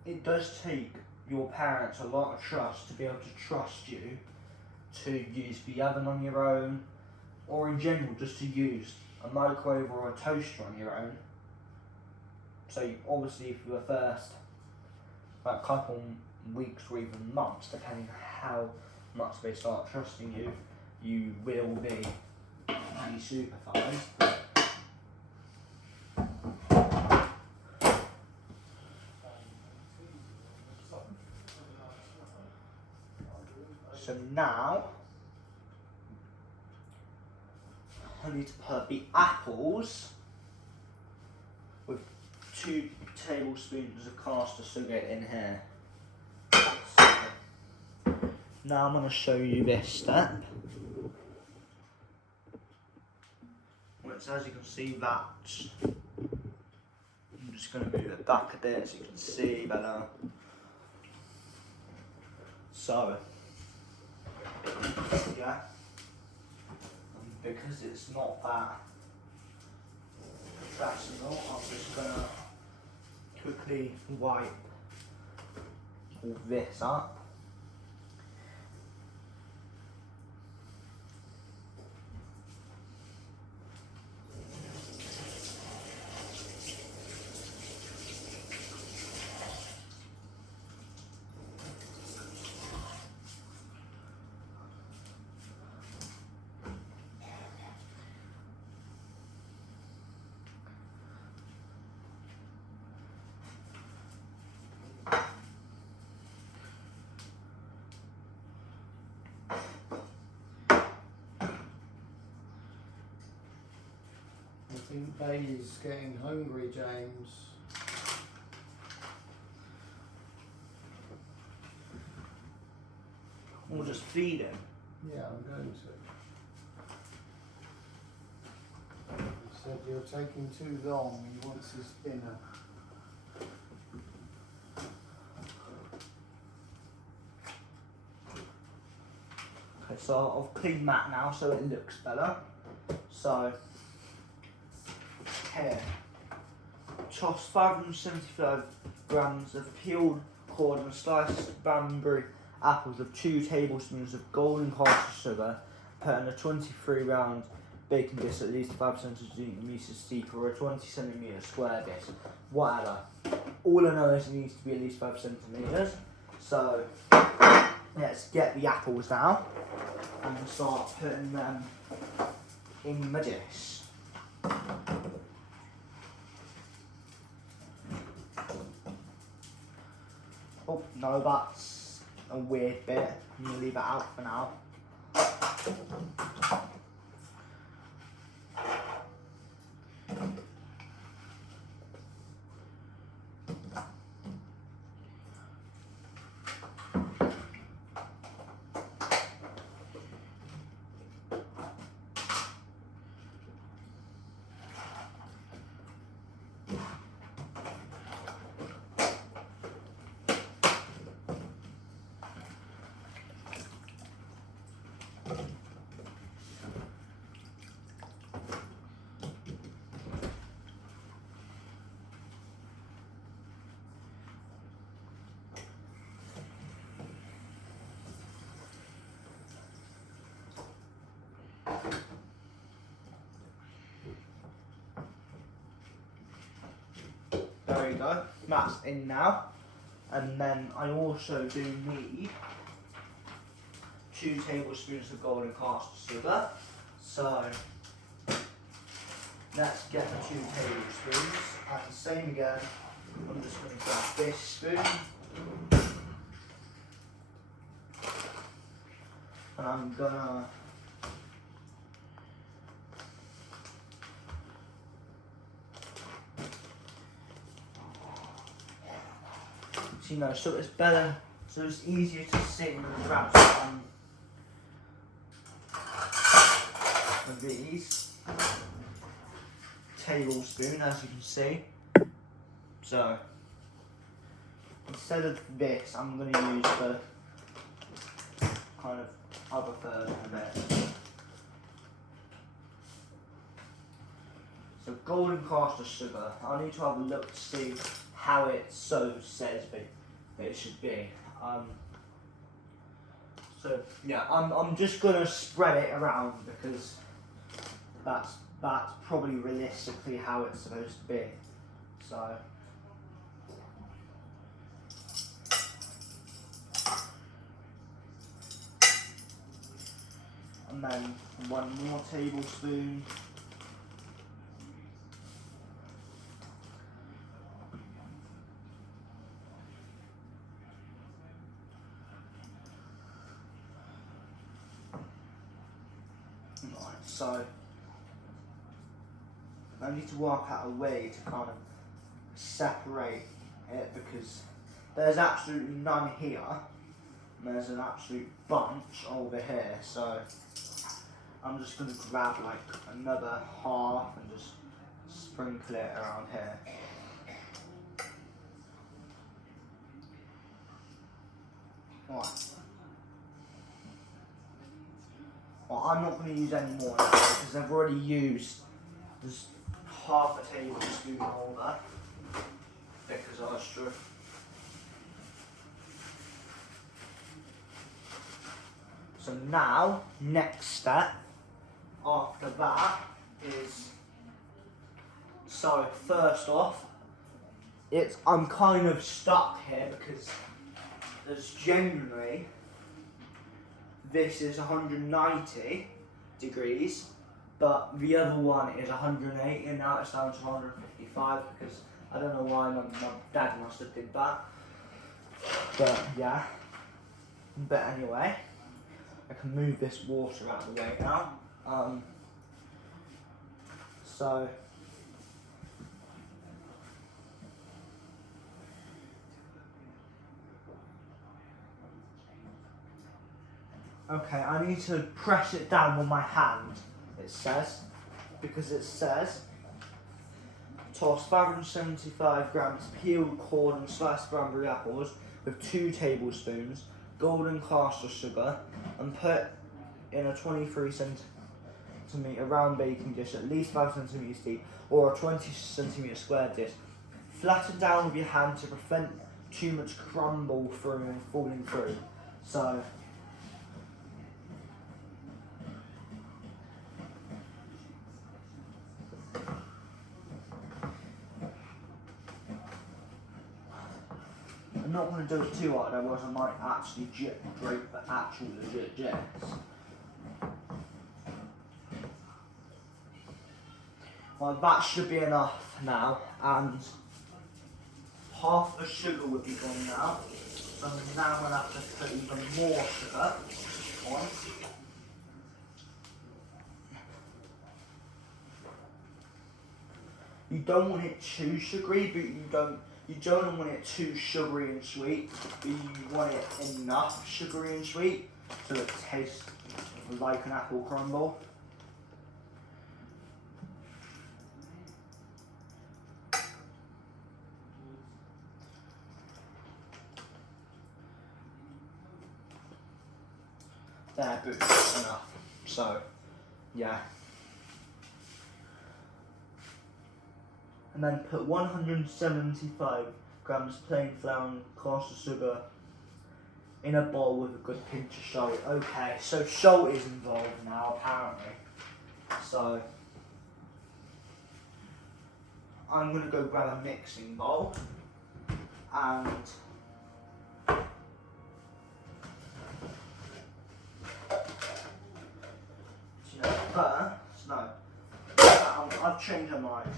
it does take your parents a lot of trust to be able to trust you to use the oven on your own, or in general just to use a microwave or a toaster on your own. So obviously for the first couple weeks or even months, depending on how much they start trusting you, you will be supervised. So now I need to put the apples with 2 tablespoons of caster sugar in here. So, now I'm going to show you this step. Which, as you can see, that's. I'm just going to move it back a bit so you can see better. So, yeah, and because it's not that professional, I'm just gonna quickly wipe all this up. I think Bailey's getting hungry, James. feed him? Yeah, I'm going to. He said you're taking too long. He wants his dinner. Okay, so I've cleaned that now so it looks better. So, here, toss 575 grams of peeled, cored and sliced bamboo apples with 2 tablespoons of golden caster sugar, put in a 23 round baking dish at least 5 centimetres deep or a 20 centimetre square dish, whatever. All I know is it needs to be at least 5 centimetres. So let's get the apples now and start putting them in my dish. Oh no, that's a weird bit. I'm gonna leave it out for now. There we go, that's in now. And then I also do need 2 tablespoons of golden caster sugar. So let's get the 2 tablespoons. And same again, I'm just going to grab this spoon. And I'm gonna so it's better, so it's easier to see when you grab some of these tablespoon, as you can see. So instead of this, I'm going to use the kind of other version of it. So golden caster sugar, I need to have a look to see how it so says that it should be. So yeah, I'm just gonna spread it around because that's probably realistically how it's supposed to be. So and then 1 more tablespoon. So I need to work out a way to kind of separate it because there's absolutely none here and there's an absolute bunch over here. So I'm just going to grab like another half and just sprinkle it around here. Right. Well, I'm not going to use any more now because I've already used just half a tablespoon over because I was sure. So now, next step after that is, so first off, I'm kind of stuck here because there's genuinely, this is 190 degrees, but the other one is 180 and now it's down to 155 because I don't know why my dad must have did that. But yeah, but anyway, I can move this water out of the way now. So Okay, I need to press it down with my hand, it says, because it says toss 575 grams peeled, cored and sliced cranberry apples with 2 tablespoons golden caster sugar and put in a 23 centimetre round baking dish at least 5 centimetres deep or a 20 centimetre square dish. Flatten down with your hand to prevent too much crumble through and falling through. So I'm not going to do it too hard, otherwise I might actually break the actual legit jets. Well, that should be enough now, and half the sugar would be gone now. So now I'm going to have to put even more sugar on. You don't want it too sugary, but you don't want it too sugary and sweet, but you want it enough sugary and sweet so it tastes like an apple crumble. There, but enough. So, yeah. And then put 175 grams plain flour and caster sugar in a bowl with a good pinch of salt. Okay, so salt is involved now apparently. So I'm gonna go grab a mixing bowl and first, no, I've changed my mind.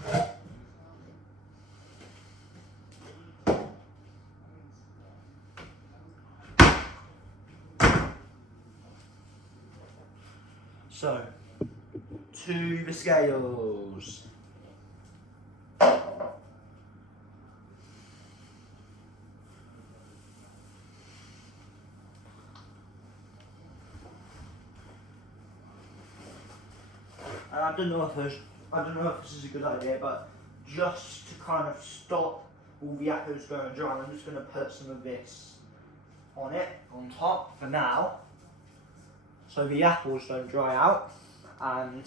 So, to the scales. And I don't know if this is a good idea, but just to kind of stop all the apples going dry, I'm just going to put some of this on it, on top for now, so the apples don't dry out. And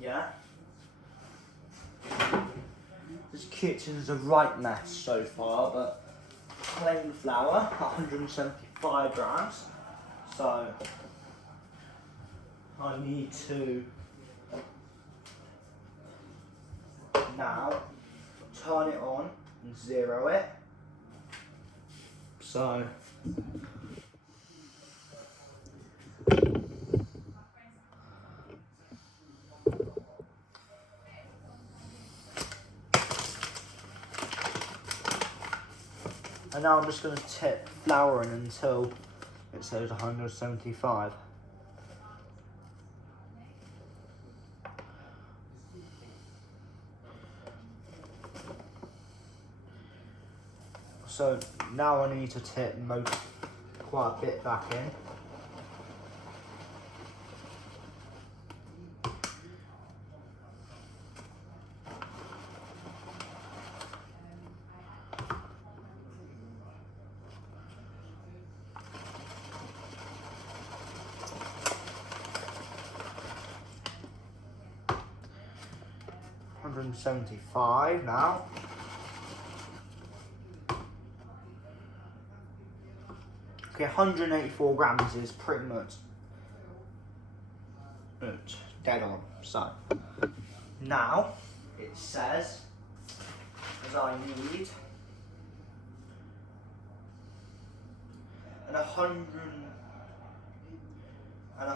yeah, this kitchen's a right mess so far, but plain flour, 175 grams, so I need to now turn it on and zero it. So and now I'm just going to tip flour in until it says 175. So now I need to tip quite a bit back in. $175 now. Okay, 184 grams is pretty much dead on. So now it says as I need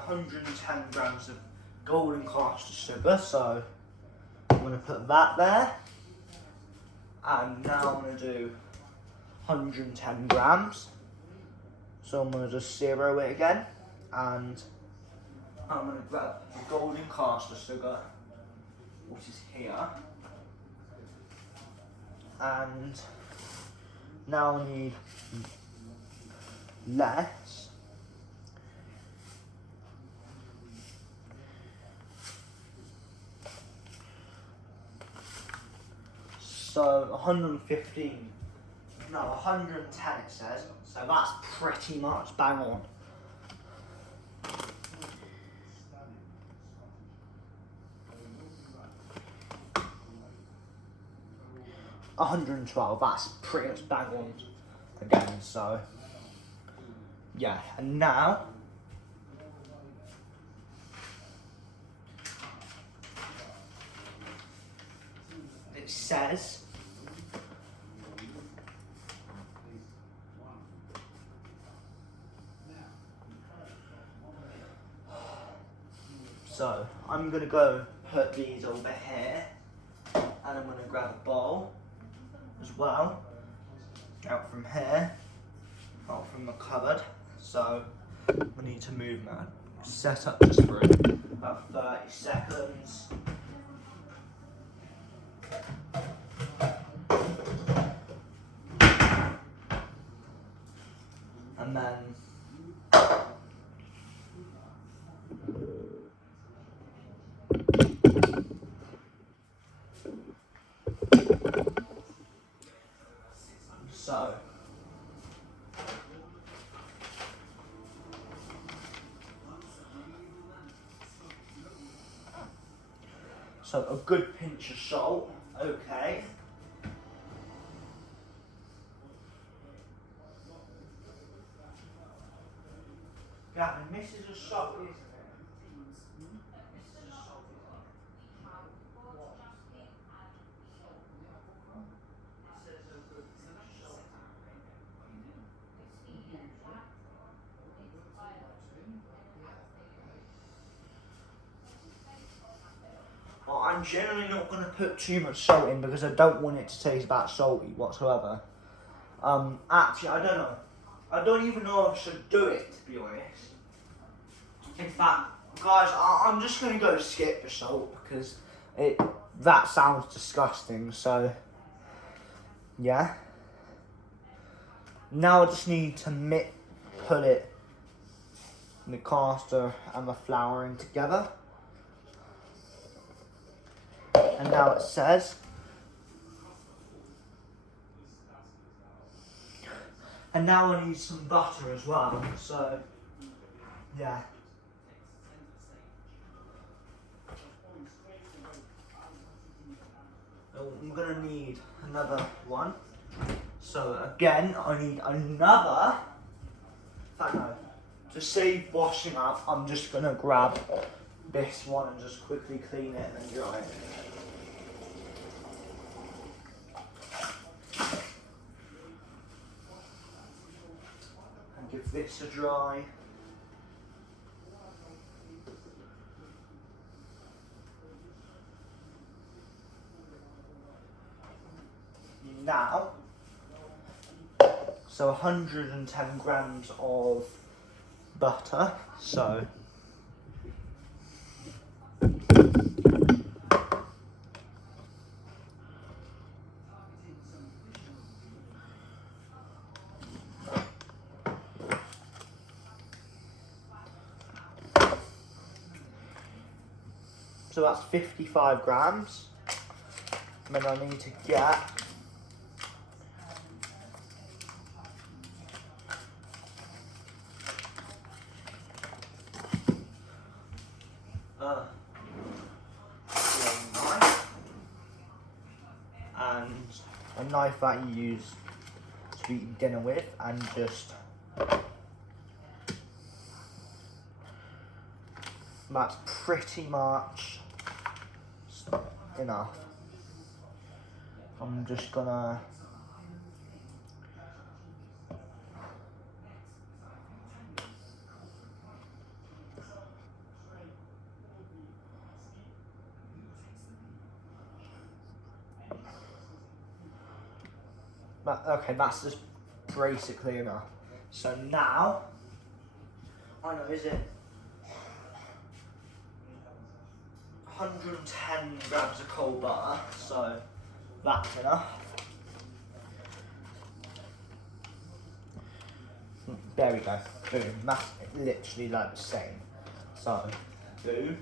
110 grams of golden caster sugar, so I'm going to put that there, and now I'm going to do 110 grams, so I'm going to just zero it again, and I'm going to grab the golden caster sugar, which is here, and now I need less, So 115, no 110 it says, so that's pretty much bang on. 112, that's pretty much bang on again, so yeah, and now it says so I'm gonna go put these over here, and I'm gonna grab a bowl as well, out from here, out from the cupboard. So we need to move that. Set up just for about 30 seconds. And then so a good pinch of salt, okay. Gavin, this is a salt, isn't it? This is a salt, isn't it? It says a good pinch of salt. Well, I'm generally not going to put too much salt in because I don't want it to taste that salty whatsoever. Actually, I don't know. I don't even know if I should do it, to be honest. In fact, guys, I'm just going to go skip the salt because that sounds disgusting, so yeah. Now I just need to put the caster and the flour in together. And now it says, and now I need some butter as well, so yeah. I'm gonna need another one. So again, I need another, to save washing up, I'm just gonna grab this one and just quickly clean it and then dry it. And give this a dry. Now, so 110 grams of butter, so that's 55 grams, and then I need to get a knife that you use to eat dinner with, and just that's pretty much enough. I'm just gonna okay, that's just basically enough. So now, I know, is it 110 grams of cold butter, so that's enough. There we go, boom, that's literally like the same. So, boom.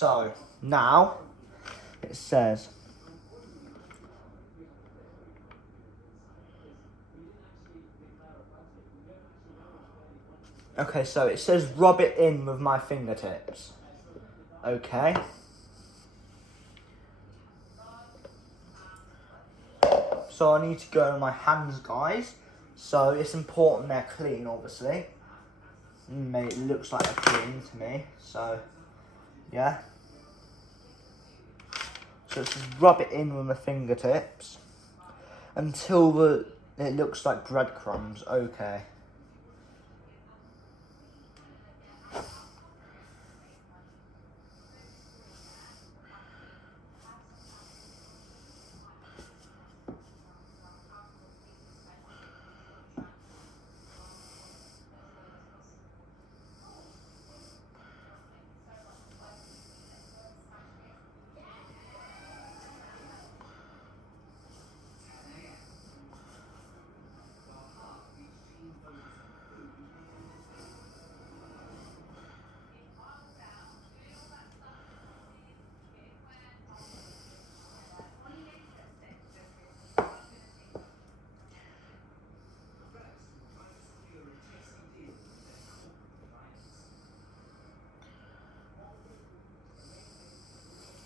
so now it says okay, so it says rub it in with my fingertips. Okay. So I need to go on my hands, guys. So it's important they're clean, obviously. It looks like they're clean to me. So, yeah. So just rub it in with my fingertips until it looks like breadcrumbs. Okay.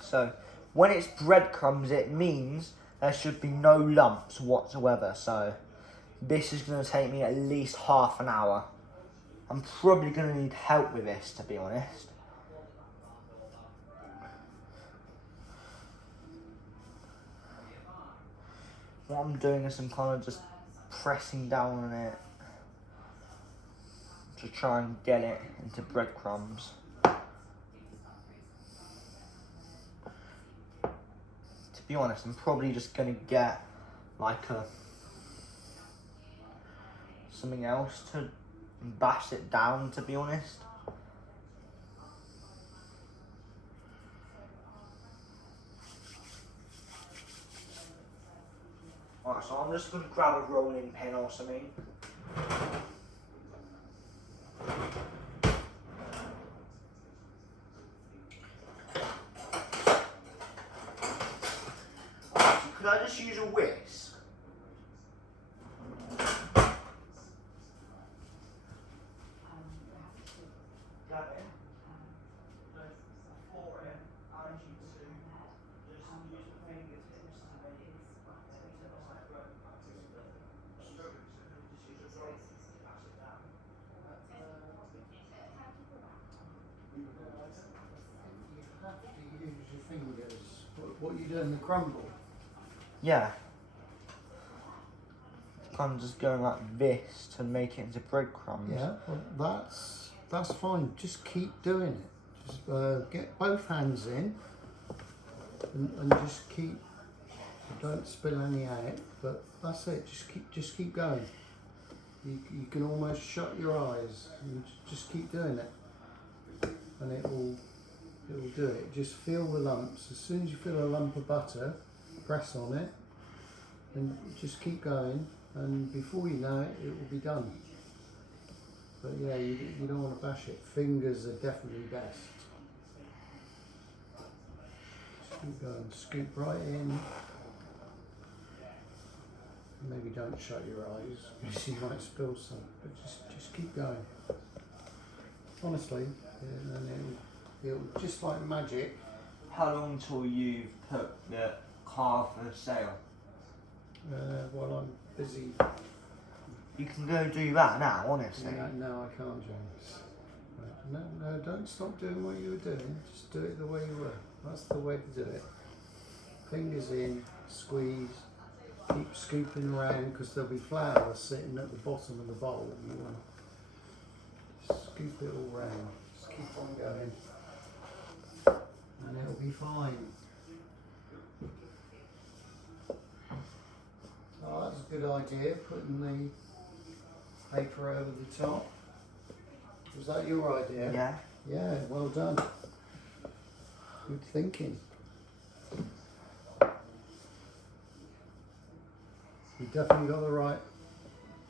So, when it's breadcrumbs, it means there should be no lumps whatsoever. So, this is going to take me at least half an hour. I'm probably going to need help with this, to be honest. What I'm doing is I'm kind of just pressing down on it to try and get it into breadcrumbs. To be honest, I'm probably just going to get like something else to bash it down, to be honest. Alright, so I'm just going to grab a rolling pin or something. Could I just use a whisk? Grab it. For it, I need to just use the fingertips to make it like bread. You have to use your fingers. What are you doing, the crumble? Yeah. I'm just going like this to make it into breadcrumbs. Yeah, well, that's fine. Just keep doing it. Just get both hands in and just keep. Don't spill any out. But that's it. Just keep going. You can almost shut your eyes and just keep doing it, and it will do it. Just feel the lumps. As soon as you feel a lump of butter, press on it, and just keep going. And before you know it, it will be done. But yeah, you don't want to bash it. Fingers are definitely best. Just keep going. Scoop right in. Maybe don't shut your eyes because you might spill some. But just keep going. Honestly, and it'll just like magic. How long till you've put the car for sale? While I'm busy. You can go do that now, honestly. No, I can't, James. No, don't stop doing what you were doing. Just do it the way you were. That's the way to do it. Fingers in, squeeze, keep scooping around because there'll be flour sitting at the bottom of the bowl. You want to scoop it all round. Just keep on going, and it'll be fine. Oh, that's a good idea, putting the paper over the top. Was that your idea? Yeah. Yeah, well done. Good thinking. You definitely got the right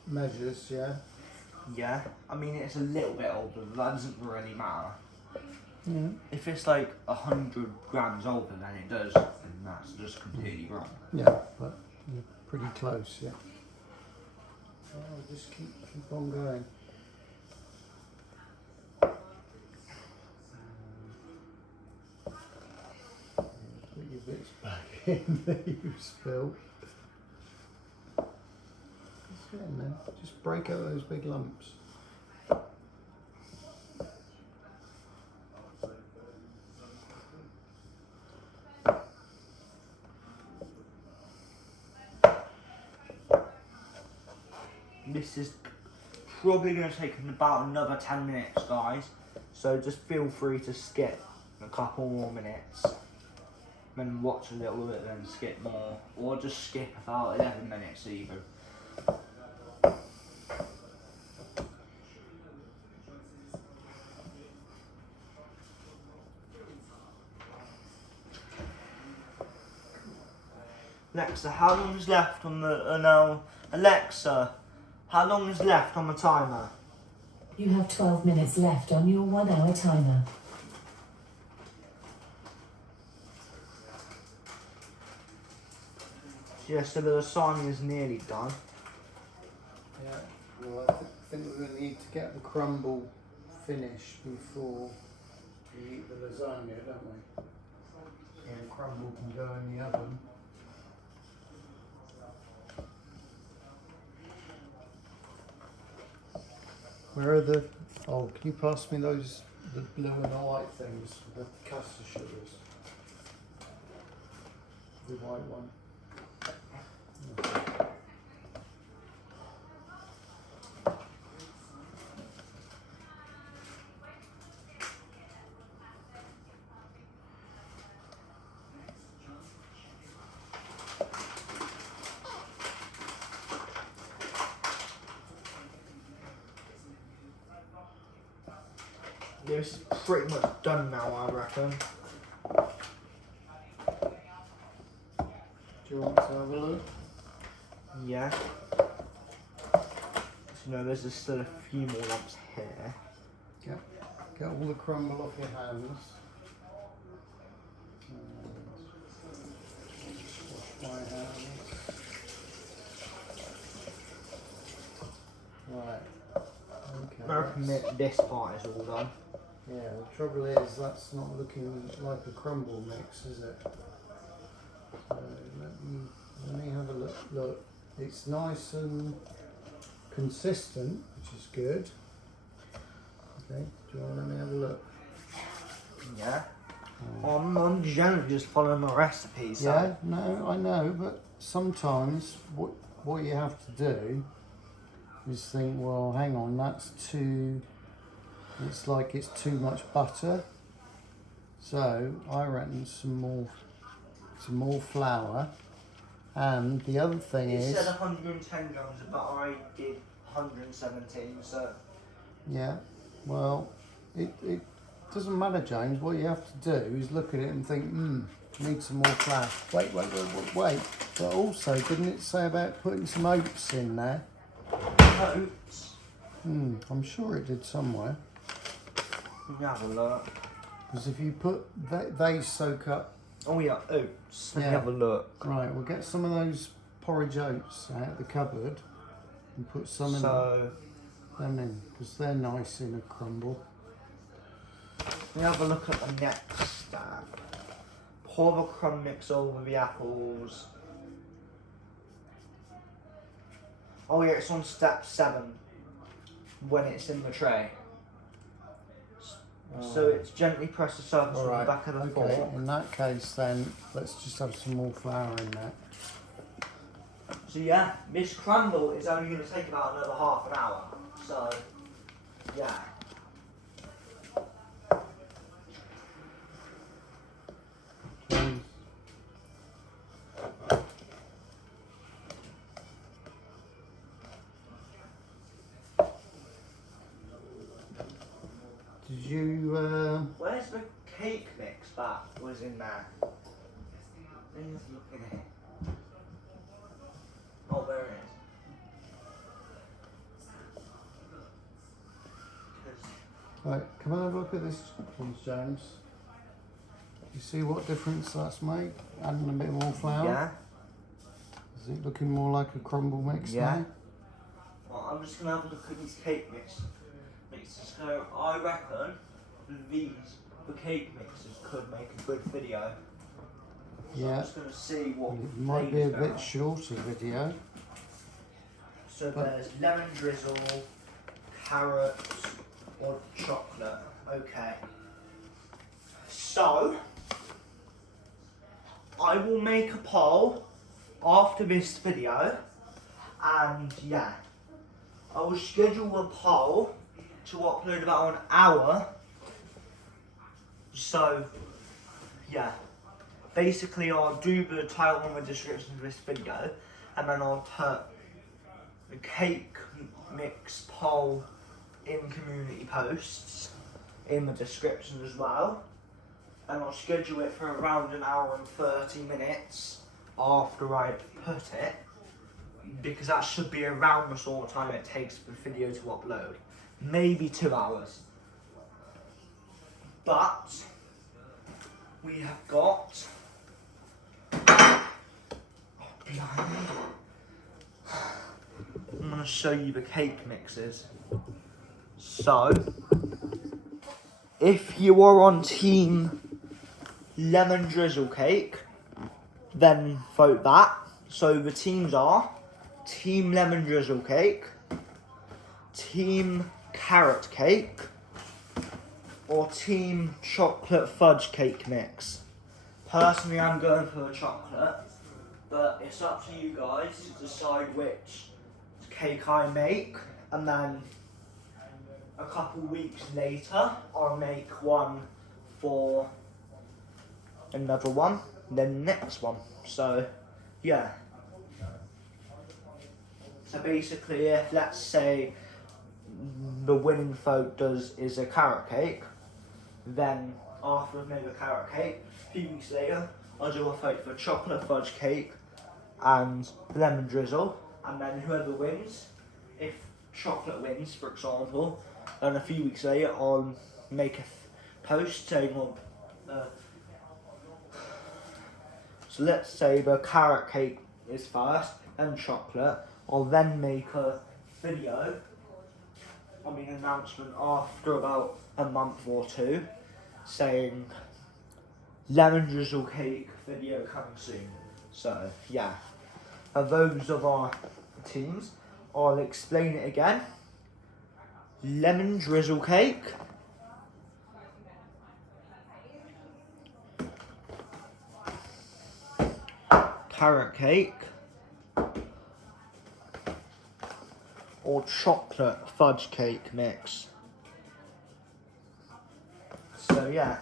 measures, yeah? Yeah. I mean, it's a little bit older, but that doesn't really matter. Yeah. If it's like 100 grams over, then it does, and that's just completely wrong. Yeah, but you're pretty close, yeah. So I'll just keep on going. Put your bits back in that you spilled. Just getting there. Just break out those big lumps. This is probably going to take about another 10 minutes, guys. So just feel free to skip a couple more minutes. Then watch a little bit, then skip more. Or just skip about 11 minutes even. Alexa, how long is left on the now? Alexa, how long is left on the timer? You have 12 minutes left on your 1 hour timer. Yeah, so the lasagne is nearly done. Yeah, well, I think we're going to need to get the crumble finished before we eat the lasagna, don't we? So the crumble can go in the oven. Where are the... Oh, can you pass me those, the blue and the white things, the custard sugars? The white one. This is pretty much done now, I reckon. Do you want to have a look? Yeah. So, no, there's just still a few more lumps here. Get all the crumble off your hands. And wash my hands. Right. Okay. I reckon this part is all done. Yeah, the trouble is that's not looking like a crumble mix, is it? So let me have a look. Look, it's nice and consistent, which is good. Okay, do you want to let me have a look? Yeah. I'm generally just following the recipe, so. Yeah, no, I know, but sometimes what you have to do is think, well, hang on, that's too. It's like it's too much butter. So I reckon some more flour. And the other thing It is, said 110 grams, but I did 117, so. yeah, well, it doesn't matter, James. What you have to do is look at it and think, need some more flour. Wait. But also, didn't it say about putting some oats in there? Oats? I'm sure it did somewhere. Let me have a look. Because if you put, they soak up. Oh yeah, oats. Let me Yeah. have a look. Right, we'll get some of those porridge oats out of the cupboard and put some So, them in, because they're nice in a crumble. let me have a look at the next step. Pour the crumb mix over the apples. Oh yeah, it's on step 7 when it's in the tray. So it's gently press the surface on the back of the fork. In that case then, let's just have some more flour in there. So yeah, this crumble is only going to take about another half an hour. So, yeah. Did you, Where's the cake mix that was in there? Let me just look in here. Oh, there it is. Right, come and have a look at this, please, James. You see what difference that's made? Adding a bit more flour? Yeah. Is it looking more like a crumble mix Yeah. now? Well, I'm just gonna have a look at these cake mixes. So I reckon these, the cake mixes, could make a good video. So Yeah. I'm just gonna see what It might be a flavours there bit are. shorter video. So but- there's lemon drizzle, carrots, or chocolate. Okay. So I will make a poll after this video, and yeah, I will schedule a poll to upload about an hour. So yeah, basically I'll do the title and the description of this video, and then I'll put the cake mix poll in community posts in the description as well, and I'll schedule it for around an hour and 30 minutes after I put it, because that should be around the sort of time it takes for the video to upload. Maybe 2 hours. But we have got, oh, blimey. I'm going to show you the cake mixes. So, if you are on team lemon drizzle cake, then vote that. So the teams are team lemon drizzle cake, team carrot cake, or team chocolate fudge cake mix. Personally, I'm going for the chocolate, but it's up to you guys to decide which cake I make, and then a couple weeks later I'll make one for another one, then the next one. So yeah, so basically if, let's say, the winning vote is a carrot cake, then after I've made a carrot cake, a few weeks later I'll do a vote for chocolate fudge cake and lemon drizzle, and then whoever wins, if chocolate wins for example, then a few weeks later I'll make a post saying, so let's say the carrot cake is first, then chocolate. I'll then make a video, announcement after about a month or two, saying lemon drizzle cake video coming soon. So yeah, those are our teams. I'll explain it again. Lemon drizzle cake, carrot cake, or chocolate fudge cake mix. So yeah.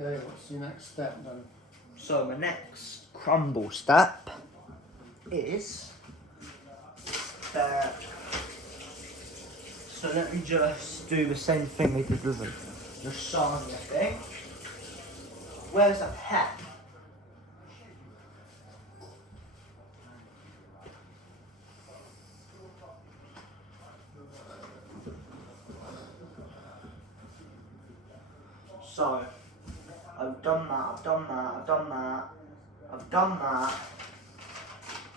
Okay, what's your next step then? So my next crumble step is that. So let me just do the same thing we did with the lasagne thing. Where's a pen? So I've done that.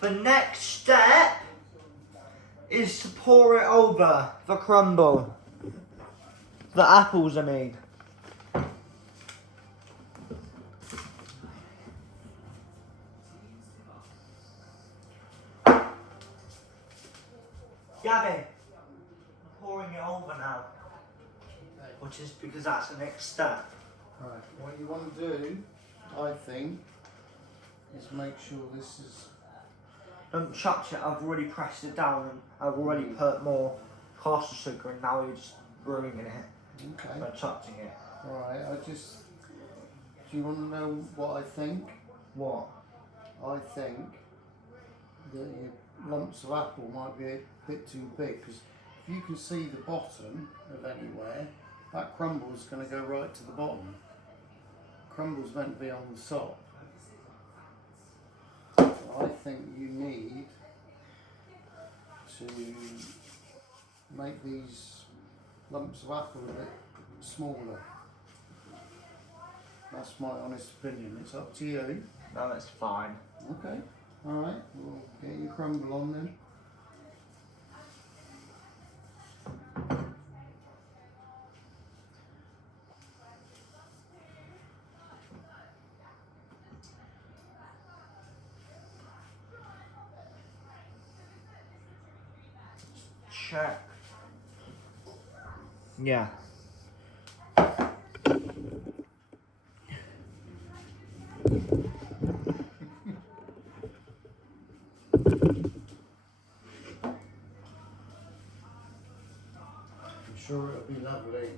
The next step is to pour it over the crumble. The apples, I mean. Gabby, I'm pouring it over now. Which is because that's the next step. Right, what you want to do, I think, is make sure this is... Don't touch it, I've already pressed it down and I've already put more caster sugar in, now you're just brewing it. Okay. By touching it. Right, do you want to know what I think? What? I think that your lumps of apple might be a bit too big, because if you can see the bottom of anywhere, that crumble is going to go right to the bottom. Crumble's meant to be on the top. I I think you need to make these lumps of apple a bit smaller. That's my honest opinion. It's up to you. No, it's fine. Okay. Alright, we'll get your crumble on then. Check. Yeah. I'm sure it'll be lovely.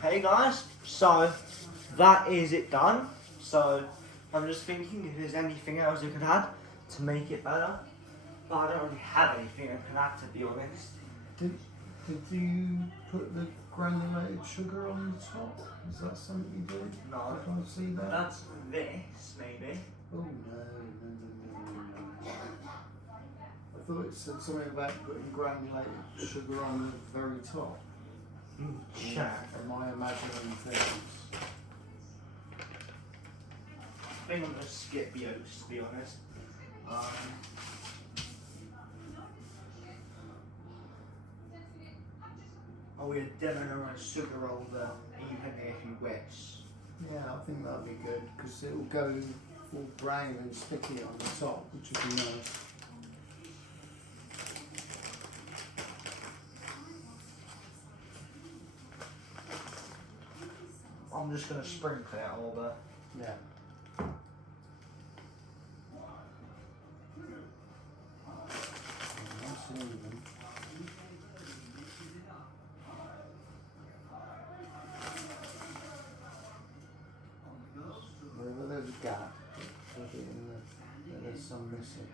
Okay guys, so that is it done. So I'm just thinking if there's anything else I could add to make it better. But I don't really have anything I can add, to be honest. Did you put the granulated sugar on the top? Is that something you did? No. I can't see that. That's this, maybe. Oh no. I thought it said something about putting granulated sugar on the very top. Check. Am I imagining things? I think I'm going to skip the oats, to be honest. We had dinner on a sugar roll there, even if you wish. Yeah, I think that'd be good because it'll go all brown and sticky on the top, which would be nice. I'm just going to sprinkle it over. Yeah. Nice and even. Wherever there's a gap, put it in where there's some missing.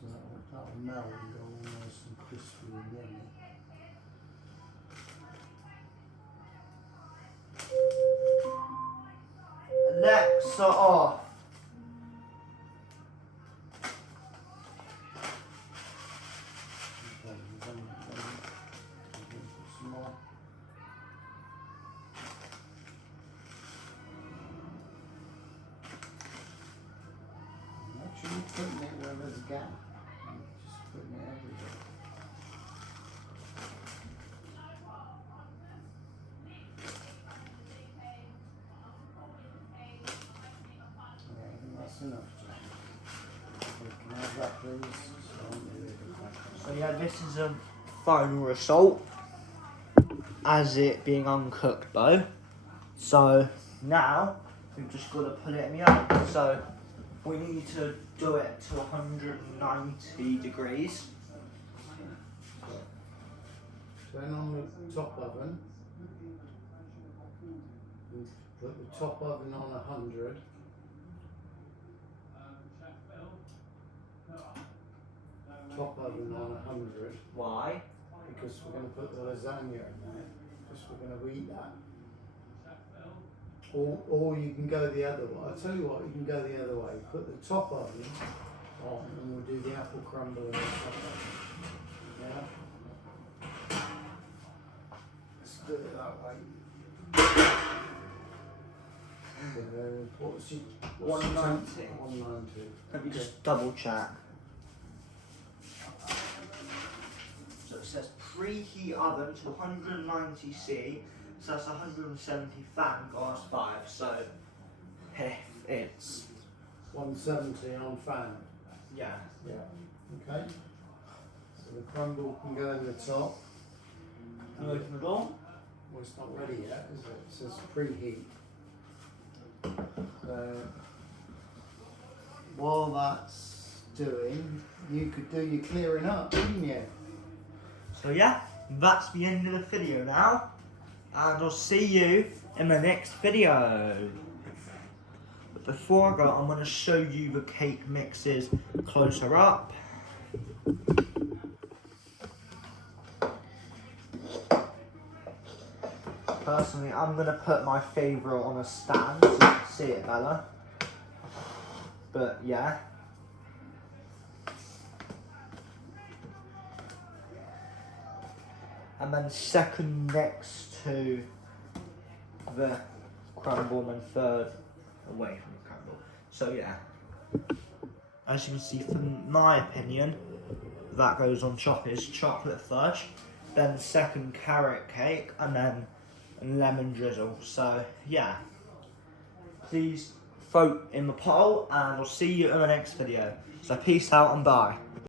So that'll melt and go all nice and crispy and yummy. Alexa off. Okay, then put some more. Make sure you're putting it where there's a gap. Just putting it everywhere. Yeah, I think that's enough, John. Okay, can I have that, please? So I'm really So yeah, this is a final result as it being uncooked though. So now we've just got to put it in the oven. So we need to do it to 190 degrees. Turn on the top oven. And put the top oven on 100. Top oven on 100 Why? because we're going to put the lasagna in there. Because we're going to eat that. Or you can go the other way. I'll tell you what, you can go the other way. Put the top on and we'll do the apple crumble and the top on. Yeah? Let's do it that way. What's your 190. 190. Let me just double check. So it says preheat oven to 190C, so that's 170 fan gas 5, so if it's 170 on fan. yeah. Yeah. Okay. So the crumble can go in the top. Can you open the door? Well, it's not ready yet, is it? It says preheat. While that's doing, you could do your clearing up, couldn't you? So yeah, that's the end of the video now, and I'll see you in the next video. But before I go, I'm going to show you the cake mixes closer up. Personally, I'm going to put my favourite on a stand so you can see it better. But yeah. And then second next to the crumble and third away from the crumble. So yeah. As you can see, from my opinion, that goes on top is chocolate fudge. Then second carrot cake and then lemon drizzle. So yeah. Please vote in the poll and I'll see you in the next video. So peace out and bye.